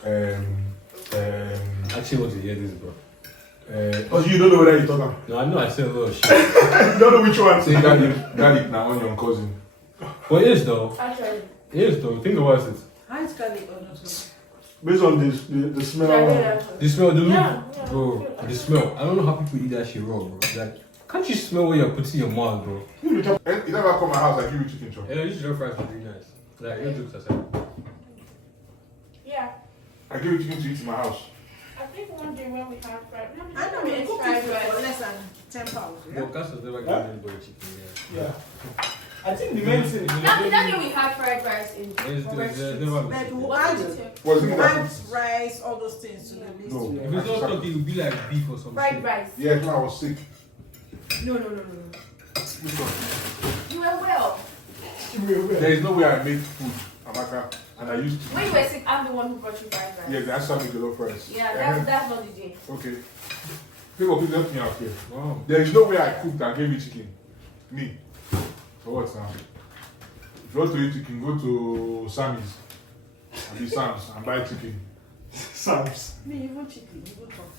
I actually want to hear this, bro. Because you don't know whether you're talking. No, I know I said a lot of shit. You don't know which one. say garlic now onion cousin. But it is though. Actually, It is though. Think about it. How is garlic onion? Based on the smell. The smell, the look, Yeah. bro. The smell. I don't know how people eat that shit raw, bro. Like, can't you smell what you're putting in your mouth, bro? You never come to my house, I give you chicken chop. Yeah, this jollof rice is really nice. Like, no jokes aside. yeah. I give you chicken to eat in my house. I think one day when we had fried, I know we cook it for less than 10 pounds. Yeah? No, Cass never given anybody chicken. Yeah. I think the main thing. that day we had fried rice in There's never Like been we'll what add, did you say? Was it add rice, all those things to the list. No. If it's not turkey, it would be like beef or something. Fried rice. Yeah, when I was sick. No. Which one? You were well. There is no way I make food, Amaka, and I used to. When you were sick, I'm the one who brought you fried rice. Yeah, that's how I make jollof rice. Yeah, that's not the day. Okay. People, please help me out here. Wow. There is no way I cooked and gave you chicken. Me. So what now? If you want to eat chicken, go to Sammy's. And be Sam's and buy chicken. Sam's. Me, even chicken, even talk.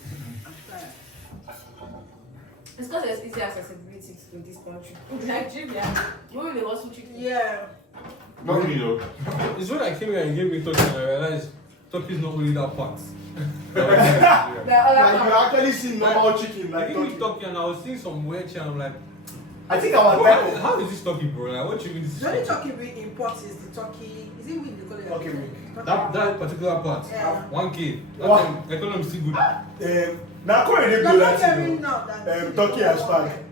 It's because there's easy accessibility in this country. In Nigeria, you will also chicken. Yeah. Not me though. It's when I came here and gave me turkey and I realized turkey is not only that part. Like you actually see normal chicken I like gave me turkey. turkey and I was seeing some weird shit and I'm like, I think our type of how is this turkey, bro? Like, what you mean this is The only turkey? turkey we import is the turkey. Is it wing they call it? Turkey wing. That particular part, Yeah. 1K. That One. time, economy still good. now Korea they You're do not that telling thing. now that Turkey and spag.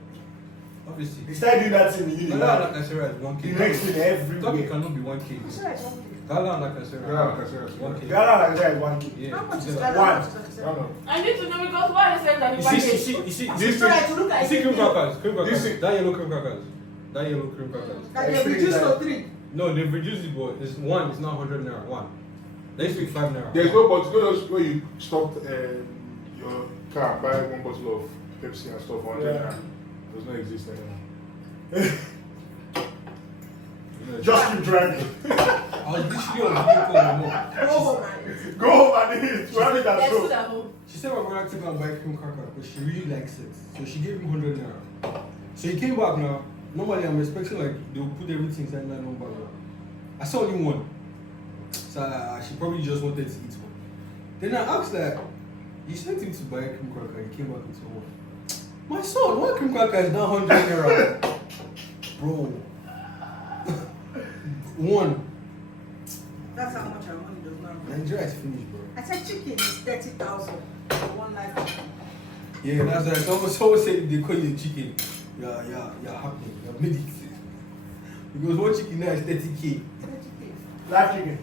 Obviously. They started doing that thing in Gala Unilag. and Nakasera is 1K. The next thing Turkey everywhere. cannot be 1K. It's like one thing. Gala and Nakasera. Gala and Nakasera is 1K. Ghana like that is 1K. Yeah. How much is together. that? One. How much is that? I need to know because why are you saying that You you see, want you it? see, you see, This So like to look you at see cream crackers, This is- that yellow cream crackers, that yellow cream crackers. Like they reduced to 3. No, they've reduced it, but it's one. It's not 100 naira. One. Next week, 5 naira. There's no bottle. You know those where you stop your car, buy one bottle of Pepsi and stuff. 100 naira. Does not exist anymore. Just keep driving. I was literally on the vehicle with my mom. Go home and Go home and eat. Run it There's and food go. at home. She said my brother took her and buy cream cracker because she really likes it. So she gave him 100 naira. So he came back now. Normally I'm expecting like they'll put everything inside that number. I saw only one. So she probably just wanted to eat one. Then I asked her, you sent him to buy a cream cracker, he came back with one. My son, one cream cracker is now 100 naira. Bro. One. that's how much our money does not. Nigeria is finished, bro. I said chicken is 30,000 for one life chicken. Yeah, that's right. Someone said they call you a chicken. Yeah, happy. You made it. Because one chicken now is 30K. 30K. Live chicken.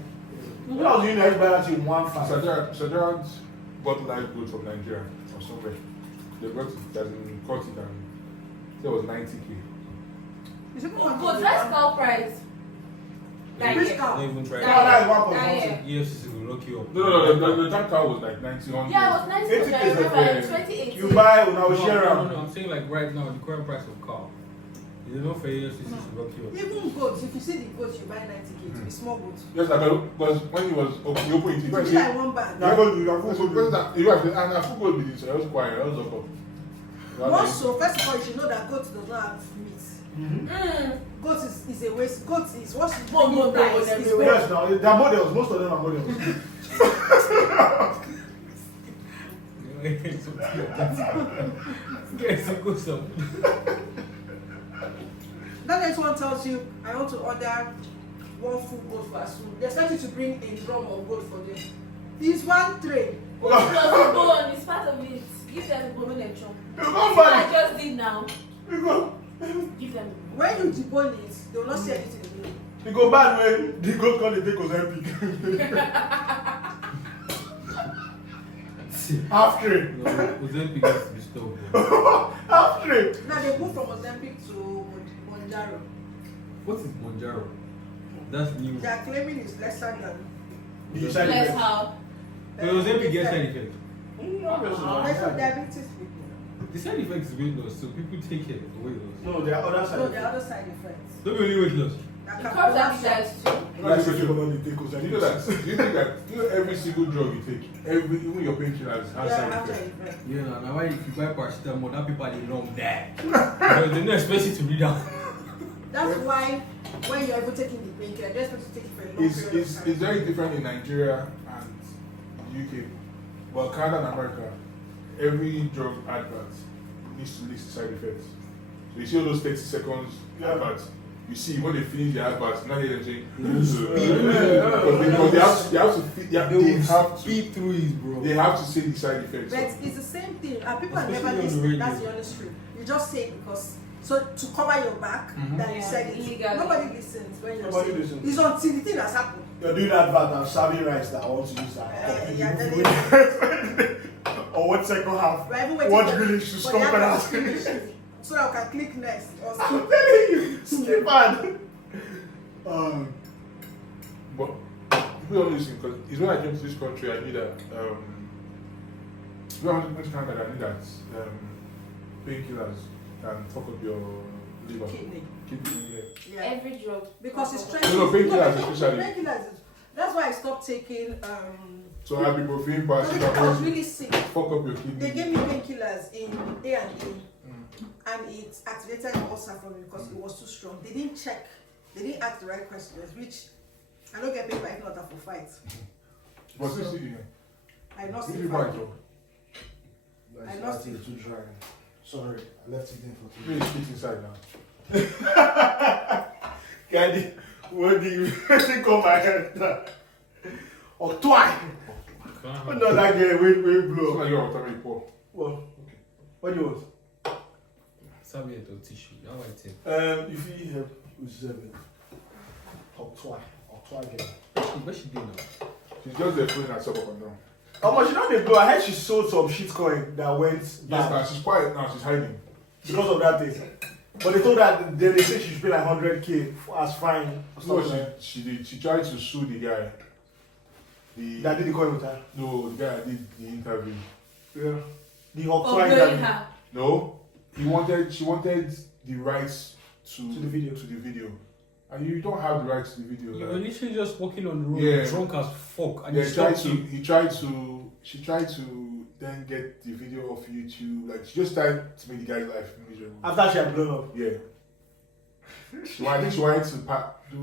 When I was doing that, buy that in 1.5. Sajad got live gold from Nigeria or somewhere. They got it, as in cut it and it was 90K. But that's cow price. Like, Which yeah. cow? Don't even try No, that. that is 1.1. EFCC will lock you up. No, the tank car was like 90, 100. Yeah, it was 90, 80 I remember pesos, in 2018. You buy when I No, will share no, them. I'm saying like right now, the current price of car. Is enough for EFCC to lock you up. Even goats, if you see the goats, you buy 90K. It be small goats. Yes, I know, because when he was open, you open it, It's you see. like one bag. You go, you So, go, because that, you have to, and I food gold with it, so I was quiet, I was up. Also, first of all, you should know that goat does not have meat. Mm. Goat is a waste. Goat is what's Bone rice. Is everywhere. Yes, now they are models. Most of them are models. Yes, it goes up. That next one tells you, I want to order one full goat fast food. They expect you to bring a drum of goat for them. It's one tray. Plus the bone, it's part of it. Give them the bone and chop. You See go what I buy. just did now. You go. Give them the bone. When you debone it, they will not see anything again. You go bad when the goat call the take Ozempic. Half tray. Ozempic has to be stopped. Half tray. Now they move from Ozempic to Monjaro. What is Monjaro? That's new. They are claiming it's lesser than. The side Bless effects. how. So Ozempic gets side effects. Lesser diabetes people. The side effect is weight loss, so people take it for weight loss. No, there are other side No, the effects. other side effects. Don't be only weight loss. That It can covers collapse appetites too. That's what you call the take Do you know that? Do you think that every single drug you take, even your painkillers has Yeah, side after effects? effect. Yeah, now why if you buy paracetamol, that people they long die. Because they don't expect you to read out. That's why when you're even taking the painkiller, they're supposed to take it for a long period of It's time. very different in Nigeria and UK. Well, Canada and America, every drug advert needs to list side effects. So you see all those 30 seconds adverts. You see when they finish the adverts, now they're saying, because they have to fit, they have to speed through it, bro. they have to say the side effects. But it's the same thing. And people have never Especially on the listened. radio. That's the honest truth. You just say it because so to cover your back that you Yeah, said it. illegally. Nobody listens when you're Nobody saying listens. it's until the thing has happened. You're doing advert and serving rice that I want to use that. Yeah, then Or what second half? we're even waiting What for- really should for stop the and advert ask to finish so that we can click next. Or I'm skip. telling you, skip on. But people don't listen because it's when I came to this country, I knew that. When I went to Canada, I knew that painkillers can fuck up your liver, Kidney. kidney. Yeah. Every drug. Because it's No, strengthening. painkillers especially. Painkillers. That's why I stopped taking. So ibuprofen, I was paracetamol, really sick. fuck up your They kidney. gave me painkillers in A&E, and it activated the ulcer for me because it was too strong. They didn't check. They didn't ask the right questions, which I don't get paid by if not for fights. But this is I lost this the is fight. right, though. I lost it. too dry. Sorry, I left it in for Please spit inside now. Candy, what do you think of my head? Or twice. No, that guy will So blow. now you are water very poor. Well, what do you want? Serviette or tissue. That one thing. If you help with 7. Or twice again. What she do now? She's just there putting herself up and down. How much you know they blow? I heard she sold some shit coin that went Yes, bad now she's quiet now, she's hiding. because of that thing. But they told her they say she should pay like 100K as fine. Or No, something like she did. She tried to sue the guy. That did the call with her. No, the guy that did the interview. Yeah. The Oh, Hawk blowing interview. her. No, she wanted the rights to the video. To the video, and you don't have the rights to the video. You like- were literally just walking on the road, Yeah. drunk as fuck, and Yeah, you stopped you. she tried to then get the video off YouTube. Like she just tried to make the guy's life miserable. After she had blown up. Yeah. I think she wanted to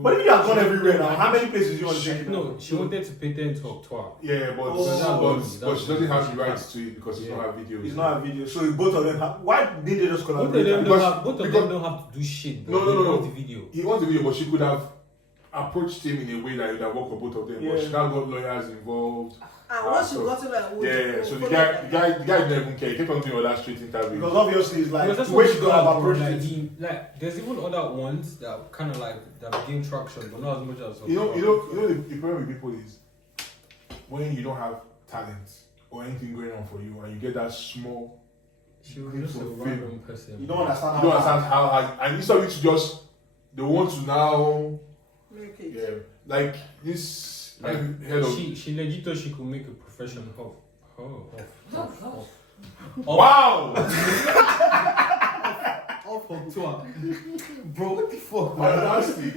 But if you have gone everywhere now, how many places do you want to take it? No, she wanted to patent her tour. Yeah, but, Oh. but she doesn't have the rights to it because it's not her video. It's not a video. So both of them have. Why didn't they just Both collaborate? of them Because- don't have to do shit. No, Bro. no, no, They no. want the video. He wants the video, but she could have approached him in a way that would have worked for both of them. But Yeah. she now got lawyers involved. And once you so- got to like, Yeah, so the guy didn't even care. He kept on doing all that street interview. Because obviously it's like Because that's the way what she she could have does, bro. approached Like, it. like, there's even other ones that kind of like that gain traction, but not as much as. You know, the problem with people is when you don't have talent or anything going on for you, and you get that small, She was just a People random person. You don't understand you don't understand how hard, and instead of you to just, they want to now, make it. yeah, like this. Like, Head of, she legit thought she could make a profession of. wow! Off her tour. Bro, what the fuck, Fantastic.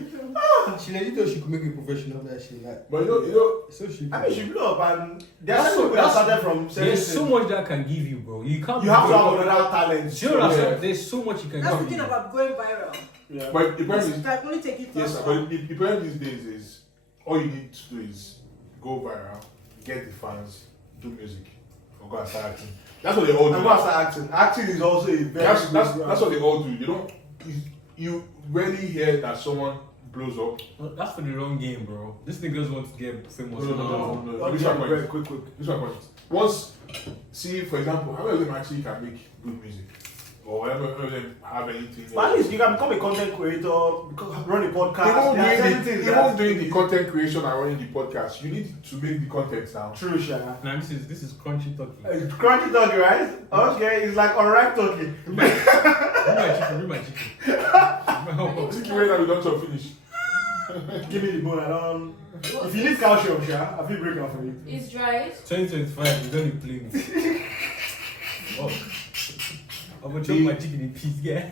She legit thought she could make a profession of that shit. Like, But you know, so she. I mean, she blew up, and there's some people that started from. There's so 17. much that can give you, bro. You can't. You have to have another talent. Do you understand? There's so much you can That's the give thing you. about going viral. Yeah. but the problem is, It's like only take it yes, off. but the problem these days is all you need to do is go viral, get the fans, do music, or go and start acting. That's what they all do. And what's acting? Acting is also a very. That's what they all do. You don't. You rarely hear that someone blows up. Well, that's for the wrong game, bro. This niggas want to get famous. No. This Very one point. quick. This one point. Once, see, for example, how many of them actually can make good music? Or how many of them have anything? But at least you can become a content creator, run a podcast. There are certain things Even that- doing the content creation and running the podcast, you need to make the content now. True, Sha. Now this is crunchy talking. It's crunchy talking, right? Okay, it's like unripe talking. Bring my chicken. Chicken right now, we don't talk finish. Give me the bone. I don't. If you need calcium, Sha, I feel break out for you. It's dried. 2025, you don't play me. Oh. I'm gonna chop my chicken in peace, yeah.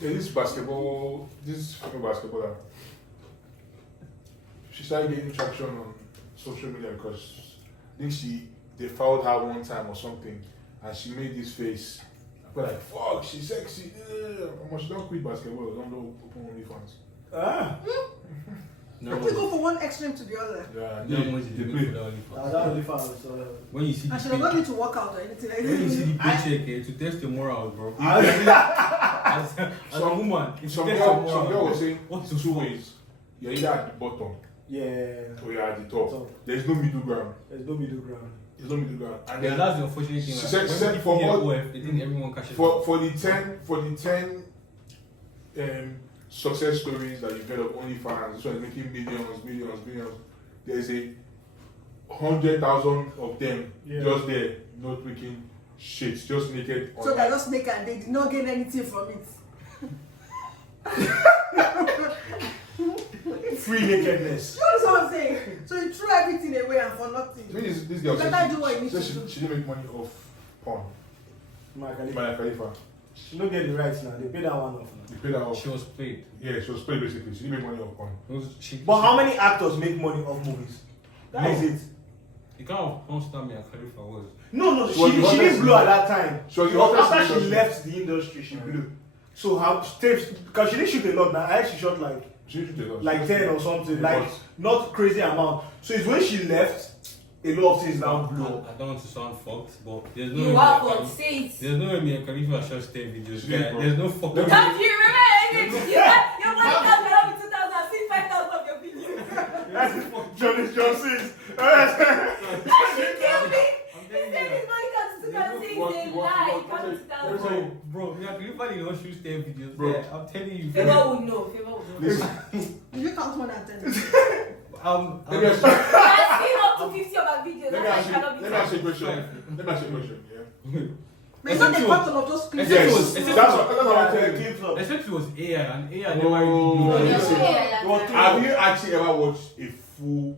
This female basketballer, she started getting traction on social media because I think they fouled her one time or something, and she made this face. I feel like, fuck, she's sexy. She don't quit basketball, don't do open OnlyFans. Ah, No, We go from one extreme to the other. Yeah, no one is they living play. for the OnlyFans. that only found. So. When you see the I should have not need to work out or anything like when you see the that. paycheck, to test your morals, bro. I- As a woman, if Some you test your girl was morals, saying what's the two fuck? ways. You're either at the bottom Yeah. or you're at the top. Top. There's no middle ground. There's no middle ground. There's no middle ground. And Yeah, then that's the unfortunate thing. She Like, said- when said people for hear all- OF, they think everyone catches for the 10 success stories that you've heard of OnlyFans, so making millions, there's 100,000 of them just there, not making shit, just naked. So they're just naked and they did not gain anything from it. Free nakedness. You understand what I'm saying? So you threw everything away and for nothing. This girl You better do what you need said to do. she didn't make money off porn. Maya Khalifa. Maya Khalifa. She don't get the rights now. They pay that one off now. They paid her off. She was paid. Yeah, she was paid basically. She didn't make money off porn. But how many actors make money off movies? That is it. The kind of porn star Mia Khalifa was. No, She was the she hottest didn't in blow the- at that time. She was the But hottest in after the she industry. left the industry, she blew. So how tapes, because she didn't shoot a lot now. I actually shot She didn't shoot a lot. like 10 or something, Yeah, like not crazy amount. So it's when she left, a lot of things now blew up. I don't want to sound fucked, but there's no You way are Mia for Khalifa- seat. There's no way Mia Khalifa shot 10 videos. She did, Yeah, bro. there's no fucking. Let me- Don't you remember anything? Your podcast will have 2,000. I've seen 5,000 of your videos. That's it for Johnny Johnson's. That should kill me. I'm He telling said you. his money comes to 2,000. What- It's a what- lie. what- It comes to what- 2,000. Bro, Mia Khalifa did not shoot 10 videos. Bro. Yeah, I'm telling you. Favor will know. Favor will know. Listen, Did you count more than 10? let me ask you- You have seen up to 50 of our videos. let me That's ask why you- it cannot be let me ask you a found. question. Let me ask you a question, yeah? But it's not the content of those clips. Yes. Yes, It's- that's what I'm telling you. Clips of. Except it was AI, and AI Oh. never really Oh, knew. listen. Yeah. What- Have you actually ever watched a full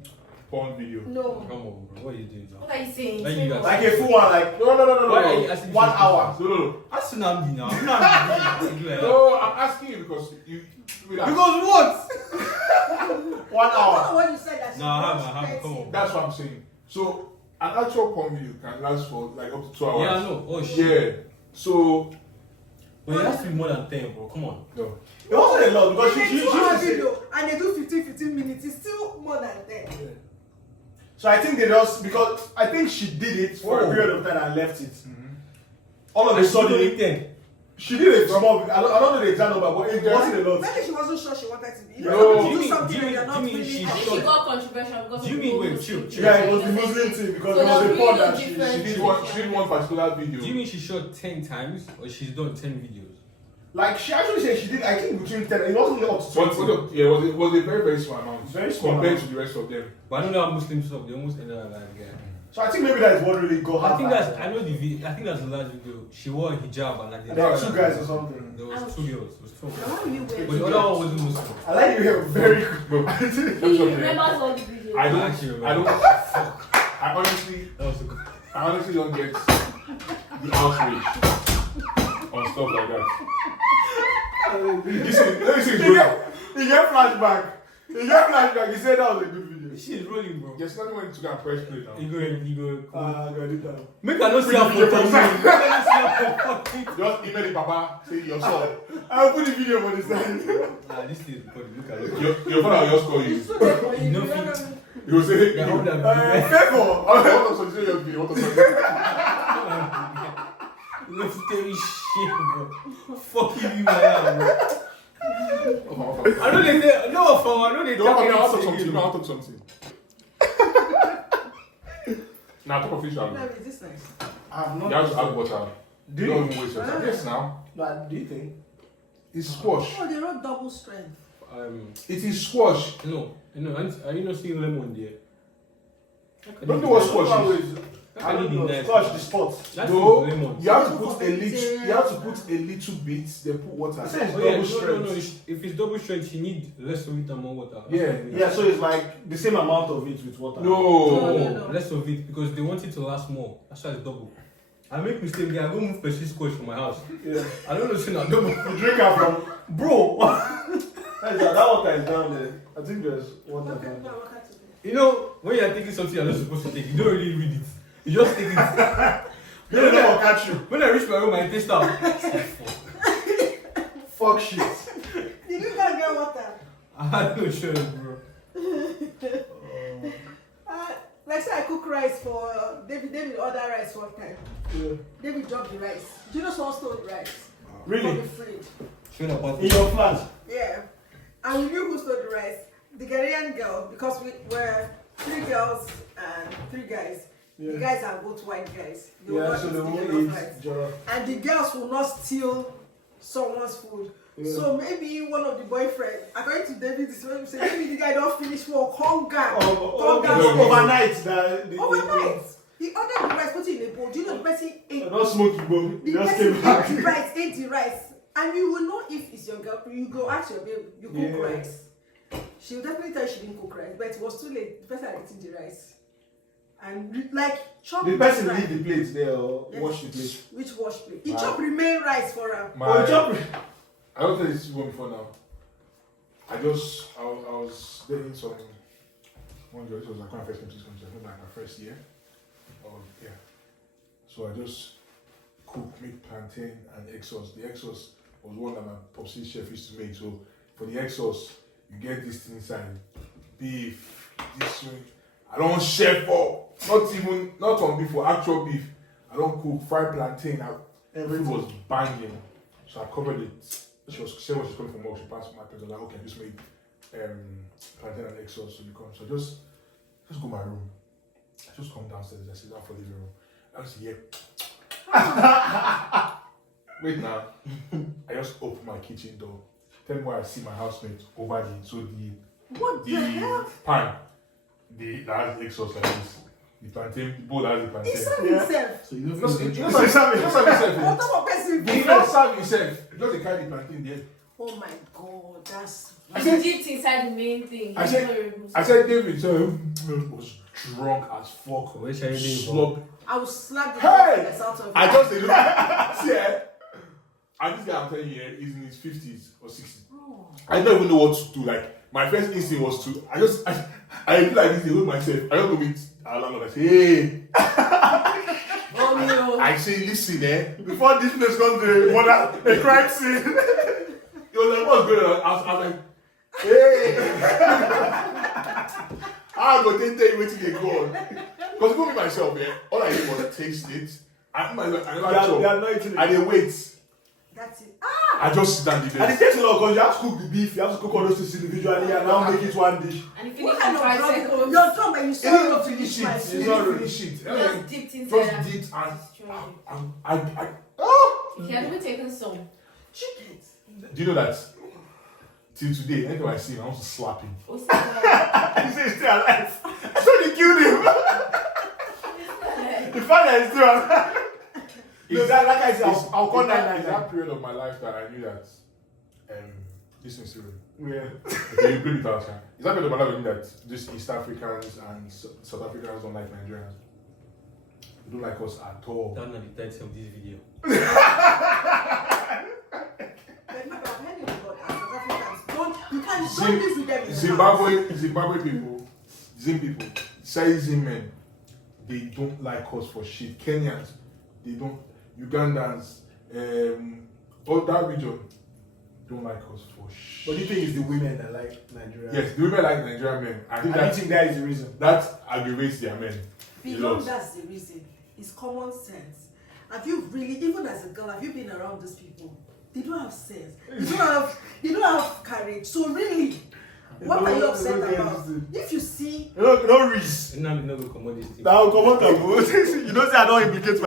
porn video. No. Come on, bro. What are you doing now? What are you saying? Like you guys- Like a full one, like No. Why are you asking 1 me hour. No. That's Tsunami now. I'm not doing like that. No, I'm asking you because you. Relax. Because what? 1 I hour. don't know when you said that. No, I have, come on. That's what I'm saying. So an actual porn video can last for like up to 2 hours. Yeah, I know. Oh shit. Yeah. So But it has to be more than 10, bro. Come on. no. It wasn't a lot because They she do a used to say. video and they do 15 minutes. It's still more than 10. So I think they just because I think she did it for a Oh. period of time and left it. All of a And she sudden, only 10. she did a small. I don't know the exact number, but it wasn't a lot. Maybe she wasn't sure she wanted to be. You No. know, Do you do mean- something do you and you're not mean really. she I think shot- she got controversial because Do you of mean- the wait, Muslim chill. thing. Yeah, it was the Muslim thing because So there was a there porn really that different- She did one particular video. Do you mean she shot 10 times or she's done 10 videos? like she actually said she did. I think between 10. It wasn't up to But 20. it was a very small amount. Very small compared amount. to the rest of them. But I don't know how Muslims talk. They almost ended up like that. So I think maybe that is what really got her. I think back. that's. I know the video. I think that's the last video. She wore a hijab and like There were 2 guys or something. There was 2 girls. It was 2 Now, girls. why will you wear But the other one wasn't Muslim. I like you here very. Bro, He remembers all the videos. I don't actually remember. I don't I honestly That was a good. I honestly don't get the outrage on stuff like that. This is He get flashback. He said that was a good video. This shit is rolling, bro. There's nothing when to go and press play now. You go. Got it down. Make I not see her for thumbnail. Make I not see her for fucking. Just email the papa, say your son. I'll put the video for this time. Nah, this is recording. Look at it. Your father will just call you. It's so there for you. No You fit. don't- He will say, Yeah, hold that Favor. what of something your video? What of something? You have to tell me shit, bro. Fuck you, man, bro. I know they say, no, fam, I know they Don't talk talk anything. something. I'll talk something. Now talk official. No, is this nice? I've You not. have to add water. Do Don't you? even waste your time. Yes, now. But do you think? It's squash. Oh, they wrote double strength. It is squash. No, are you not seeing lemon there? Don't know what squash is. I don't know. Squash the spot. That's No, lemon. you have to put a little. You have to put a little bit. Then put water. It says Oh, yeah, double no, strength. if it's double strength, you need less of it and more water. That's Yeah. what it means. Yeah, so it's like the same amount of it with water. No. No. Less of it because they want it to last more. That's why it's double. I make mistake there. I go move Percy squash from my house. Yeah. I don't know, say not double. You drink it from. Bro! that water is down there. I think there's water Okay, down no, there. okay, today. You know, when you're taking something you're not supposed to take, you don't really read it. You just take it. You don't know what catch you. When I reach my room, I taste out. Fuck shit. Did you guys get water? I had no choice, bro. Like say I cook rice for David. David ordered rice one time. Yeah. David dropped the rice. Do you know someone stole the rice? Really? From the fridge. Show that part. In your flat? Yeah. And we knew who stole the rice. The Ghanaian girl, because we were 3 girls and 3 guys. The Yeah. guys are both white guys. They will Yeah, not so eat they the won't jollof eat rice. jollof. And the girls will not steal someone's food. Yeah. So maybe one of the boyfriends, according to David, this way, say maybe the guy don't finish work, hunger. Overnight. Overnight. He ordered the rice, put it in a bowl. Do you know the person ate? Not smoky bone. The Just person came back. ate the rice, ate the rice. And you will know if it's your girl. You go ask your babe, you cook Yeah. rice. She will definitely tell you she didn't cook rice, but it was too late. The person had eaten the rice. And like chop The person rice. leave the plate there or Yes. wash the plate. Which wash plate? He Wow. chop remain rice for her. Oh, chop. I don't tell this one before now. I was dating some one girl. This was like my first country, like my first year. Yeah. So I just cook, make plantain and egg sauce. The egg sauce was one that my popsy chef used to make. So for the egg sauce, you get this thing inside beef, this way. I don't chef up, not on beef or actual beef. I don't cook fried plantain. Everything was banging. So I covered it. She was saying when she's coming from work, she passed my place. I was like, okay, I just made plantain and egg sauce. So you come. So just go my room. I just come downstairs. I sit down for the living room. I was yeah. Wait now. I just open my kitchen door. Tell me where I see my housemate over What the hell? pan. That has egg sauce like this. The plantain, the bowl that has the plantain. He served Yeah. himself. So you don't Just feel serve himself. What type of person? He not serve himself. He just carry the plantain there. Oh my God, that's. I You said- dipped inside the main thing. I said David was drunk as fuck. Where shall you be? Slop. I will slap the Hey! out of you. I just see, and this guy I'm telling you, is in his 50s or 60s. Oh. I don't even know what to do. Like my first instinct was to, I feel like this. I hold myself. I don't know it. I landlord. I say, hey. Oh no. I say, listen, before this place comes to a crime scene. It was like, what's going on? I was like, hey. I'm going to tell you where to go on. Because even me myself, all I did was taste it. I never chop. I didn't wait. That's it. I just sit down the And it takes a lot because you have to cook the beef, you have to cook all those things individually, and now make it one dish. And if you What finish kind in of 5 job? seconds, You're drunk, but you You still don't don't finish finish it. my You food. don't finish it. just dipped inside Just and did destroyed and it. He had even taken some. Chickens. do you know that till today, anytime I see him, I want to slap him. What's that? He says he's still alive. So they killed him. The fact that he's still alive. No, that, like I said, I'll call It's 999. that period of my life that I knew that this is serious. Yeah. Okay, you bring it out, yeah. It's that period of my life I knew that just East Africans and South Africans don't like Nigerians. They don't like us at all. That's not the title of this video. But no, I've heard it about South Africans. You can't live with them in the house. Zimbabwe people, Zim people, Zim men, they don't like us for shit. Kenyans, they don't. Ugandans, all that region don't like us for shit. But do you think it's the women that like Nigeria? Yes, the women like Nigerian men. I think I think that is the reason. that aggravates their men. Beyond that's the reason. It's common sense. Have you really, even as a girl, have you been around these people? They don't have sense. They don't have courage. So really, what are you upset about? If you see No risk. Now we know we commodity. Now come on, you don't say I don't implicate